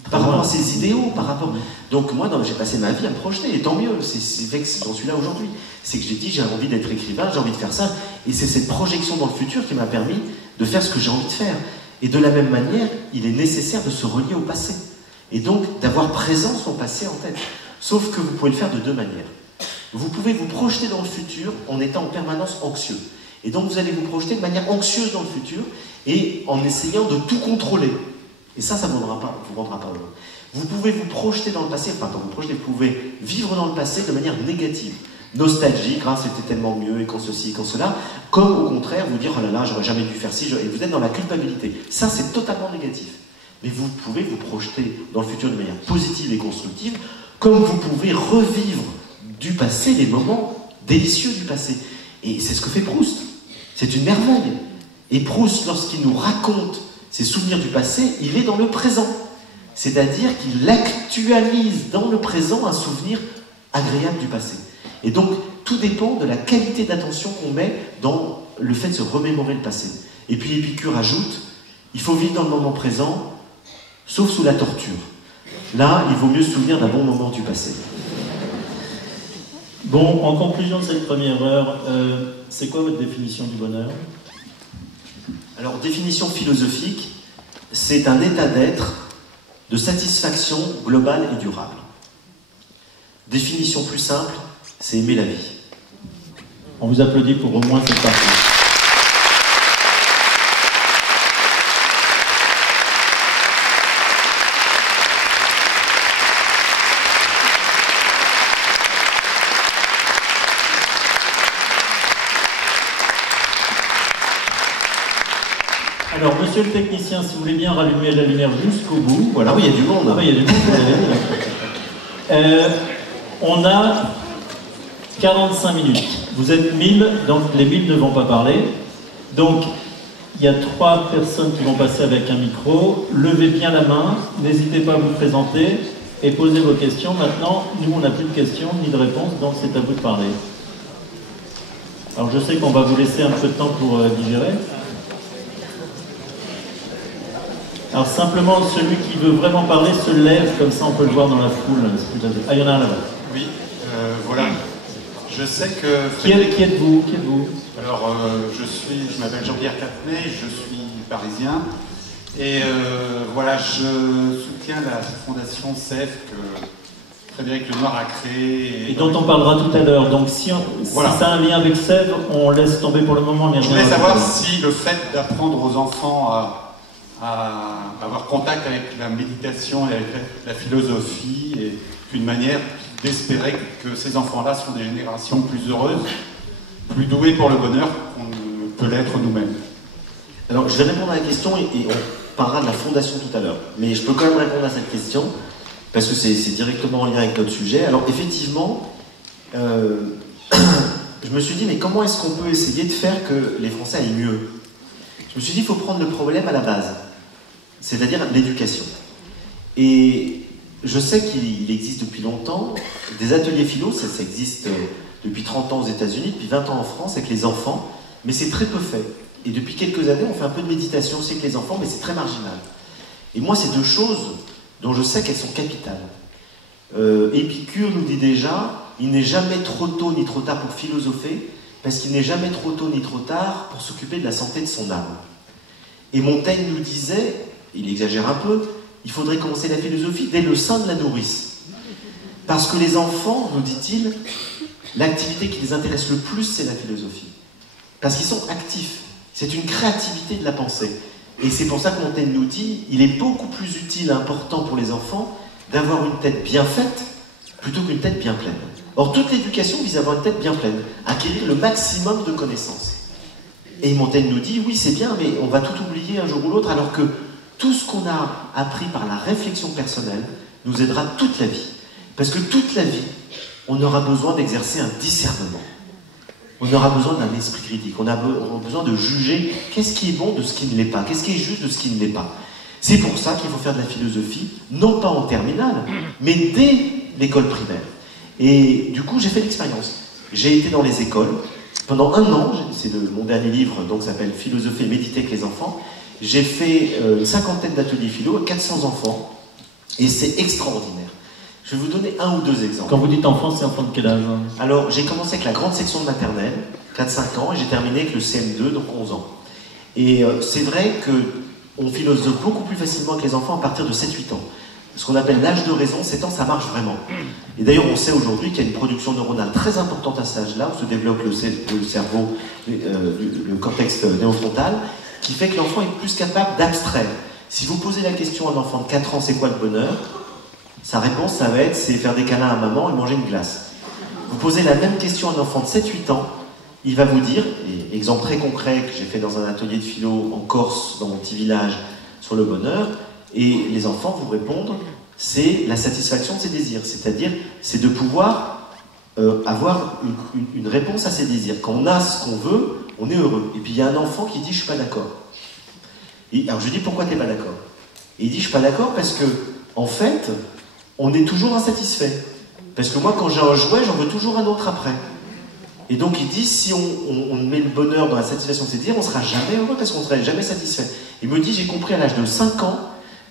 par rapport à ses idéaux, par rapport... Donc moi, j'ai passé ma vie à me projeter, et tant mieux, c'est fait que j'en suis là aujourd'hui. C'est que j'ai dit, j'ai envie d'être écrivain, j'ai envie de faire ça, et c'est cette projection dans le futur qui m'a permis de faire ce que j'ai envie de faire. Et de la même manière, il est nécessaire de se relier au passé. Et donc, d'avoir présent son passé en tête. Sauf que vous pouvez le faire de deux manières. Vous pouvez vous projeter dans le futur en étant en permanence anxieux. Et donc, vous allez vous projeter de manière anxieuse dans le futur et en essayant de tout contrôler. Et ça ne vous rendra pas heureux. Vous pouvez vous projeter dans le passé, vous pouvez vivre dans le passé de manière négative. Nostalgique, c'était tellement mieux, et quand ceci, et quand cela, comme au contraire, vous dire, oh là là, j'aurais jamais dû faire ci, et vous êtes dans la culpabilité. Ça, c'est totalement négatif. Mais vous pouvez vous projeter dans le futur de manière positive et constructive, comme vous pouvez revivre du passé les moments délicieux du passé. Et c'est ce que fait Proust. C'est une merveille. Et Proust, lorsqu'il nous raconte ses souvenirs du passé, il est dans le présent. C'est-à-dire qu'il actualise dans le présent un souvenir agréable du passé. Et donc, tout dépend de la qualité d'attention qu'on met dans le fait de se remémorer le passé. Et puis Épicure ajoute, il faut vivre dans le moment présent, sauf sous la torture. Là, il vaut mieux se souvenir d'un bon moment du passé. Bon, en conclusion de cette première heure, c'est quoi votre définition du bonheur? Alors, définition philosophique, c'est un état d'être de satisfaction globale et durable. Définition plus simple, c'est aimer la vie. On vous applaudit pour au moins cette partie. Alors, monsieur le technicien, si vous voulez bien rallumer la lumière jusqu'au bout. Voilà. Ah oui, il y a du monde. Ah oui, il y a du monde, vous avez vu. On a 45 minutes. Vous êtes 1000, donc les 1000 ne vont pas parler. Donc, il y a 3 personnes qui vont passer avec un micro. Levez bien la main, n'hésitez pas à vous présenter et posez vos questions. Maintenant, nous, on n'a plus de questions ni de réponses, donc c'est à vous de parler. Alors, je sais qu'on va vous laisser un peu de temps pour digérer. Alors, simplement, celui qui veut vraiment parler se lève, comme ça on peut le voir dans la foule. Ah, il y en a un là-bas. Oui, voilà. Je sais que... Qui êtes-vous? Alors, je m'appelle Jean-Pierre Capenet, je suis parisien. Et voilà, je soutiens la fondation CEF que Frédéric Lenoir a créée. Et dont on parlera tout à l'heure. Donc, si ça a un lien avec Sèvres, on laisse tomber pour le moment. Je voulais savoir si le fait d'apprendre aux enfants à avoir contact avec la méditation et avec la philosophie est une manière d'espérer que ces enfants-là seront des générations plus heureuses, plus douées pour le bonheur qu'on ne peut l'être nous-mêmes. Alors, je vais répondre à la question et on parlera de la fondation tout à l'heure. Mais je peux quand même répondre à cette question, parce que c'est directement en lien avec notre sujet. Alors, effectivement, je me suis dit, mais comment est-ce qu'on peut essayer de faire que les Français aillent mieux? Je me suis dit, il faut prendre le problème à la base, c'est-à-dire l'éducation. Et je sais qu'il existe depuis longtemps des ateliers philo, ça existe depuis 30 ans aux États-Unis, depuis 20 ans en France avec les enfants, mais c'est très peu fait. et depuis quelques années, on fait un peu de méditation aussi avec les enfants, mais c'est très marginal. Et moi, c'est deux choses dont je sais qu'elles sont capitales. Épicure nous dit déjà, il n'est jamais trop tôt ni trop tard pour philosopher, parce qu'il n'est jamais trop tôt ni trop tard pour s'occuper de la santé de son âme. Et Montaigne nous disait, il exagère un peu, il faudrait commencer la philosophie dès le sein de la nourrice. Parce que les enfants, nous dit-il, l'activité qui les intéresse le plus, c'est la philosophie. Parce qu'ils sont actifs. C'est une créativité de la pensée. Et c'est pour ça que Montaigne nous dit, il est beaucoup plus utile et important pour les enfants d'avoir une tête bien faite plutôt qu'une tête bien pleine. Or, toute l'éducation vise à avoir une tête bien pleine, acquérir le maximum de connaissances. Et Montaigne nous dit, oui, c'est bien, mais on va tout oublier un jour ou l'autre, alors que tout ce qu'on a appris par la réflexion personnelle nous aidera toute la vie. Parce que toute la vie, on aura besoin d'exercer un discernement. On aura besoin d'un esprit critique. On aura besoin de juger qu'est-ce qui est bon de ce qui ne l'est pas, qu'est-ce qui est juste de ce qui ne l'est pas. C'est pour ça qu'il faut faire de la philosophie, non pas en terminale, mais dès l'école primaire. Et du coup, j'ai fait l'expérience. J'ai été dans les écoles. Pendant un an, c'est mon dernier livre, donc s'appelle « Philosopher et méditer avec les enfants ». J'ai fait une cinquantaine d'ateliers philo, 400 enfants, et c'est extraordinaire. Je vais vous donner un ou deux exemples. Quand vous dites enfant, c'est enfant de quel âge? Alors, j'ai commencé avec la grande section de maternelle, 4-5 ans, et j'ai terminé avec le CM2, donc 11 ans. Et c'est vrai qu'on philosophe beaucoup plus facilement avec les enfants à partir de 7-8 ans. Ce qu'on appelle l'âge de raison, 7 ans, ça marche vraiment. Et d'ailleurs, on sait aujourd'hui qu'il y a une production neuronale très importante à cet âge-là, où se développe le cerveau, le cortex néofrontal, qui fait que l'enfant est plus capable d'abstraire. Si vous posez la question à un enfant de 4 ans, c'est quoi le bonheur? Sa réponse, ça va être, c'est faire des câlins à maman et manger une glace. Vous posez la même question à un enfant de 7-8 ans, il va vous dire, et exemple très concret que j'ai fait dans un atelier de philo en Corse, dans mon petit village, sur le bonheur, et les enfants vous répondent, c'est la satisfaction de ses désirs, c'est-à-dire, c'est de pouvoir avoir une réponse à ses désirs. Quand on a ce qu'on veut, on est heureux. Et puis il y a un enfant qui dit, je suis pas d'accord. Alors je dis, pourquoi t'es pas d'accord? Et il dit, je suis pas d'accord parce que, en fait, on est toujours insatisfait. Parce que moi, quand j'ai un jouet, j'en veux toujours un autre après. Et donc il dit, si on met le bonheur dans la satisfaction de ses désirs, on ne sera jamais heureux parce qu'on ne sera jamais satisfait. Il me dit, j'ai compris à l'âge de 5 ans,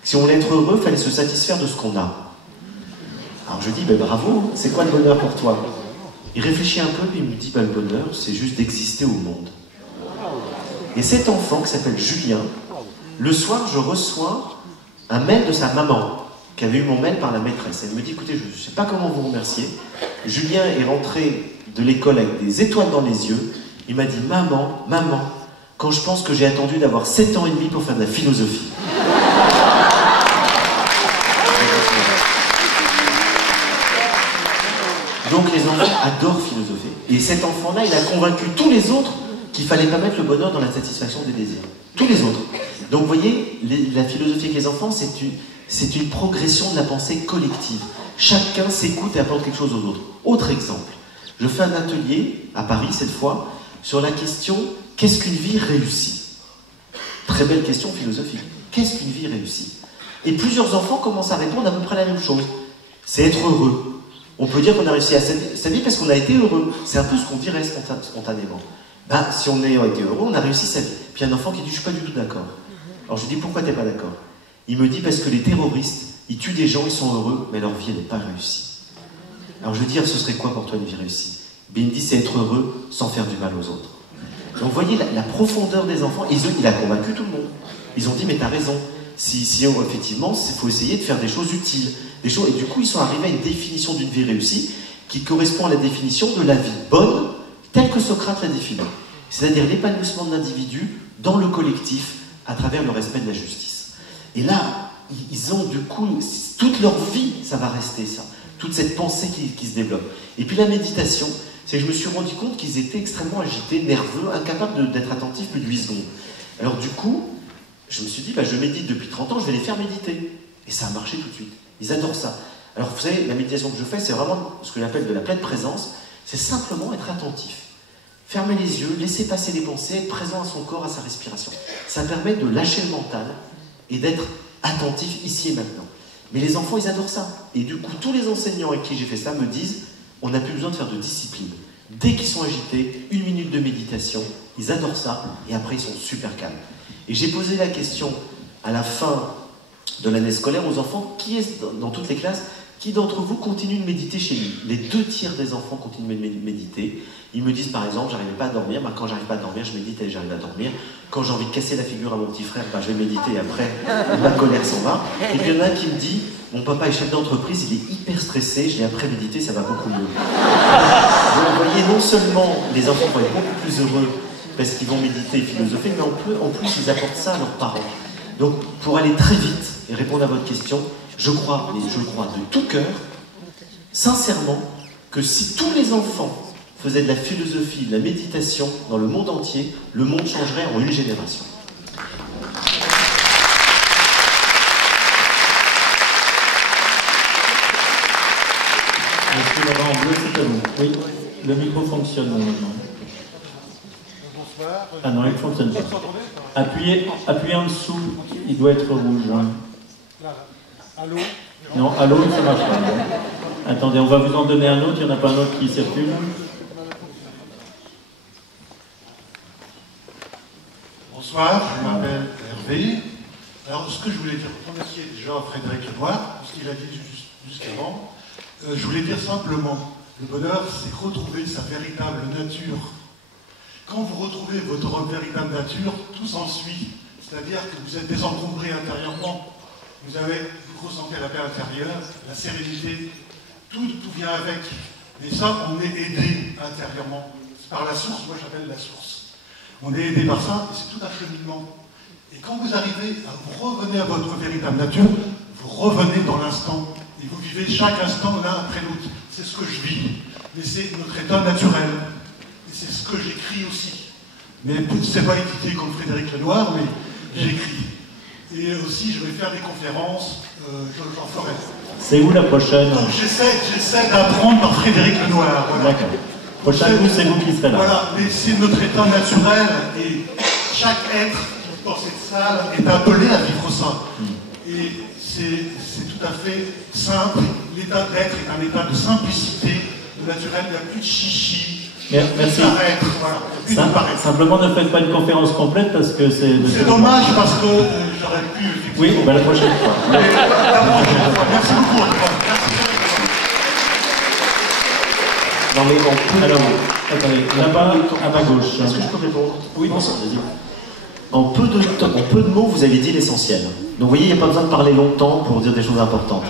que si on voulait être heureux, il fallait se satisfaire de ce qu'on a. Alors je dis, ben bravo, c'est quoi le bonheur pour toi? Il réfléchit un peu, puis il me dit, ben, le bonheur, c'est juste d'exister au monde. Et cet enfant, qui s'appelle Julien, le soir, je reçois un mail de sa maman, qui avait eu mon mail par la maîtresse. Elle me dit, écoutez, je ne sais pas comment vous remercier. Julien est rentré de l'école avec des étoiles dans les yeux. Il m'a dit, maman, quand je pense que j'ai attendu d'avoir 7 ans et demi pour faire de la philosophie. Donc les enfants adorent philosopher. Et cet enfant-là, il a convaincu tous les autres qu'il ne fallait pas mettre le bonheur dans la satisfaction des désirs. Tous les autres. Donc vous voyez, la philosophie avec les enfants, c'est une progression de la pensée collective. Chacun s'écoute et apporte quelque chose aux autres. Autre exemple, je fais un atelier, à Paris cette fois, sur la question « Qu'est-ce qu'une vie réussie ?» Très belle question philosophique. Qu'est-ce qu'une vie réussie? Et plusieurs enfants commencent à répondre à peu près la même chose. C'est être heureux. On peut dire qu'on a réussi à sa vie parce qu'on a été heureux. C'est un peu ce qu'on dirait spontanément. Ben, si on a été heureux, on a réussi sa vie. Puis il y a un enfant qui dit « Je ne suis pas du tout d'accord ». Alors je dis « Pourquoi tu n'es pas d'accord ?» Il me dit « Parce que les terroristes, ils tuent des gens, ils sont heureux, mais leur vie n'est pas réussie. » Alors je veux dire, ce serait quoi pour toi une vie réussie? Il me dit « C'est être heureux sans faire du mal aux autres. » Donc vous voyez la profondeur des enfants. Il a convaincu tout le monde. Ils ont dit « Mais tu as raison. Effectivement, il faut essayer de faire des choses utiles. » Et du coup, ils sont arrivés à une définition d'une vie réussie qui correspond à la définition de la vie bonne, telle que Socrate l'a définie. C'est-à-dire l'épanouissement de l'individu dans le collectif à travers le respect de la justice. Et là, ils ont du coup, toute leur vie, ça va rester ça. Toute cette pensée qui se développe. Et puis la méditation, c'est que je me suis rendu compte qu'ils étaient extrêmement agités, nerveux, incapables d'être attentifs plus de 8 secondes. Alors du coup, je me suis dit, je médite depuis 30 ans, je vais les faire méditer. Et ça a marché tout de suite. Ils adorent ça. Alors vous savez, la méditation que je fais, c'est vraiment ce que j'appelle de la pleine présence. C'est simplement être attentif. Fermer les yeux, laisser passer les pensées, être présent à son corps, à sa respiration. Ça permet de lâcher le mental et d'être attentif ici et maintenant. Mais les enfants, ils adorent ça. Et du coup, tous les enseignants avec qui j'ai fait ça me disent, on n'a plus besoin de faire de discipline. Dès qu'ils sont agités, 1 minute de méditation, ils adorent ça, et après ils sont super calmes. Et j'ai posé la question à la fin de l'année scolaire aux enfants, qui est dans toutes les classes, qui d'entre vous continue de méditer chez lui? Les 2/3 des enfants continuent de méditer. Ils me disent par exemple, j'arrivais pas à dormir, bah, quand j'arrive pas à dormir, je médite et j'arrive à dormir. Quand j'ai envie de casser la figure à mon petit frère, bah, je vais méditer et après, la colère s'en va. Et puis il y en a un qui me dit, mon papa est chef d'entreprise, il est hyper stressé, je l'ai après médité, ça va beaucoup mieux. Donc, vous voyez, non seulement les enfants vont être beaucoup plus heureux parce qu'ils vont méditer et philosopher, mais en plus ils apportent ça à leurs parents. Donc pour aller très vite et répondre à votre question, je crois de tout cœur, sincèrement, que si tous les enfants faisaient de la philosophie, de la méditation dans le monde entier, le monde changerait en une génération. Est-ce que là-bas en bleu, c'est à vous? Oui, le micro fonctionne maintenant. Bonsoir. Ah non, il ne fonctionne pas. Appuyez en dessous, il doit être rouge. Hein. Là. Allô? Non, allô, ça marche pas. Non. Attendez, on va vous en donner un autre, il n'y en a pas un autre qui circule. Bonsoir, je m'appelle Hervé. Alors, ce que je voulais dire, remercier déjà Frédéric Lenoir, pour ce qu'il a dit jusqu'avant. Je voulais dire simplement, le bonheur, c'est retrouver sa véritable nature. Quand vous retrouvez votre véritable nature, tout s'ensuit. C'est-à-dire que vous êtes désencombré intérieurement. Vous ressentez la paix intérieure, la sérénité, tout vient avec. Et ça, on est aidé intérieurement. C'est par la source, moi j'appelle la source. On est aidé par ça, et c'est tout un cheminement. Et quand vous arrivez à vous revenir à votre véritable nature, vous revenez dans l'instant. Et vous vivez chaque instant l'un après l'autre. C'est ce que je vis. Mais c'est notre état naturel. Et c'est ce que j'écris aussi. Mais c'est pas édité comme Frédéric Lenoir, mais j'écris. Et aussi, je vais faire des conférences, j'en ferai. C'est où la prochaine? Donc j'essaie d'apprendre par Frédéric Lenoir. Voilà. D'accord. Prochaine, c'est vous qui serez là. Voilà, mais c'est notre état naturel et chaque être dans cette salle est appelé à vivre ça. Et c'est tout à fait simple. L'état d'être est un état de simplicité, de naturel, il n'y a plus de chichi. Merci. Voilà, simplement ne faites pas une conférence complète parce que c'est... C'est dommage parce que j'aurais pu... Oui, ben la prochaine fois. Merci beaucoup. Non mais on peut... Alors, attendez, là-bas, à ma gauche. Est-ce que je peux répondre? Oui, bon, vas-y. En peu de mots, vous avez dit l'essentiel. Donc vous voyez, il n'y a pas besoin de parler longtemps pour dire des choses importantes.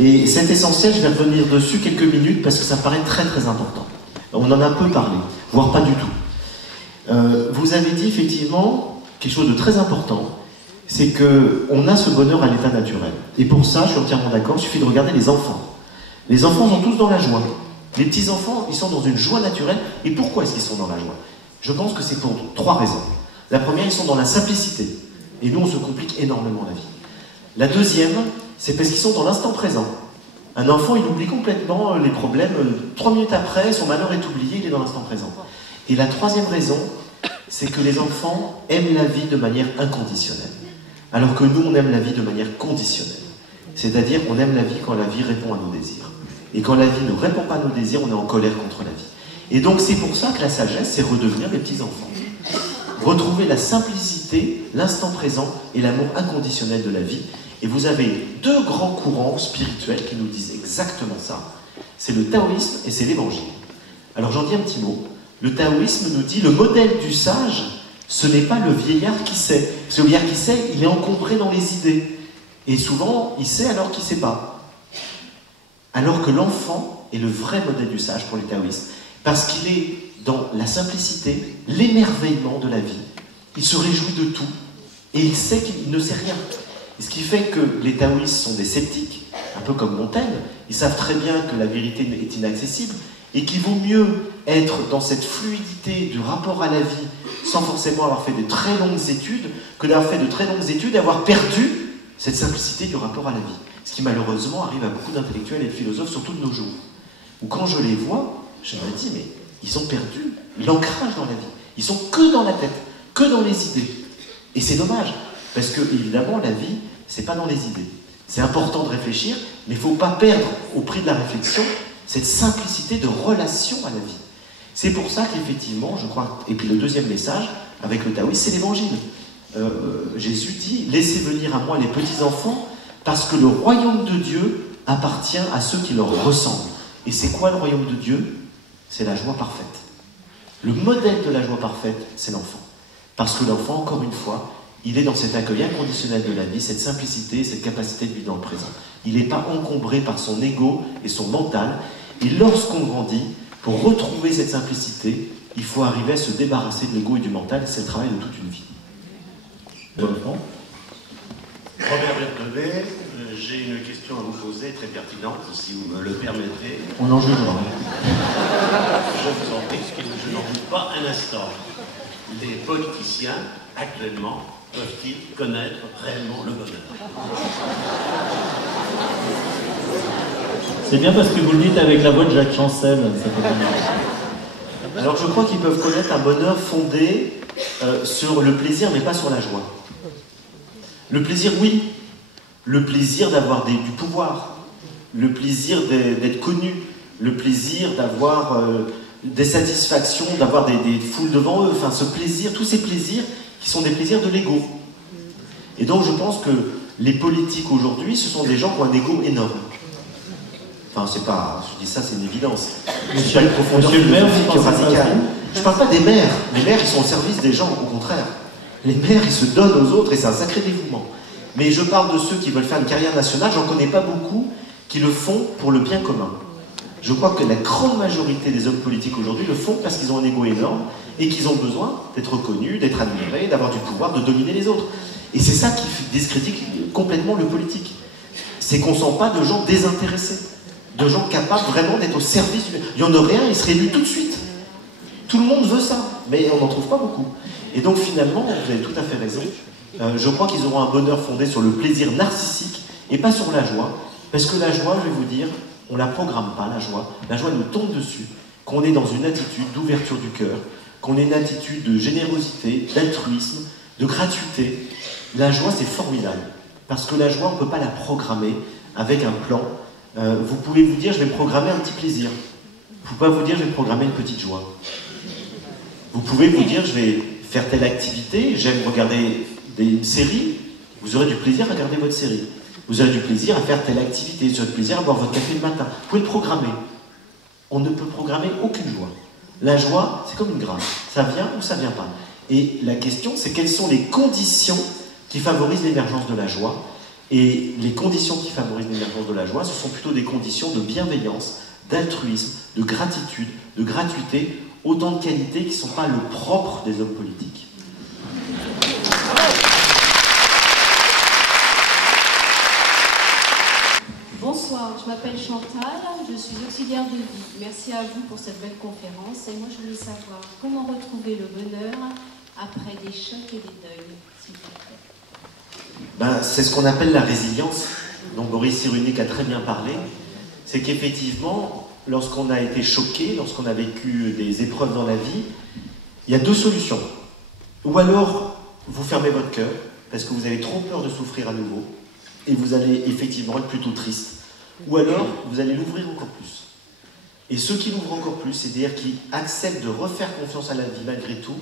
Et cet essentiel, je vais revenir dessus quelques minutes parce que ça me paraît très très important. On en a peu parlé, voire pas du tout. Vous avez dit effectivement quelque chose de très important, c'est qu'on a ce bonheur à l'état naturel. Et pour ça, je suis entièrement d'accord, il suffit de regarder les enfants. Les enfants sont tous dans la joie. Les petits-enfants, ils sont dans une joie naturelle. Et pourquoi est-ce qu'ils sont dans la joie? Je pense que c'est pour 3 raisons. La première, ils sont dans la simplicité. Et nous, on se complique énormément la vie. La deuxième, c'est parce qu'ils sont dans l'instant présent. Un enfant, il oublie complètement les problèmes. 3 minutes après, son malheur est oublié, il est dans l'instant présent. Et la troisième raison, c'est que les enfants aiment la vie de manière inconditionnelle. Alors que nous, on aime la vie de manière conditionnelle. C'est-à-dire qu'on aime la vie quand la vie répond à nos désirs. Et quand la vie ne répond pas à nos désirs, on est en colère contre la vie. Et donc c'est pour ça que la sagesse, c'est redevenir des petits-enfants. Retrouver la simplicité, l'instant présent et l'amour inconditionnel de la vie. Et vous avez 2 grands courants spirituels qui nous disent exactement ça. C'est le taoïsme et c'est l'évangile. Alors j'en dis un petit mot. Le taoïsme nous dit le modèle du sage, ce n'est pas le vieillard qui sait. Parce que le vieillard qui sait, il est encombré dans les idées. Et souvent, il sait alors qu'il ne sait pas. Alors que l'enfant est le vrai modèle du sage pour les taoïstes. Parce qu'il est dans la simplicité, l'émerveillement de la vie. Il se réjouit de tout. Et il sait qu'il ne sait rien. Et ce qui fait que les taoïstes sont des sceptiques, un peu comme Montaigne. Ils savent très bien que la vérité est inaccessible et qu'il vaut mieux être dans cette fluidité du rapport à la vie sans forcément avoir fait de très longues études que d'avoir fait de très longues études et avoir perdu cette simplicité du rapport à la vie. Ce qui malheureusement arrive à beaucoup d'intellectuels et de philosophes, surtout de nos jours. Où quand je les vois, je me dis, mais ils ont perdu l'ancrage dans la vie. Ils sont que dans la tête, que dans les idées. Et c'est dommage, parce que évidemment la vie, c'est pas dans les idées. C'est important de réfléchir, mais il ne faut pas perdre au prix de la réflexion cette simplicité de relation à la vie. C'est pour ça qu'effectivement, je crois, et puis le deuxième message, avec le taoïsme, c'est l'évangile. Jésus dit, laissez venir à moi les petits-enfants, parce que le royaume de Dieu appartient à ceux qui leur ressemblent. Et c'est quoi le royaume de Dieu? C'est la joie parfaite. Le modèle de la joie parfaite, c'est l'enfant. Parce que l'enfant, encore une fois, il est dans cet accueil inconditionnel de la vie, cette simplicité, cette capacité de vivre dans le présent. Il n'est pas encombré par son ego et son mental. Et lorsqu'on grandit, pour retrouver cette simplicité, il faut arriver à se débarrasser de l'ego et du mental. C'est le travail de toute une vie. Robert Berthelet, j'ai une question à vous poser, très pertinente, si vous me le permettez. On en jugera. Je vous en prie, je n'en doute pas un instant. Les politiciens, actuellement, peuvent-ils connaître réellement le bonheur? C'est bien parce que vous le dites avec la voix de Jacques Chancel. Ça peut bien. Alors je crois qu'ils peuvent connaître un bonheur fondé sur le plaisir, mais pas sur la joie. Le plaisir, oui. Le plaisir d'avoir du pouvoir. Le plaisir d'être connu. Le plaisir d'avoir des satisfactions, d'avoir des foules devant eux. Enfin, ce plaisir, tous ces plaisirs qui sont des plaisirs de l'ego. Et donc je pense que les politiques aujourd'hui, ce sont des gens qui ont un ego énorme. Enfin, c'est pas, je dis ça, c'est une évidence. C'est pas une profondeur philosophique radicale. Je parle pas des maires. Les maires, ils sont au service des gens, au contraire. Les maires, ils se donnent aux autres et c'est un sacré dévouement. Mais je parle de ceux qui veulent faire une carrière nationale, j'en connais pas beaucoup qui le font pour le bien commun. Je crois que la grande majorité des hommes politiques aujourd'hui le font parce qu'ils ont un ego énorme et qu'ils ont besoin d'être reconnus, d'être admirés, d'avoir du pouvoir, de dominer les autres. Et c'est ça qui discrédite complètement le politique. C'est qu'on ne sent pas de gens désintéressés, de gens capables vraiment d'être au service du... Il y en aurait un, il serait élu tout de suite. Tout le monde veut ça, mais on n'en trouve pas beaucoup. Et donc finalement, vous avez tout à fait raison, je crois qu'ils auront un bonheur fondé sur le plaisir narcissique et pas sur la joie. Parce que la joie, je vais vous dire, on ne la programme pas, la joie nous tombe dessus, qu'on est dans une attitude d'ouverture du cœur, qu'on ait une attitude de générosité, d'altruisme, de gratuité. La joie, c'est formidable, parce que la joie, on ne peut pas la programmer avec un plan. Vous pouvez vous dire, je vais programmer un petit plaisir. Vous ne pouvez pas vous dire, je vais programmer une petite joie. Vous pouvez vous dire, je vais faire telle activité, j'aime regarder une série, vous aurez du plaisir à regarder votre série. Vous aurez du plaisir à faire telle activité, vous aurez du plaisir à boire votre café le matin. Vous pouvez le programmer. On ne peut programmer aucune joie. La joie, c'est comme une grâce. Ça vient ou ça ne vient pas. Et la question, c'est quelles sont les conditions qui favorisent l'émergence de la joie. Et les conditions qui favorisent l'émergence de la joie, ce sont plutôt des conditions de bienveillance, d'altruisme, de gratitude, de gratuité, autant de qualités qui ne sont pas le propre des hommes politiques. Bonsoir, je m'appelle Chantal, je suis auxiliaire de vie. Merci à vous pour cette belle conférence. Et moi, je voulais savoir comment retrouver le bonheur après des chocs et des deuils, s'il vous plaît. C'est ce qu'on appelle la résilience, dont Boris Cyrulnik a très bien parlé. C'est qu'effectivement, lorsqu'on a été choqué, lorsqu'on a vécu des épreuves dans la vie, il y a deux solutions. Ou alors, vous fermez votre cœur, parce que vous avez trop peur de souffrir à nouveau, et vous allez effectivement être plutôt triste. Ou alors, vous allez l'ouvrir encore plus. Et ceux qui l'ouvrent encore plus, c'est-à-dire qui acceptent de refaire confiance à la vie malgré tout,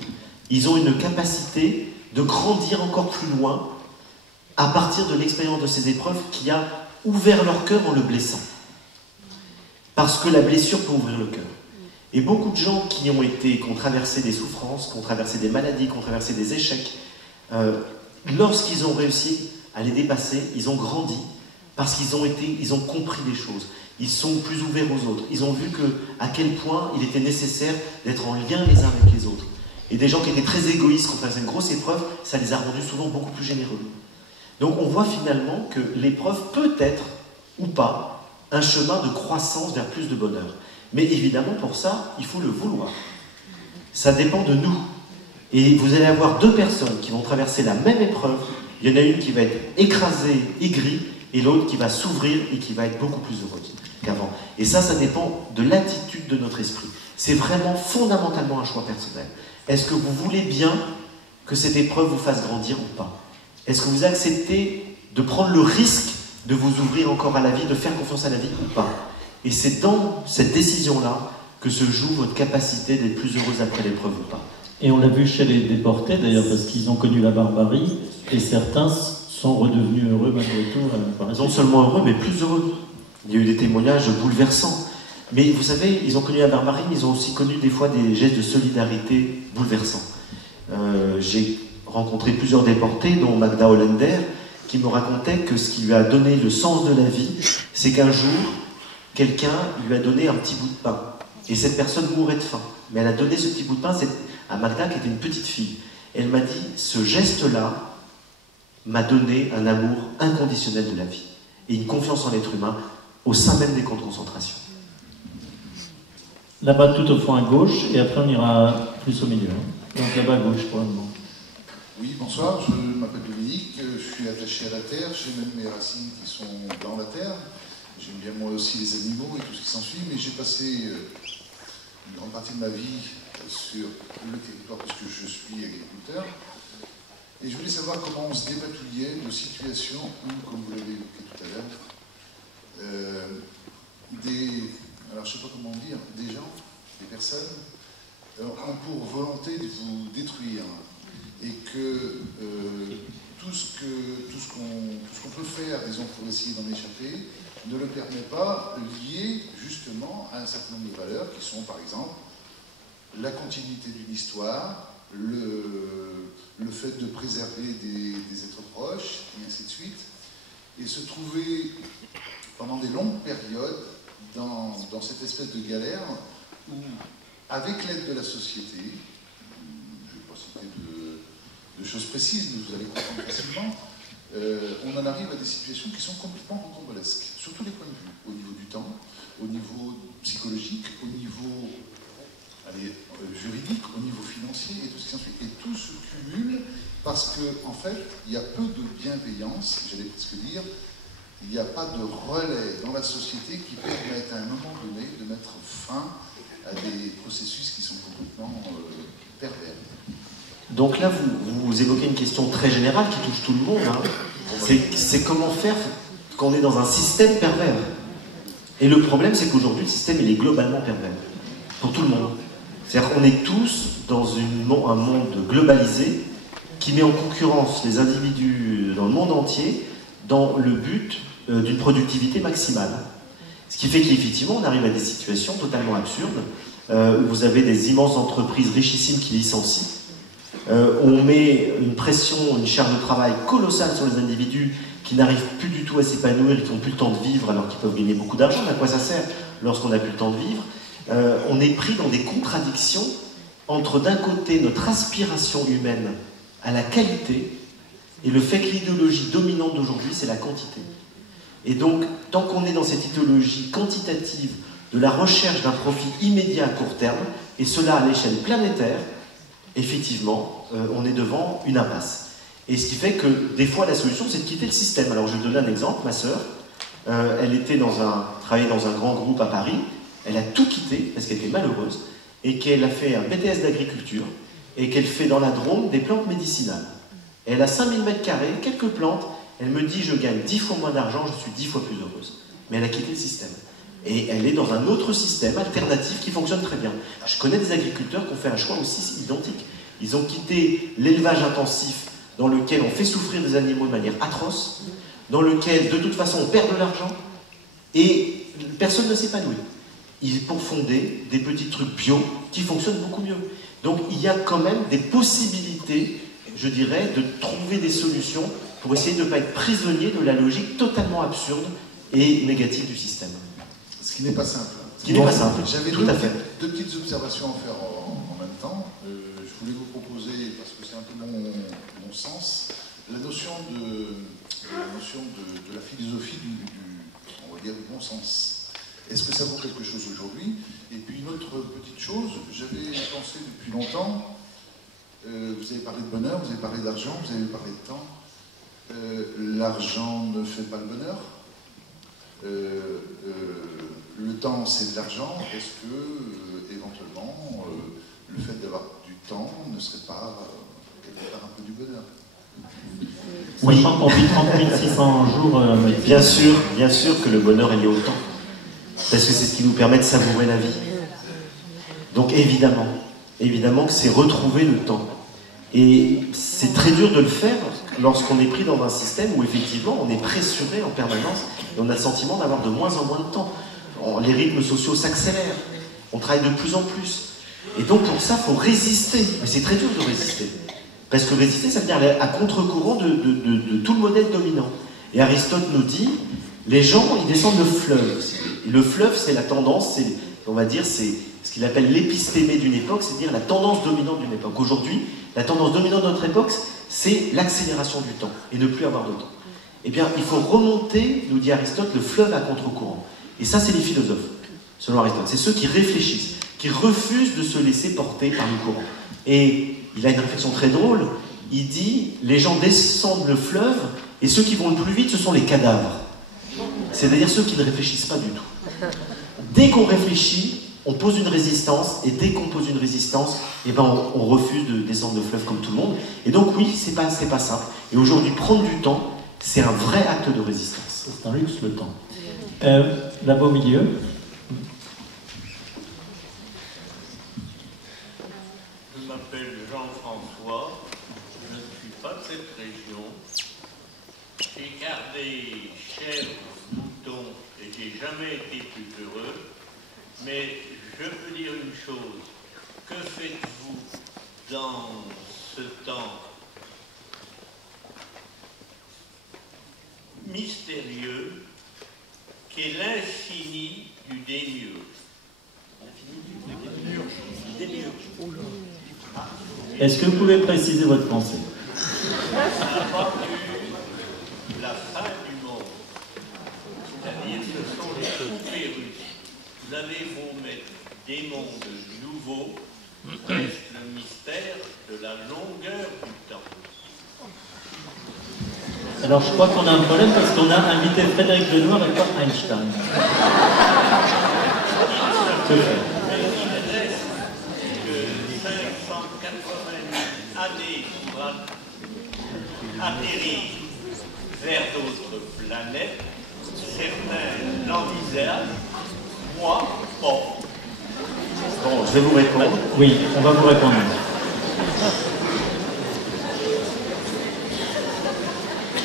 ils ont une capacité de grandir encore plus loin à partir de l'expérience de ces épreuves qui a ouvert leur cœur en le blessant. Parce que la blessure peut ouvrir le cœur. Et beaucoup de gens qui ont traversé des souffrances, qui ont traversé des maladies, qui ont traversé des échecs, lorsqu'ils ont réussi à les dépasser, ils ont grandi parce qu'ils ont compris des choses. Ils sont plus ouverts aux autres. Ils ont vu à quel point il était nécessaire d'être en lien les uns avec les autres. Et des gens qui étaient très égoïstes, qui ont traversé une grosse épreuve, ça les a rendus souvent beaucoup plus généreux. Donc on voit finalement que l'épreuve peut être, ou pas, un chemin de croissance vers plus de bonheur. Mais évidemment, pour ça, il faut le vouloir. Ça dépend de nous. Et vous allez avoir deux personnes qui vont traverser la même épreuve. Il y en a une qui va être écrasée, aigrie, et l'autre qui va s'ouvrir et qui va être beaucoup plus heureuse qu'avant. Et ça dépend de l'attitude de notre esprit. C'est vraiment fondamentalement un choix personnel. Est-ce que vous voulez bien que cette épreuve vous fasse grandir ou pas? Est-ce que vous acceptez de prendre le risque de vous ouvrir encore à la vie, de faire confiance à la vie ou pas? Et c'est dans cette décision-là que se joue votre capacité d'être plus heureuse après l'épreuve ou pas. Et on l'a vu chez les déportés, d'ailleurs, parce qu'ils ont connu la barbarie, et certains sont redevenus heureux malgré tout. Non seulement heureux, mais plus heureux. Il y a eu des témoignages bouleversants. Mais vous savez, ils ont connu la barbarie, mais ils ont aussi connu des fois des gestes de solidarité bouleversants. J'ai rencontré plusieurs déportés, dont Magda Hollander, qui me racontait que ce qui lui a donné le sens de la vie, c'est qu'un jour, quelqu'un lui a donné un petit bout de pain. Et cette personne mourait de faim. Mais elle a donné ce petit bout de pain à Magda, qui était une petite fille. Elle m'a dit, ce geste-là m'a donné un amour inconditionnel de la vie. Et une confiance en l'être humain au sein même des camps de concentration. Là-bas, tout au fond à gauche, et après on ira plus au milieu. Donc là-bas à gauche, pour le moment. Oui, bonsoir, je m'appelle Dominique, je suis attaché à la terre, j'ai même mes racines qui sont dans la terre. J'aime bien moi aussi les animaux et tout ce qui s'ensuit, mais j'ai passé une grande partie de ma vie sur le territoire parce que je suis agriculteur. Et je voulais savoir comment on se dépatouillait de situations où, comme vous l'avez évoqué tout à l'heure, alors je ne sais pas comment dire, des gens, des personnes, ont pour volonté de vous détruire. Et que tout ce qu'on peut faire, disons, pour essayer d'en échapper, ne le permet pas, lié justement à un certain nombre de valeurs qui sont, par exemple, la continuité d'une histoire, le fait de préserver des êtres proches, et ainsi de suite, et se trouver pendant des longues périodes dans cette espèce de galère où, avec l'aide de la société, je ne vais pas citer de choses précises, mais vous allez comprendre facilement, on en arrive à des situations qui sont complètement rocambolesques, sur tous les points de vue, au niveau du temps, au niveau psychologique, au niveau juridique, au niveau financier et tout ce qui s'ensuit. Et tout se cumule parce qu'en fait, il y a peu de bienveillance, j'allais presque dire, il n'y a pas de relais dans la société qui permettent à un moment donné de mettre fin à des processus qui sont complètement pervers. Donc là, vous évoquez une question très générale qui touche tout le monde. Hein. C'est comment faire quand on est dans un système pervers. Et le problème, c'est qu'aujourd'hui, le système, il est globalement pervers. Pour tout le monde. C'est-à-dire qu'on est tous dans un monde globalisé qui met en concurrence les individus dans le monde entier dans le but d'une productivité maximale. Ce qui fait qu'effectivement, on arrive à des situations totalement absurdes où vous avez des immenses entreprises richissimes qui licencient. On met une pression, une charge de travail colossale sur les individus qui n'arrivent plus du tout à s'épanouir, qui n'ont plus le temps de vivre alors qu'ils peuvent gagner beaucoup d'argent. À quoi ça sert lorsqu'on n'a plus le temps de vivre? On est pris dans des contradictions entre d'un côté notre aspiration humaine à la qualité et le fait que l'idéologie dominante d'aujourd'hui c'est la quantité. Et donc tant qu'on est dans cette idéologie quantitative de la recherche d'un profit immédiat à court terme, et cela à l'échelle planétaire, effectivement, on est devant une impasse. Et ce qui fait que, des fois, la solution, c'est de quitter le système. Alors, je vais donner un exemple. Ma sœur, elle travaillait dans un grand groupe à Paris. Elle a tout quitté, parce qu'elle était malheureuse, et qu'elle a fait un BTS d'agriculture, et qu'elle fait dans la Drôme des plantes médicinales. Et elle a 5000 m², quelques plantes. Elle me dit, je gagne 10 fois moins d'argent, je suis 10 fois plus heureuse. Mais elle a quitté le système. Et elle est dans un autre système alternatif qui fonctionne très bien. Je connais des agriculteurs qui ont fait un choix aussi identique. Ils ont quitté l'élevage intensif dans lequel on fait souffrir des animaux de manière atroce, dans lequel de toute façon on perd de l'argent et personne ne s'épanouit. Pour fonder des petits trucs bio qui fonctionnent beaucoup mieux. Donc il y a quand même des possibilités, je dirais, de trouver des solutions pour essayer de ne pas être prisonnier de la logique totalement absurde et négative du système. Ce qui n'est pas simple. Ce qui n'est pas simple. J'avais deux petites observations à faire en même temps. Je voulais vous proposer, parce que c'est un peu mon sens, la notion de la philosophie on va dire, du bon sens. Est-ce que ça vaut quelque chose aujourd'hui? Et puis une autre petite chose, j'avais pensé depuis longtemps, vous avez parlé de bonheur, vous avez parlé d'argent, vous avez parlé de temps. L'argent ne fait pas le bonheur. Le temps, c'est de l'argent. Est-ce que, éventuellement, le fait d'avoir du temps ne serait pas, quelque part, un peu du bonheur? Oui. Sachant qu'on vit 30 600 jours. Bien sûr que le bonheur est lié au temps. Parce que c'est ce qui nous permet de savourer la vie. Donc évidemment que c'est retrouver le temps. Et c'est très dur de le faire lorsqu'on est pris dans un système où effectivement on est pressuré en permanence et on a le sentiment d'avoir de moins en moins de temps. Les rythmes sociaux s'accélèrent, on travaille de plus en plus. Et donc pour ça, il faut résister. Mais c'est très dur de résister. Parce que résister, ça veut dire aller à contre-courant de tout le modèle dominant. Et Aristote nous dit, les gens, ils descendent le fleuve. Et le fleuve, c'est la tendance, on va dire, c'est ce qu'il appelle l'épistémé d'une époque, c'est-à-dire la tendance dominante d'une époque. Aujourd'hui, la tendance dominante de notre époque, c'est l'accélération du temps, et ne plus avoir de temps. Eh bien, il faut remonter, nous dit Aristote, le fleuve à contre-courant. Et ça, c'est les philosophes, selon Aristote. C'est ceux qui réfléchissent, qui refusent de se laisser porter par le courant. Et il a une réflexion très drôle. Il dit, les gens descendent le fleuve, et ceux qui vont le plus vite, ce sont les cadavres. C'est-à-dire ceux qui ne réfléchissent pas du tout. Dès qu'on réfléchit, on pose une résistance, et dès qu'on pose une résistance, eh ben on refuse de descendre le fleuve comme tout le monde. Et donc oui, c'est pas simple. Et aujourd'hui, prendre du temps, c'est un vrai acte de résistance. C'est un luxe, le temps. Là-bas au milieu. Je m'appelle Jean-François, je ne suis pas de cette région. J'ai gardé chèvres, moutons, et j'ai jamais été plus heureux. Mais je peux dire une chose, que faites-vous dans ce temps mystérieux qu'est l'infini du démiurge? Est-ce que vous pouvez préciser votre pensée? A vendu la fin du monde, c'est-à-dire ce sont les poupées russes. Vous avez beau mettre des mondes nouveaux, reste le mystère de la longueur du temps. Alors je crois qu'on a un problème parce qu'on a invité Frédéric Lenoir et pas Einstein. Mais il reste que 580 000 années pour atterrir vers d'autres planètes. Certains l'envisagent, moi, bon. Bon, je vais vous répondre. Oui, on va vous répondre.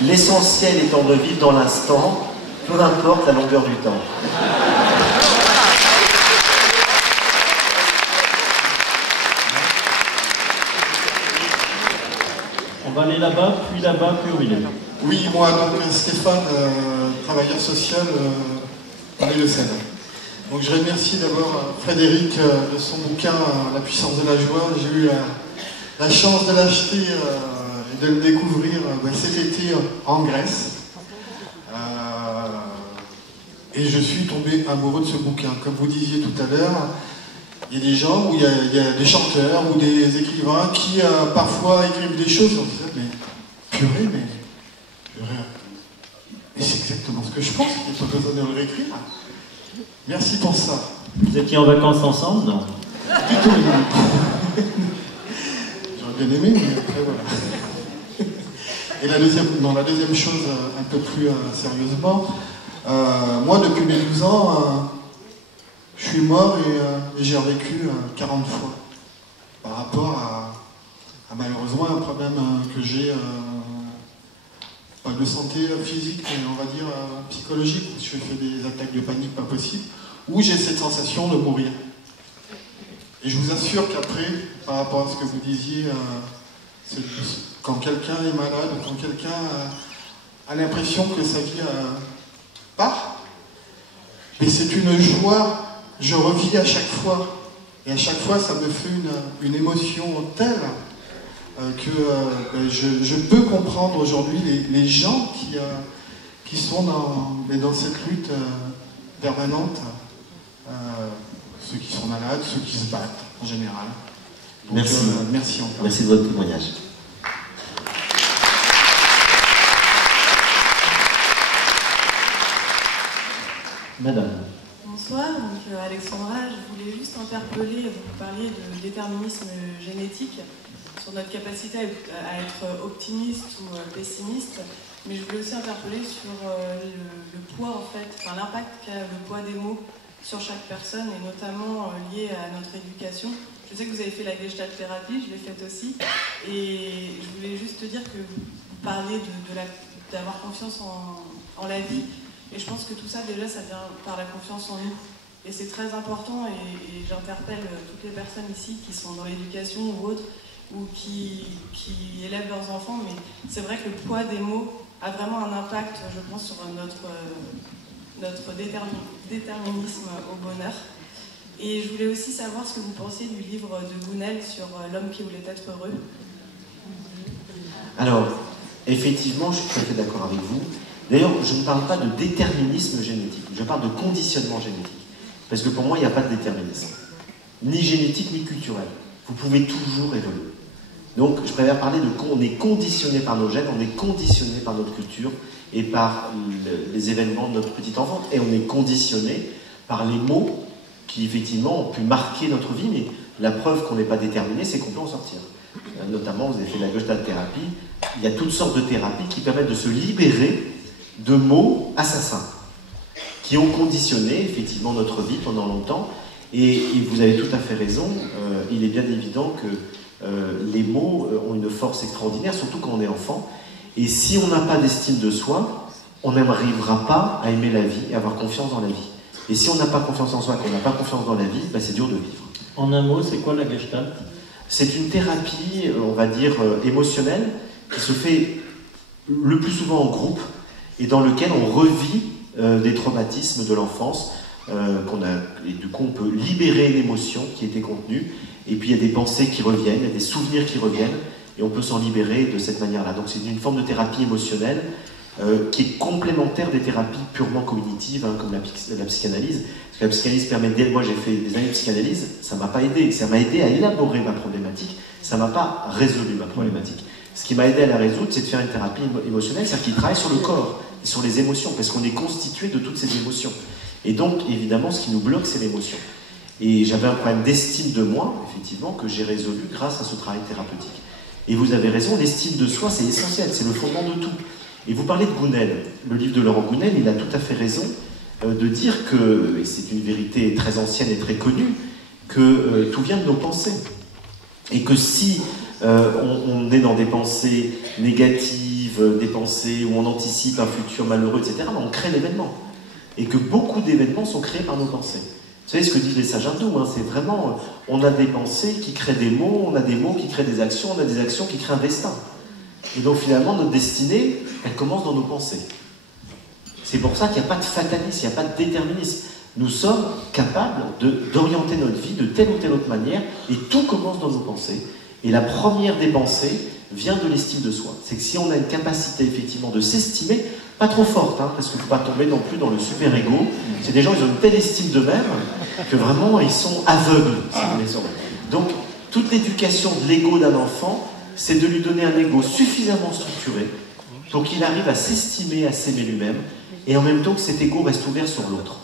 L'essentiel étant de vivre dans l'instant, peu importe la longueur du temps. On va aller là-bas, puis au milieu. Oui, moi, donc Stéphane, travailleur social dans les Hauts-de-Seine. Donc je remercie d'abord Frédéric de son bouquin La puissance de la joie. J'ai eu la chance de l'acheter et de le découvrir cet été en Grèce. Et je suis tombé amoureux de ce bouquin. Comme vous disiez tout à l'heure, il y a des gens, il y a des chanteurs ou des écrivains qui parfois écrivent des choses, on se dit, mais purée, mais c'est exactement ce que je pense, il n'y a pas besoin de le réécrire. Merci pour ça. Vous étiez en vacances ensemble, non? Du tout, non. J'aurais bien aimé, mais après voilà. Et la deuxième chose, un peu plus sérieusement, moi depuis mes 12 ans, je suis mort et j'ai revécu 40 fois. Par rapport à malheureusement un problème que j'ai, pas de santé physique, mais on va dire psychologique, où je fais des attaques de panique pas possible, où j'ai cette sensation de mourir. Et je vous assure qu'après, par rapport à ce que vous disiez, quand quelqu'un est malade, ou quand quelqu'un a l'impression que sa vie part, mais c'est une joie, je revis à chaque fois. Et à chaque fois, ça me fait une émotion telle que je peux comprendre aujourd'hui les gens qui sont dans cette lutte permanente, ceux qui sont malades, ceux qui se battent en général. Donc, merci. Merci encore. Merci de votre témoignage. Madame. Bonsoir, donc Alexandra, je voulais juste interpeller, vous parliez de déterminisme génétique, sur notre capacité à être optimiste ou pessimiste, mais je voulais aussi interpeller sur le poids en fait, enfin l'impact qu'a le poids des mots sur chaque personne, et notamment liées à notre éducation. Je sais que vous avez fait la Gestalt thérapie, je l'ai faite aussi, et je voulais juste te dire que vous parlez d'avoir confiance en la vie, et je pense que tout ça, déjà, ça vient par la confiance en nous. Et c'est très important, et j'interpelle toutes les personnes ici qui sont dans l'éducation ou autres, ou qui élèvent leurs enfants, mais c'est vrai que le poids des mots a vraiment un impact, je pense, sur notre déterminisme au bonheur. Et je voulais aussi savoir ce que vous pensiez du livre de Gounel sur l'homme qui voulait être heureux. Alors, effectivement, je suis tout à fait d'accord avec vous. D'ailleurs, je ne parle pas de déterminisme génétique, je parle de conditionnement génétique. Parce que pour moi, il n'y a pas de déterminisme. Ni génétique, ni culturel. Vous pouvez toujours évoluer. Donc, je préfère parler de on est conditionné par nos gènes, on est conditionné par notre culture et par les événements de notre petite enfance. Et on est conditionné par les mots qui, effectivement, ont pu marquer notre vie, mais la preuve qu'on n'est pas déterminé, c'est qu'on peut en sortir. Notamment, vous avez fait de la Gestalt thérapie, il y a toutes sortes de thérapies qui permettent de se libérer de mots assassins, qui ont conditionné, effectivement, notre vie pendant longtemps. Et vous avez tout à fait raison, il est bien évident que les mots ont une force extraordinaire, surtout quand on est enfant. Et si on n'a pas d'estime de soi, on n'arrivera pas à aimer la vie et avoir confiance dans la vie. Et si on n'a pas confiance en soi, qu'on n'a pas confiance dans la vie, ben c'est dur de vivre. En un mot, c'est quoi la Gestalt? C'est une thérapie, on va dire, émotionnelle, qui se fait le plus souvent en groupe, et dans lequel on revit des traumatismes de l'enfance, et du coup on peut libérer l'émotion qui était contenue, et puis il y a des pensées qui reviennent, il y a des souvenirs qui reviennent, et on peut s'en libérer de cette manière-là. Donc c'est une forme de thérapie émotionnelle qui est complémentaire des thérapies purement cognitives, comme la psychanalyse. Parce que la psychanalyse permet d'aider. Moi j'ai fait des années de psychanalyse, ça ne m'a pas aidé, ça m'a aidé à élaborer ma problématique, ça ne m'a pas résolu ma problématique. Ce qui m'a aidé à la résoudre, c'est de faire une thérapie émotionnelle, c'est-à-dire qu'il travaille sur le corps et sur les émotions, parce qu'on est constitué de toutes ces émotions. Et donc, évidemment, ce qui nous bloque, c'est l'émotion. Et j'avais un problème d'estime de moi, effectivement, que j'ai résolu grâce à ce travail thérapeutique. Et vous avez raison, l'estime de soi, c'est essentiel, c'est le fondement de tout. Et vous parlez de Gounel, le livre de Laurent Gounel, il a tout à fait raison de dire que, et c'est une vérité très ancienne et très connue, que tout vient de nos pensées. Et que si on est dans des pensées négatives, des pensées où on anticipe un futur malheureux, etc., on crée l'événement. Et que beaucoup d'événements sont créés par nos pensées. Vous savez ce que disent les sages hindous, hein, c'est vraiment, on a des pensées qui créent des mots, on a des mots qui créent des actions, on a des actions qui créent un destin. Et donc finalement, notre destinée, elle commence dans nos pensées. C'est pour ça qu'il n'y a pas de fatalisme, il n'y a pas de déterminisme. Nous sommes capables d'orienter notre vie de telle ou telle autre manière, et tout commence dans nos pensées. Et la première des pensées vient de l'estime de soi. C'est que si on a une capacité effectivement de s'estimer, pas trop forte, hein, parce qu'il ne faut pas tomber non plus dans le super-ego. C'est des gens, ils ont une telle estime d'eux-mêmes que vraiment ils sont aveugles, si vous voulez. Donc, toute l'éducation de l'ego d'un enfant, c'est de lui donner un ego suffisamment structuré pour qu'il arrive à s'estimer, à s'aimer lui-même, et en même temps que cet ego reste ouvert sur l'autre.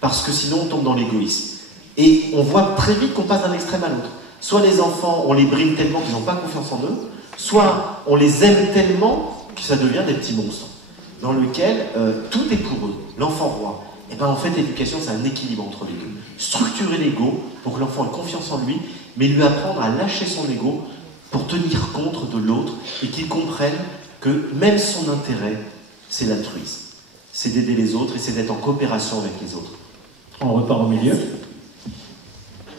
Parce que sinon, on tombe dans l'égoïsme. Et on voit très vite qu'on passe d'un extrême à l'autre. Soit les enfants, on les brime tellement qu'ils n'ont pas confiance en eux, soit on les aime tellement que ça devient des petits monstres, dans lequel tout est pour eux, l'enfant roi. Et bien en fait, l'éducation, c'est un équilibre entre les deux. Structurer l'ego pour que l'enfant ait confiance en lui, mais lui apprendre à lâcher son ego pour tenir compte de l'autre et qu'il comprenne que même son intérêt, c'est l'altruisme. C'est d'aider les autres et c'est d'être en coopération avec les autres. On repart au milieu.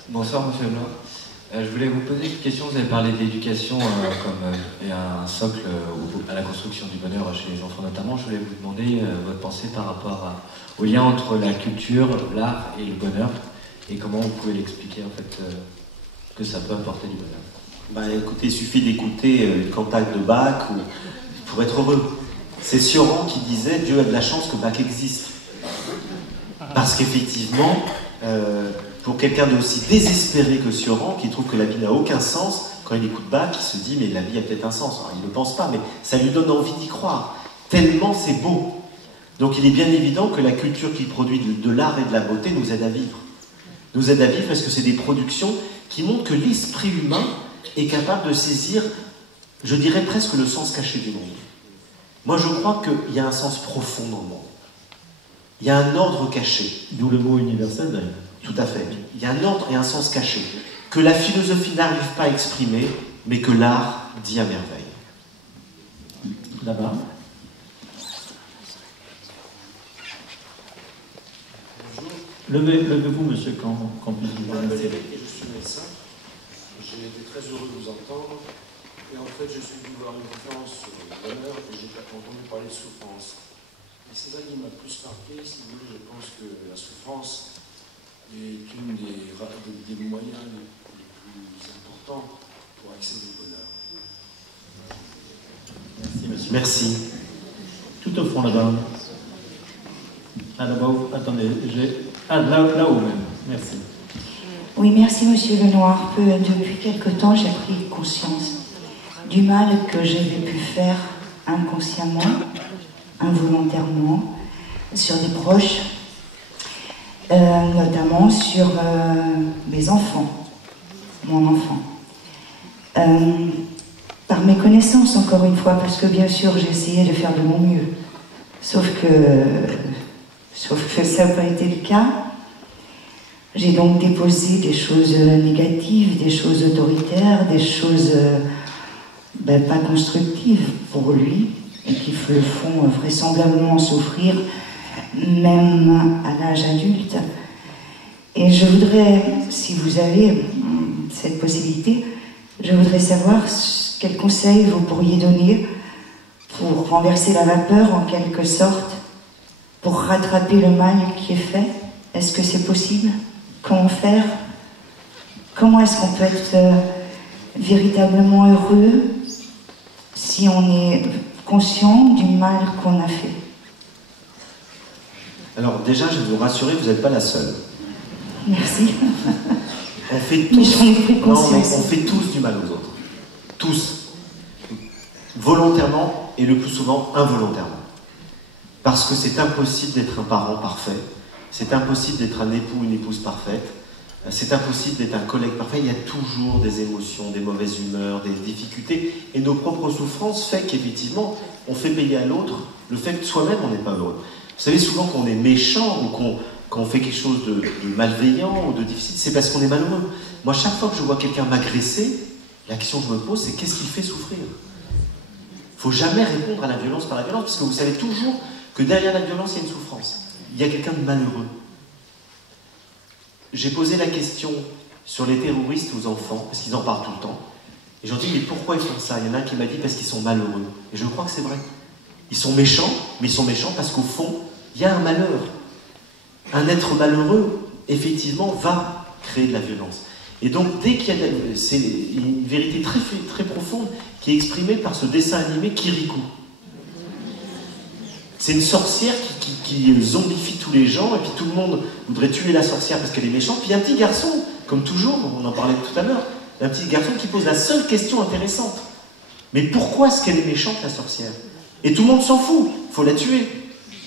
Bonsoir, monsieur Blanc. Je voulais vous poser une question. Vous avez parlé de l'éducation comme un socle à la construction du bonheur chez les enfants notamment. Je voulais vous demander votre pensée par rapport au lien entre la culture, l'art et le bonheur, et comment vous pouvez l'expliquer en fait que ça peut apporter du bonheur. Bah, écoutez, il suffit d'écouter une cantate de Bach pour être heureux. C'est Sioran qui disait « Dieu a de la chance que Bach existe ». Parce qu'effectivement, pour quelqu'un d'aussi désespéré que Sioran, qui trouve que la vie n'a aucun sens, quand il écoute Bach, il se dit « mais la vie a peut-être un sens ». Alors, il ne le pense pas, mais ça lui donne envie d'y croire. Tellement c'est beau. Donc il est bien évident que la culture qui produit de l'art et de la beauté nous aide à vivre. Nous aide à vivre parce que c'est des productions qui montrent que l'esprit humain est capable de saisir, je dirais presque le sens caché du monde. Moi je crois qu'il y a un sens profond dans le monde. Il y a un ordre caché. D'où le mot universel d'ailleurs. Tout à fait. Il y a un ordre et un sens caché que la philosophie n'arrive pas à exprimer, mais que l'art dit à merveille. Là-bas. Levez-vous, monsieur, quand puisse vous voir. Je suis médecin. J'ai été très heureux de vous entendre. Et en fait, je suis venu voir une conférence sur le bonheur et j'ai entendu parler de souffrance. Et c'est ça qui m'a plus marqué, si vous voulez. Je pense que la souffrance est une des moyens les plus importants pour accéder au bonheur. Merci, monsieur. Merci. Tout au fond là-bas. Ah, là-bas, attendez, là-haut même. Merci. Oui, merci, monsieur Lenoir. Depuis quelque temps, j'ai pris conscience du mal que j'avais pu faire inconsciemment, involontairement, sur des proches, notamment sur mes enfants, mon enfant. Par mes connaissances, encore une fois, parce que bien sûr, j'ai essayé de faire de mon mieux. Sauf que ça n'a pas été le cas. J'ai donc déposé des choses négatives, des choses autoritaires, des choses pas constructives pour lui, et qui le font vraisemblablement souffrir, même à l'âge adulte. Et je voudrais, si vous avez cette possibilité, je voudrais savoir quels conseils vous pourriez donner pour renverser la vapeur en quelque sorte, pour rattraper le mal qui est fait. Est-ce que c'est possible? Comment faire? Comment est-ce qu'on peut être véritablement heureux si on est conscient du mal qu'on a fait? Alors déjà, je vais vous rassurer, vous n'êtes pas la seule. Merci. On fait tous, mais j'en ai pris conscience. Non, mais on fait tous du mal aux autres. Tous. Volontairement et le plus souvent involontairement. Parce que c'est impossible d'être un parent parfait. C'est impossible d'être un époux ou une épouse parfaite. C'est impossible d'être un collègue parfait. Il y a toujours des émotions, des mauvaises humeurs, des difficultés. Et nos propres souffrances fait qu'effectivement, on fait payer à l'autre le fait que soi-même, on n'est pas heureux. Vous savez, souvent, quand on est méchant ou qu'on fait quelque chose de malveillant ou de difficile, c'est parce qu'on est malheureux. Moi, chaque fois que je vois quelqu'un m'agresser, la question que je me pose, c'est qu'est-ce qu'il fait souffrir? Il ne faut jamais répondre à la violence par la violence, parce que vous savez toujours que derrière la violence, il y a une souffrance. Il y a quelqu'un de malheureux. J'ai posé la question sur les terroristes aux enfants, parce qu'ils en parlent tout le temps. Et j'en dis, mais pourquoi ils font ça? Il y en a un qui m'a dit, parce qu'ils sont malheureux. Et je crois que c'est vrai. Ils sont méchants, mais ils sont méchants parce qu'au fond, il y a un malheur. Un être malheureux, effectivement, va créer de la violence. Et donc, dès qu'il y a c'est une vérité très, très profonde qui est exprimée par ce dessin animé Kirikou. C'est une sorcière qui zombifie tous les gens, et puis tout le monde voudrait tuer la sorcière parce qu'elle est méchante. Puis un petit garçon, comme toujours, on en parlait tout à l'heure, un petit garçon qui pose la seule question intéressante. Mais pourquoi est-ce qu'elle est méchante, la sorcière? Et tout le monde s'en fout, il faut la tuer.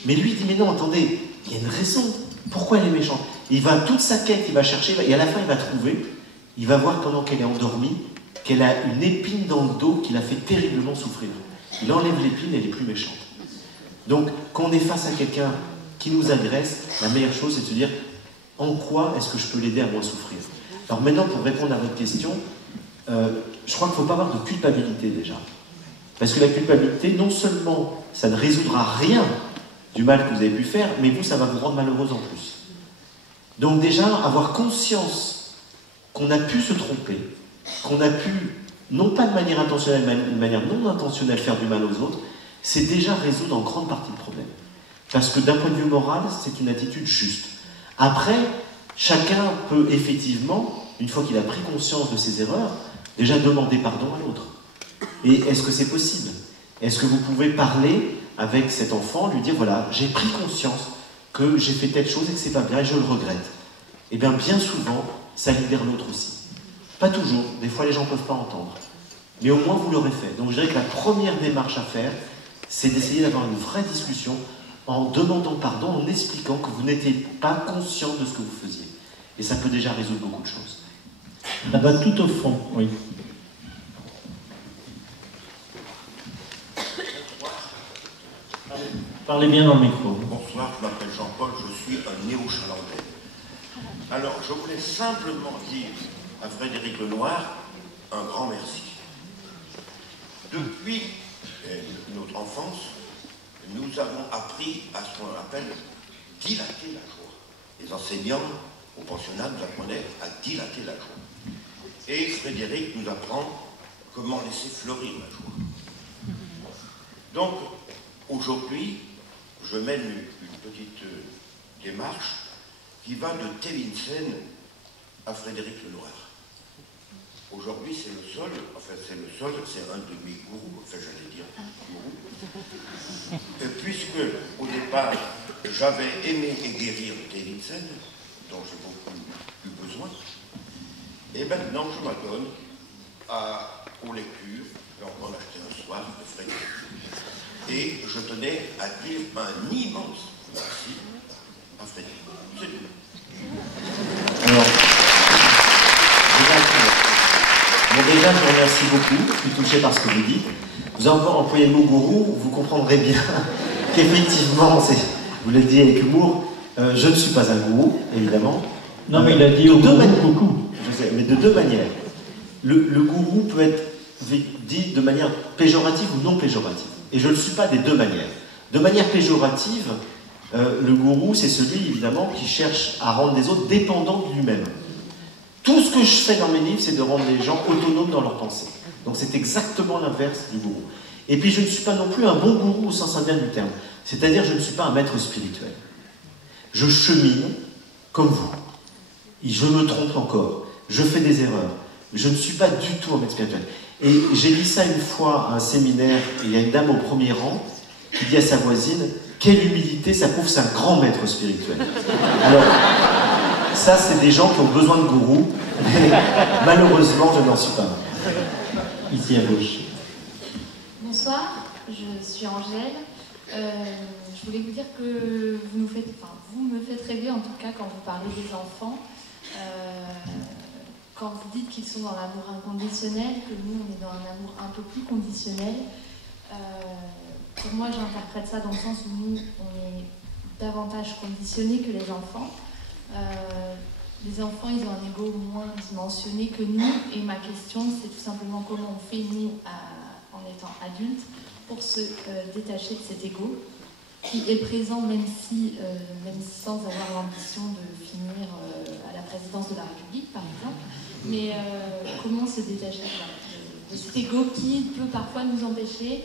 Mais lui, il dit, mais non, attendez, il y a une raison. Pourquoi elle est méchante? Il va, toute sa quête, il va chercher, et à la fin, il va trouver, il va voir pendant qu'elle est endormie, qu'elle a une épine dans le dos qui la fait terriblement souffrir. Il enlève l'épine, elle est plus méchante. Donc, quand on est face à quelqu'un qui nous agresse, la meilleure chose, c'est de se dire, en quoi est-ce que je peux l'aider à moins souffrir? Alors maintenant, pour répondre à votre question, je crois qu'il ne faut pas avoir de culpabilité déjà. Parce que la culpabilité, non seulement ça ne résoudra rien du mal que vous avez pu faire, mais vous, ça va vous rendre malheureuse en plus. Donc déjà, avoir conscience qu'on a pu se tromper, qu'on a pu, non pas de manière intentionnelle, mais de manière non intentionnelle, faire du mal aux autres, c'est déjà résoudre en grande partie le problème. Parce que d'un point de vue moral, c'est une attitude juste. Après, chacun peut effectivement, une fois qu'il a pris conscience de ses erreurs, déjà demander pardon à l'autre. Et est-ce que c'est possible? Est-ce que vous pouvez parler avec cet enfant, lui dire, voilà, j'ai pris conscience que j'ai fait telle chose et que c'est pas bien et je le regrette. Eh bien, bien souvent, ça libère l'autre aussi. Pas toujours, des fois les gens ne peuvent pas entendre. Mais au moins vous l'aurez fait. Donc je dirais que la première démarche à faire, c'est d'essayer d'avoir une vraie discussion en demandant pardon, en expliquant que vous n'étiez pas conscient de ce que vous faisiez. Et ça peut déjà résoudre beaucoup de choses. Là-bas, tout au fond, oui. Parlez bien dans le micro. Bonsoir, je m'appelle Jean-Paul, je suis un néo-chalandais. Alors, je voulais simplement dire à Frédéric Lenoir un grand merci. Depuis notre enfance, nous avons appris à ce qu'on appelle dilater la joie. Les enseignants au pensionnat nous apprenaient à dilater la joie. Et Frédéric nous apprend comment laisser fleurir la joie. Donc, aujourd'hui, je mène une petite démarche qui va de Tevinsen à Frédéric Lenoir. Aujourd'hui, c'est le seul, c'est un de mes gourous, enfin j'allais dire gourou. Et puisque, au départ, j'avais aimé et guérir Tevinsen, dont j'ai beaucoup eu besoin, et maintenant je m'adonne aux lectures, j'ai encore acheté un soir de Frédéric. Et je tenais à dire un immense merci à Frédéric. C'est tout. Alors, déjà, je vous remercie beaucoup, je suis touché par ce que vous dites. Vous avez encore employé le mot gourou, vous comprendrez bien qu'effectivement, vous l'avez dit avec humour, je ne suis pas un gourou, évidemment. Non, mais il a dit beaucoup. Je sais, mais de deux manières. Le gourou peut être dit de manière péjorative ou non péjorative. Et je ne le suis pas des deux manières. De manière péjorative, le gourou, c'est celui, évidemment, qui cherche à rendre les autres dépendants de lui-même. Tout ce que je fais dans mes livres, c'est de rendre les gens autonomes dans leur pensée. Donc c'est exactement l'inverse du gourou. Et puis je ne suis pas non plus un bon gourou au sens indien du terme. C'est-à-dire je ne suis pas un maître spirituel. Je chemine comme vous. Et je me trompe encore. Je fais des erreurs. Je ne suis pas du tout un maître spirituel. Et j'ai dit ça une fois à un séminaire, et il y a une dame au premier rang qui dit à sa voisine « Quelle humilité, ça prouve que c'est un grand maître spirituel. » Alors, ça, c'est des gens qui ont besoin de gourou, mais malheureusement, je n'en suis pas. Ici à gauche. Bonsoir, je suis Angèle. Je voulais vous dire que vous me faites rêver, en tout cas, quand vous parlez des enfants. Quand vous dites qu'ils sont dans l'amour inconditionnel, que nous, on est dans un amour un peu plus conditionnel. Pour moi, j'interprète ça dans le sens où nous, on est davantage conditionnés que les enfants. Les enfants, ils ont un ego moins dimensionné que nous, et ma question, c'est tout simplement comment on fait, nous, en étant adultes, pour se détacher de cet ego, qui est présent même sans avoir l'ambition de finir à la présidence de la République, par exemple. Mais comment se détacher de cet ego qui peut parfois nous empêcher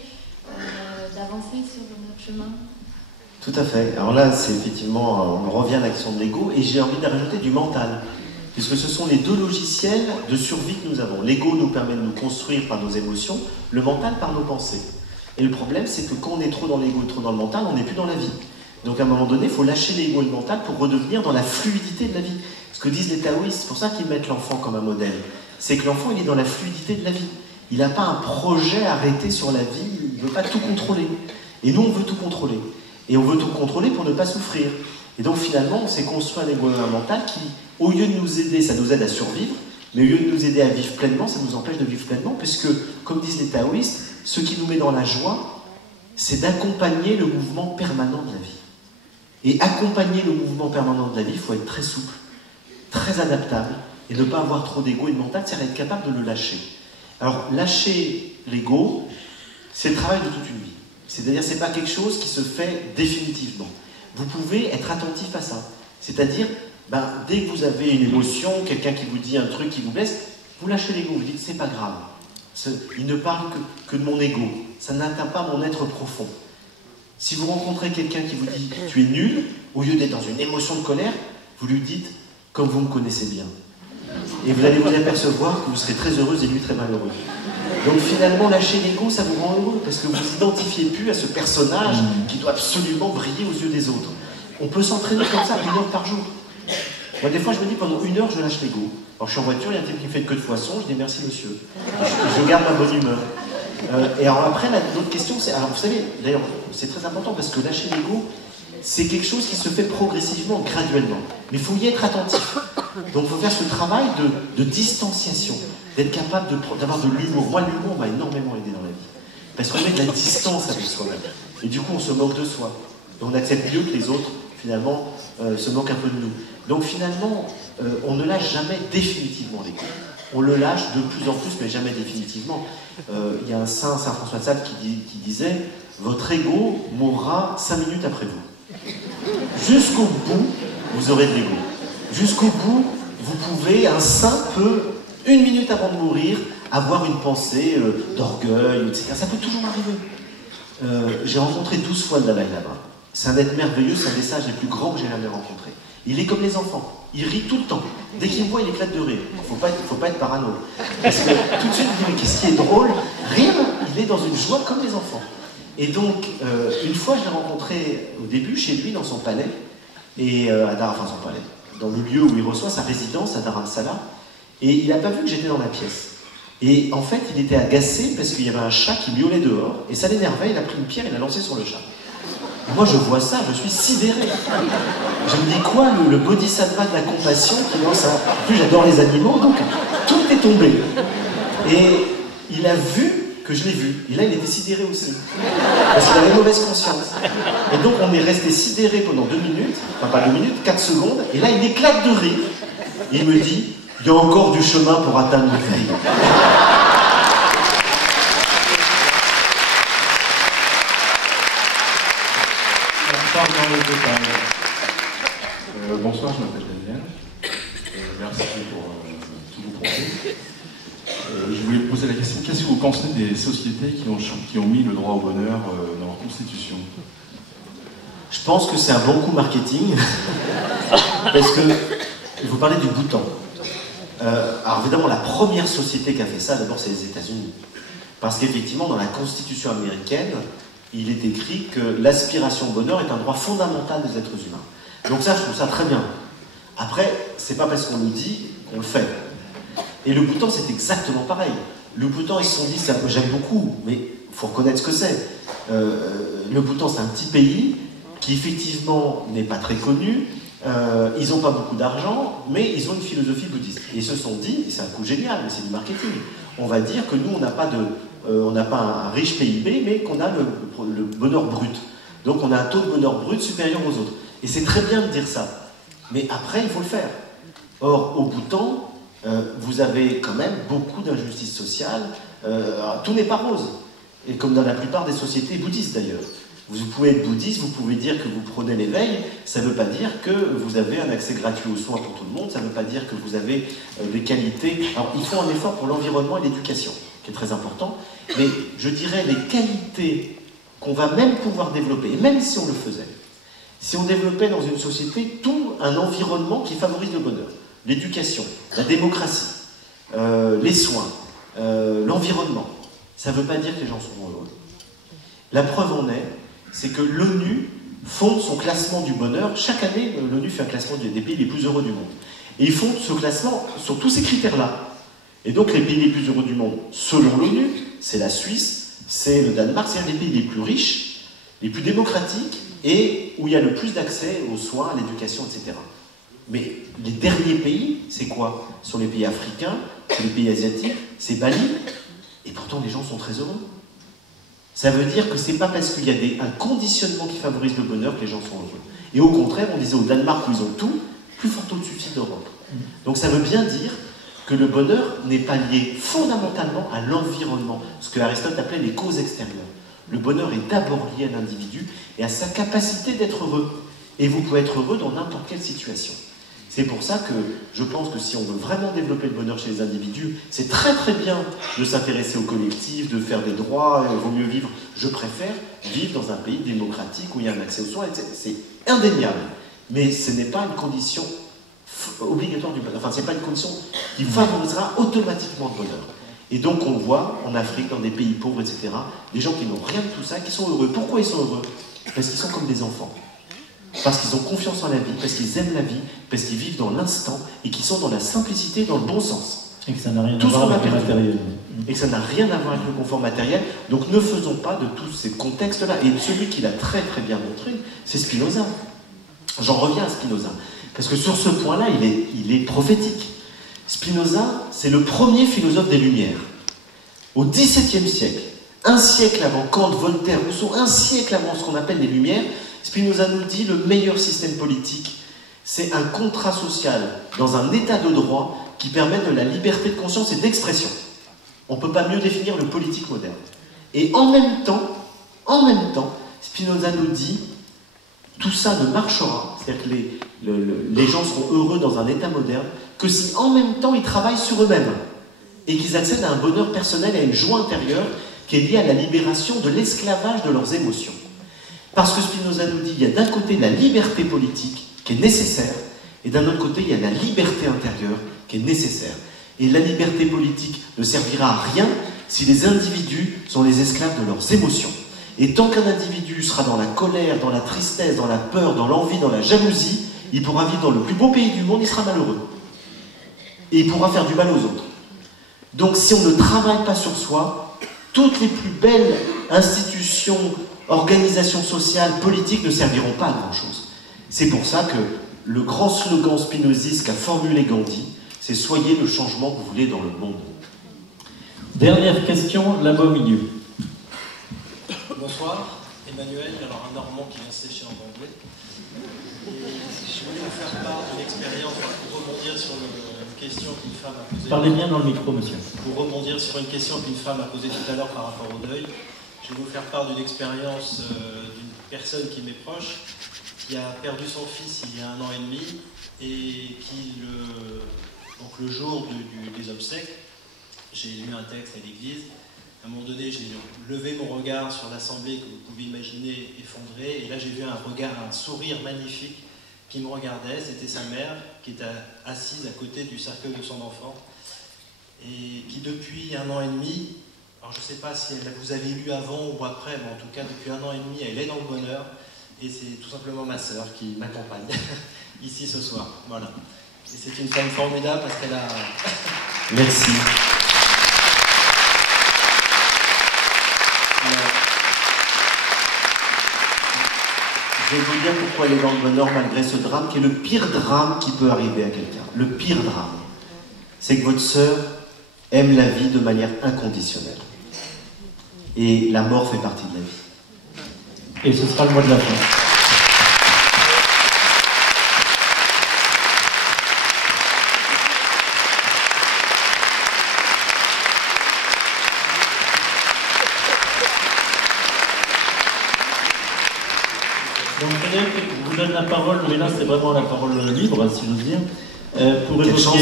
d'avancer sur notre chemin? Tout à fait. Alors là, c'est effectivement, on revient à l'action de l'ego, et j'ai envie de rajouter du mental, puisque ce sont les deux logiciels de survie que nous avons. L'ego nous permet de nous construire par nos émotions, le mental par nos pensées. Et le problème, c'est que quand on est trop dans l'ego et trop dans le mental, on n'est plus dans la vie. Donc à un moment donné, il faut lâcher l'ego et le mental pour redevenir dans la fluidité de la vie. Ce que disent les taoïstes, c'est pour ça qu'ils mettent l'enfant comme un modèle. C'est que l'enfant, il est dans la fluidité de la vie. Il n'a pas un projet arrêté sur la vie, il ne veut pas tout contrôler. Et nous, on veut tout contrôler. Et on veut tout contrôler pour ne pas souffrir. Et donc finalement, on s'est construit un ego et un mental qui, au lieu de nous aider, ça nous aide à survivre, mais au lieu de nous aider à vivre pleinement, ça nous empêche de vivre pleinement, puisque, comme disent les taoïstes, ce qui nous met dans la joie, c'est d'accompagner le mouvement permanent de la vie. Et accompagner le mouvement permanent de la vie, il faut être très souple, très adaptable, et ne pas avoir trop d'ego et de mental, c'est-à-dire être capable de le lâcher. Alors, lâcher l'ego, c'est le travail de toute une vie. C'est-à-dire, c'est pas quelque chose qui se fait définitivement. Vous pouvez être attentif à ça. C'est-à-dire, dès que vous avez une émotion, quelqu'un qui vous dit un truc qui vous blesse, vous lâchez l'ego, vous dites, c'est pas grave. Il ne parle que de mon ego. Ça n'atteint pas mon être profond. Si vous rencontrez quelqu'un qui vous dit « tu es nul », au lieu d'être dans une émotion de colère, vous lui dites « comme vous me connaissez bien ». Et vous allez vous apercevoir que vous serez très heureuse et lui très malheureux. Donc finalement, lâcher l'ego, ça vous rend heureux, parce que vous ne vous identifiez plus à ce personnage qui doit absolument briller aux yeux des autres. On peut s'entraîner comme ça 1 heure par jour. Moi, des fois, je me dis, pendant 1 heure, je lâche l'ego. Alors, je suis en voiture, il y a un type qui me fait une queue de poisson, je dis merci monsieur. Je garde ma bonne humeur. Et alors après, l'autre question, c'est... Alors, vous savez, d'ailleurs, c'est très important, parce que lâcher l'ego, c'est quelque chose qui se fait progressivement, graduellement. Mais il faut y être attentif. Donc, il faut faire ce travail de distanciation, d'être capable d'avoir de l'humour. Moi, l'humour m'a énormément aidé dans la vie. Parce qu'on met de la distance avec soi-même. Et du coup, on se moque de soi. Et on accepte mieux que les autres, finalement, se moquent un peu de nous. Donc finalement, on ne lâche jamais définitivement l'ego. On le lâche de plus en plus, mais jamais définitivement. Il y a un saint François de Sales qui disait « Votre ego mourra 5 minutes après vous. Jusqu'au bout, vous aurez de l'ego. Jusqu'au bout, vous pouvez, un saint peut, 1 minute avant de mourir, avoir une pensée d'orgueil, etc. Ça peut toujours arriver. J'ai rencontré 12 fois le Dalai Lama. C'est un être merveilleux, c'est un des sages les plus grands que j'ai jamais rencontré. Il est comme les enfants. Il rit tout le temps. Dès qu'il me voit, il éclate de rire. Faut pas être parano. Parce que tout de suite, il dit, mais qu'est-ce qui est drôle? Rire, il est dans une joie comme les enfants. Et donc, une fois, je l'ai rencontré au début chez lui, dans son palais, et son palais, dans le lieu où il reçoit sa résidence à Dharamsala, et il n'a pas vu que j'étais dans la pièce. Et en fait, il était agacé parce qu'il y avait un chat qui miaulait dehors, et ça l'énervait, il a pris une pierre et l'a lancée sur le chat. Moi, je vois ça, je suis sidéré. Je me dis quoi, le bodhisattva de la compassion qui lance un... En plus, j'adore les animaux, donc tout est tombé. Et il a vu que je l'ai vu. Et là, il était sidéré aussi. Parce qu'il avait mauvaise conscience. Et donc, on est resté sidéré pendant 2 minutes, enfin pas 2 minutes, 4 secondes, et là, il éclate de rire. Et il me dit, il y a encore du chemin pour atteindre l'éveil. Bonsoir, je m'appelle Daniel. Merci pour tous vos propos. Je voulais vous poser la question, qu'est-ce que vous pensez des sociétés qui ont mis le droit au bonheur dans leur constitution? Je pense que c'est un bon coup marketing, parce que vous parlez du Bhoutan. Alors évidemment, la première société qui a fait ça, d'abord, c'est les États-Unis. Parce qu'effectivement, dans la Constitution américaine, il est écrit que l'aspiration au bonheur est un droit fondamental des êtres humains. Donc ça, je trouve ça très bien. Après, c'est pas parce qu'on nous dit qu'on le fait. Et le Bhoutan, c'est exactement pareil. Le Bhoutan, ils se sont dit, j'aime beaucoup, mais il faut reconnaître ce que c'est. Le Bhoutan, c'est un petit pays qui, effectivement, n'est pas très connu. Ils n'ont pas beaucoup d'argent, mais ils ont une philosophie bouddhiste. Et ils se sont dit, et c'est un coup génial, mais c'est du marketing, on va dire que nous, on n'a pas un riche PIB, mais qu'on a le bonheur brut. Donc on a un taux de bonheur brut supérieur aux autres. Et c'est très bien de dire ça. Mais après, il faut le faire. Or, au Bhoutan, vous avez quand même beaucoup d'injustices sociales. Tout n'est pas rose. Et comme dans la plupart des sociétés bouddhistes d'ailleurs. Vous pouvez être bouddhiste, vous pouvez dire que vous prenez l'éveil, ça ne veut pas dire que vous avez un accès gratuit aux soins pour tout le monde, ça ne veut pas dire que vous avez des qualités. Alors, il faut un effort pour l'environnement et l'éducation, qui est très important, mais je dirais les qualités qu'on va même pouvoir développer, et même si on le faisait, si on développait dans une société tout un environnement qui favorise le bonheur, l'éducation, la démocratie, les soins, l'environnement, ça ne veut pas dire que les gens seront heureux. La preuve en est, c'est que l'ONU fonde son classement du bonheur. Chaque année, l'ONU fait un classement des pays les plus heureux du monde. Et ils font ce classement sur tous ces critères-là. Et donc les pays les plus heureux du monde, selon l'ONU, c'est la Suisse, c'est le Danemark, c'est-à-dire les pays les plus riches, les plus démocratiques, et où il y a le plus d'accès aux soins, à l'éducation, etc. Mais les derniers pays, c'est quoi? Ce sont les pays africains, c'est les pays asiatiques, c'est Bali, et pourtant les gens sont très heureux. Ça veut dire que c'est pas parce qu'il y a un conditionnement qui favorise le bonheur que les gens sont heureux. Et au contraire, on disait au Danemark où ils ont tout, plus fort taux de suicide d'Europe. Donc ça veut bien dire que le bonheur n'est pas lié fondamentalement à l'environnement, ce que Aristote appelait les causes extérieures. Le bonheur est d'abord lié à l'individu et à sa capacité d'être heureux. Et vous pouvez être heureux dans n'importe quelle situation. C'est pour ça que je pense que si on veut vraiment développer le bonheur chez les individus, c'est très très bien de s'intéresser au collectif, de faire des droits, il vaut mieux vivre. Je préfère vivre dans un pays démocratique où il y a un accès aux soins, c'est indéniable. Mais ce n'est pas une condition obligatoire du bonheur, enfin c'est pas une condition qui favorisera automatiquement le bonheur. Et donc on voit en Afrique, dans des pays pauvres, etc., des gens qui n'ont rien de tout ça, qui sont heureux. Pourquoi ils sont heureux? Parce qu'ils sont comme des enfants. Parce qu'ils ont confiance en la vie, parce qu'ils aiment la vie, parce qu'ils vivent dans l'instant et qu'ils sont dans la simplicité, dans le bon sens. Et que ça n'a rien à voir avec le matériel. Et que ça n'a rien à voir avec le confort matériel. Donc ne faisons pas de tous ces contextes-là. Et celui qui l'a très très bien montré, c'est Spinoza. J'en reviens à Spinoza. Parce que sur ce point-là, il est prophétique. Spinoza, c'est le premier philosophe des Lumières. Au XVIIe siècle, un siècle avant Kant, Voltaire, Rousseau, un siècle avant ce qu'on appelle les Lumières, Spinoza nous dit le meilleur système politique, c'est un contrat social dans un état de droit qui permet de la liberté de conscience et d'expression. On ne peut pas mieux définir le politique moderne. Et en même temps, Spinoza nous dit tout ça ne marchera, c'est-à-dire que les gens seront heureux dans un état moderne, que si en même temps ils travaillent sur eux-mêmes et qu'ils accèdent à un bonheur personnel et à une joie intérieure qui est liée à la libération de l'esclavage de leurs émotions. Parce que Spinoza nous dit, il y a d'un côté la liberté politique qui est nécessaire, et d'un autre côté, il y a la liberté intérieure qui est nécessaire. Et la liberté politique ne servira à rien si les individus sont les esclaves de leurs émotions. Et tant qu'un individu sera dans la colère, dans la tristesse, dans la peur, dans l'envie, dans la jalousie, il pourra vivre dans le plus beau pays du monde, il sera malheureux. Et il pourra faire du mal aux autres. Donc si on ne travaille pas sur soi, toutes les plus belles institutions, organisations sociales, politiques ne serviront pas à grand-chose. C'est pour ça que le grand slogan spinoziste qu'a formulé Gandhi, c'est « Soyez le changement que vous voulez dans le monde ». Dernière question, là-bas au milieu. Bonsoir, Emmanuel, alors un Normand qui vient sécher en anglais. Je voulais vous faire part d'une expérience pour rebondir sur une question qu'une femme a posée. Parlez bien dans le micro, monsieur. Pour rebondir sur une question qu'une femme a posée tout à l'heure par rapport au deuil, je vais vous faire part d'une expérience d'une personne qui m'est proche, qui a perdu son fils il y a 1 an et demi, et qui, donc le jour des obsèques, j'ai lu un texte à l'église. À un moment donné, j'ai levé mon regard sur l'assemblée que vous pouvez imaginer effondrée, et là j'ai vu un sourire magnifique qui me regardait. C'était sa mère qui était assise à côté du cercueil de son enfant, et qui depuis 1 an et demi, alors je ne sais pas si vous avez lu avant ou après, mais en tout cas depuis 1 an et demi, elle est dans le bonheur, et c'est tout simplement ma sœur qui m'accompagne ici ce soir. Voilà. Et c'est une femme formidable parce qu'elle a... Merci. Je vais vous dire pourquoi elle est dans le bonheur malgré ce drame, qui est le pire drame qui peut arriver à quelqu'un. Le pire drame, c'est que votre sœur aime la vie de manière inconditionnelle. Et la mort fait partie de la vie. Et ce sera le mot de la fin. Donc, je vous donne la parole, mais là c'est vraiment la parole libre, si j'ose dire, pour évoquer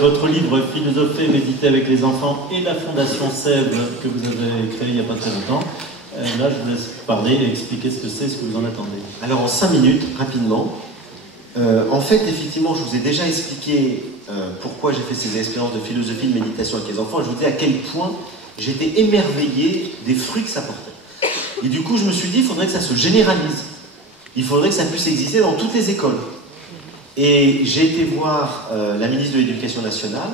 votre livre Philosopher, méditer avec les enfants et la Fondation Sèvres que vous avez créée il n'y a pas très longtemps. Là, je vous laisse parler et expliquer ce que c'est, ce que vous en attendez. Alors, en 5 minutes, rapidement, en fait, effectivement, je vous ai déjà expliqué pourquoi j'ai fait ces expériences de philosophie, de méditation avec les enfants, et je vous dis à quel point j'étais émerveillé des fruits que ça portait. Et du coup, je me suis dit, il faudrait que ça se généralise. Il faudrait que ça puisse exister dans toutes les écoles. Et j'ai été voir la ministre de l'Éducation nationale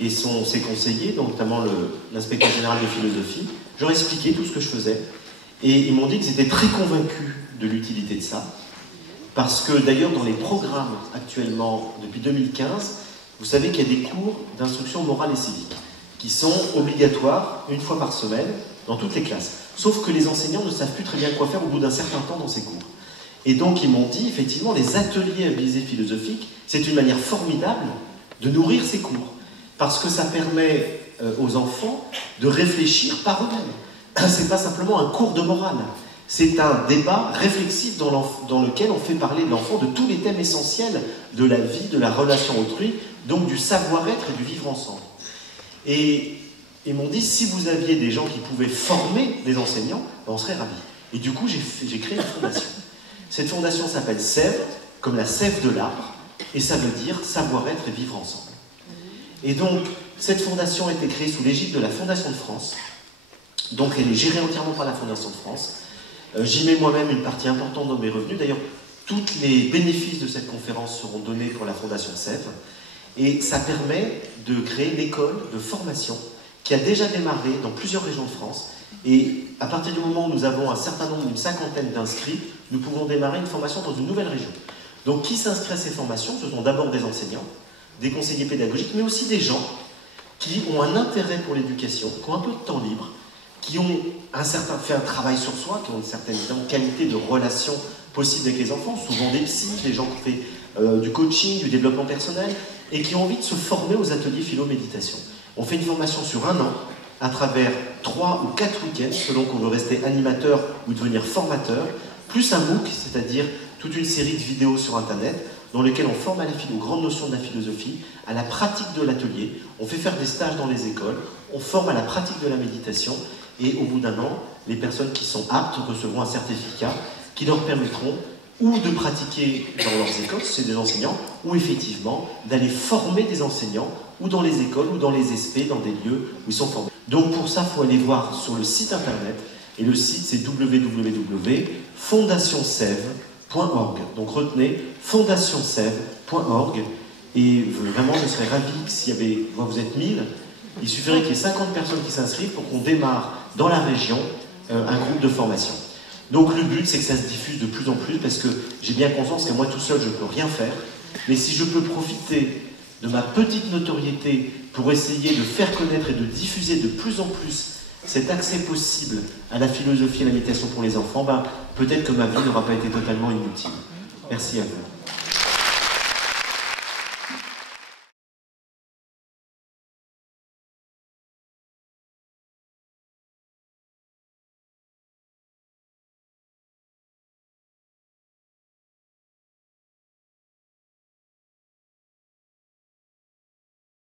et ses conseillers, donc notamment l'inspecteur général de philosophie. Je leur ai expliqué tout ce que je faisais. Et ils m'ont dit qu'ils étaient très convaincus de l'utilité de ça. Parce que d'ailleurs, dans les programmes actuellement, depuis 2015, vous savez qu'il y a des cours d'instruction morale et civique qui sont obligatoires 1 fois par semaine dans toutes les classes. Sauf que les enseignants ne savent plus très bien quoi faire au bout d'un certain temps dans ces cours. Et donc ils m'ont dit, effectivement, les ateliers à visée philosophique, c'est une manière formidable de nourrir ces cours. Parce que ça permet aux enfants de réfléchir par eux-mêmes. C'est pas simplement un cours de morale. C'est un débat réflexif dans lequel on fait parler de l'enfant de tous les thèmes essentiels de la vie, de la relation autrui, donc du savoir-être et du vivre ensemble. Et ils m'ont dit, si vous aviez des gens qui pouvaient former des enseignants, ben on serait ravis. Et du coup, j'ai créé une fondation. Cette fondation s'appelle Sèvres, comme la sève de l'arbre, et ça veut dire savoir-être et vivre ensemble. Et donc, cette fondation a été créée sous l'égide de la Fondation de France. Donc, elle est gérée entièrement par la Fondation de France. J'y mets moi-même une partie importante de mes revenus. D'ailleurs, tous les bénéfices de cette conférence seront donnés pour la Fondation Sèvres. Et ça permet de créer une école de formation qui a déjà démarré dans plusieurs régions de France. Et à partir du moment où nous avons un certain nombre, une 50aine d'inscrits, nous pouvons démarrer une formation dans une nouvelle région. Donc qui s'inscrit à ces formations? Ce sont d'abord des enseignants, des conseillers pédagogiques, mais aussi des gens qui ont un intérêt pour l'éducation, qui ont un peu de temps libre, qui ont fait un travail sur soi, qui ont une certaine qualité de relation possible avec les enfants, souvent des psys, des gens qui ont fait du coaching, du développement personnel, et qui ont envie de se former aux ateliers philo-méditation. On fait une formation sur 1 an, à travers 3 ou 4 week-ends, selon qu'on veut rester animateur ou devenir formateur, plus un MOOC, c'est-à-dire toute une série de vidéos sur Internet, dans lesquelles on forme aux grandes notions de la philosophie, à la pratique de l'atelier, on fait faire des stages dans les écoles, on forme à la pratique de la méditation, et au bout d'1 an, les personnes qui sont aptes recevront un certificat qui leur permettront ou de pratiquer dans leurs écoles, si c'est des enseignants, ou effectivement d'aller former des enseignants, ou dans les écoles, ou dans les SP, dans des lieux où ils sont formés. Donc pour ça, il faut aller voir sur le site internet, et le site c'est www.fondationsev.org. Donc retenez, fondationsev.org, et vraiment je serais ravi que s'il y avait, moi vous êtes 1000, il suffirait qu'il y ait 50 personnes qui s'inscrivent pour qu'on démarre dans la région un groupe de formation. Donc le but, c'est que ça se diffuse de plus en plus, parce que j'ai bien conscience que moi tout seul, je ne peux rien faire, mais si je peux profiter de ma petite notoriété pour essayer de faire connaître et de diffuser de plus en plus cet accès possible à la philosophie et à la méditation pour les enfants, ben, peut-être que ma vie n'aura pas été totalement inutile. Merci à vous.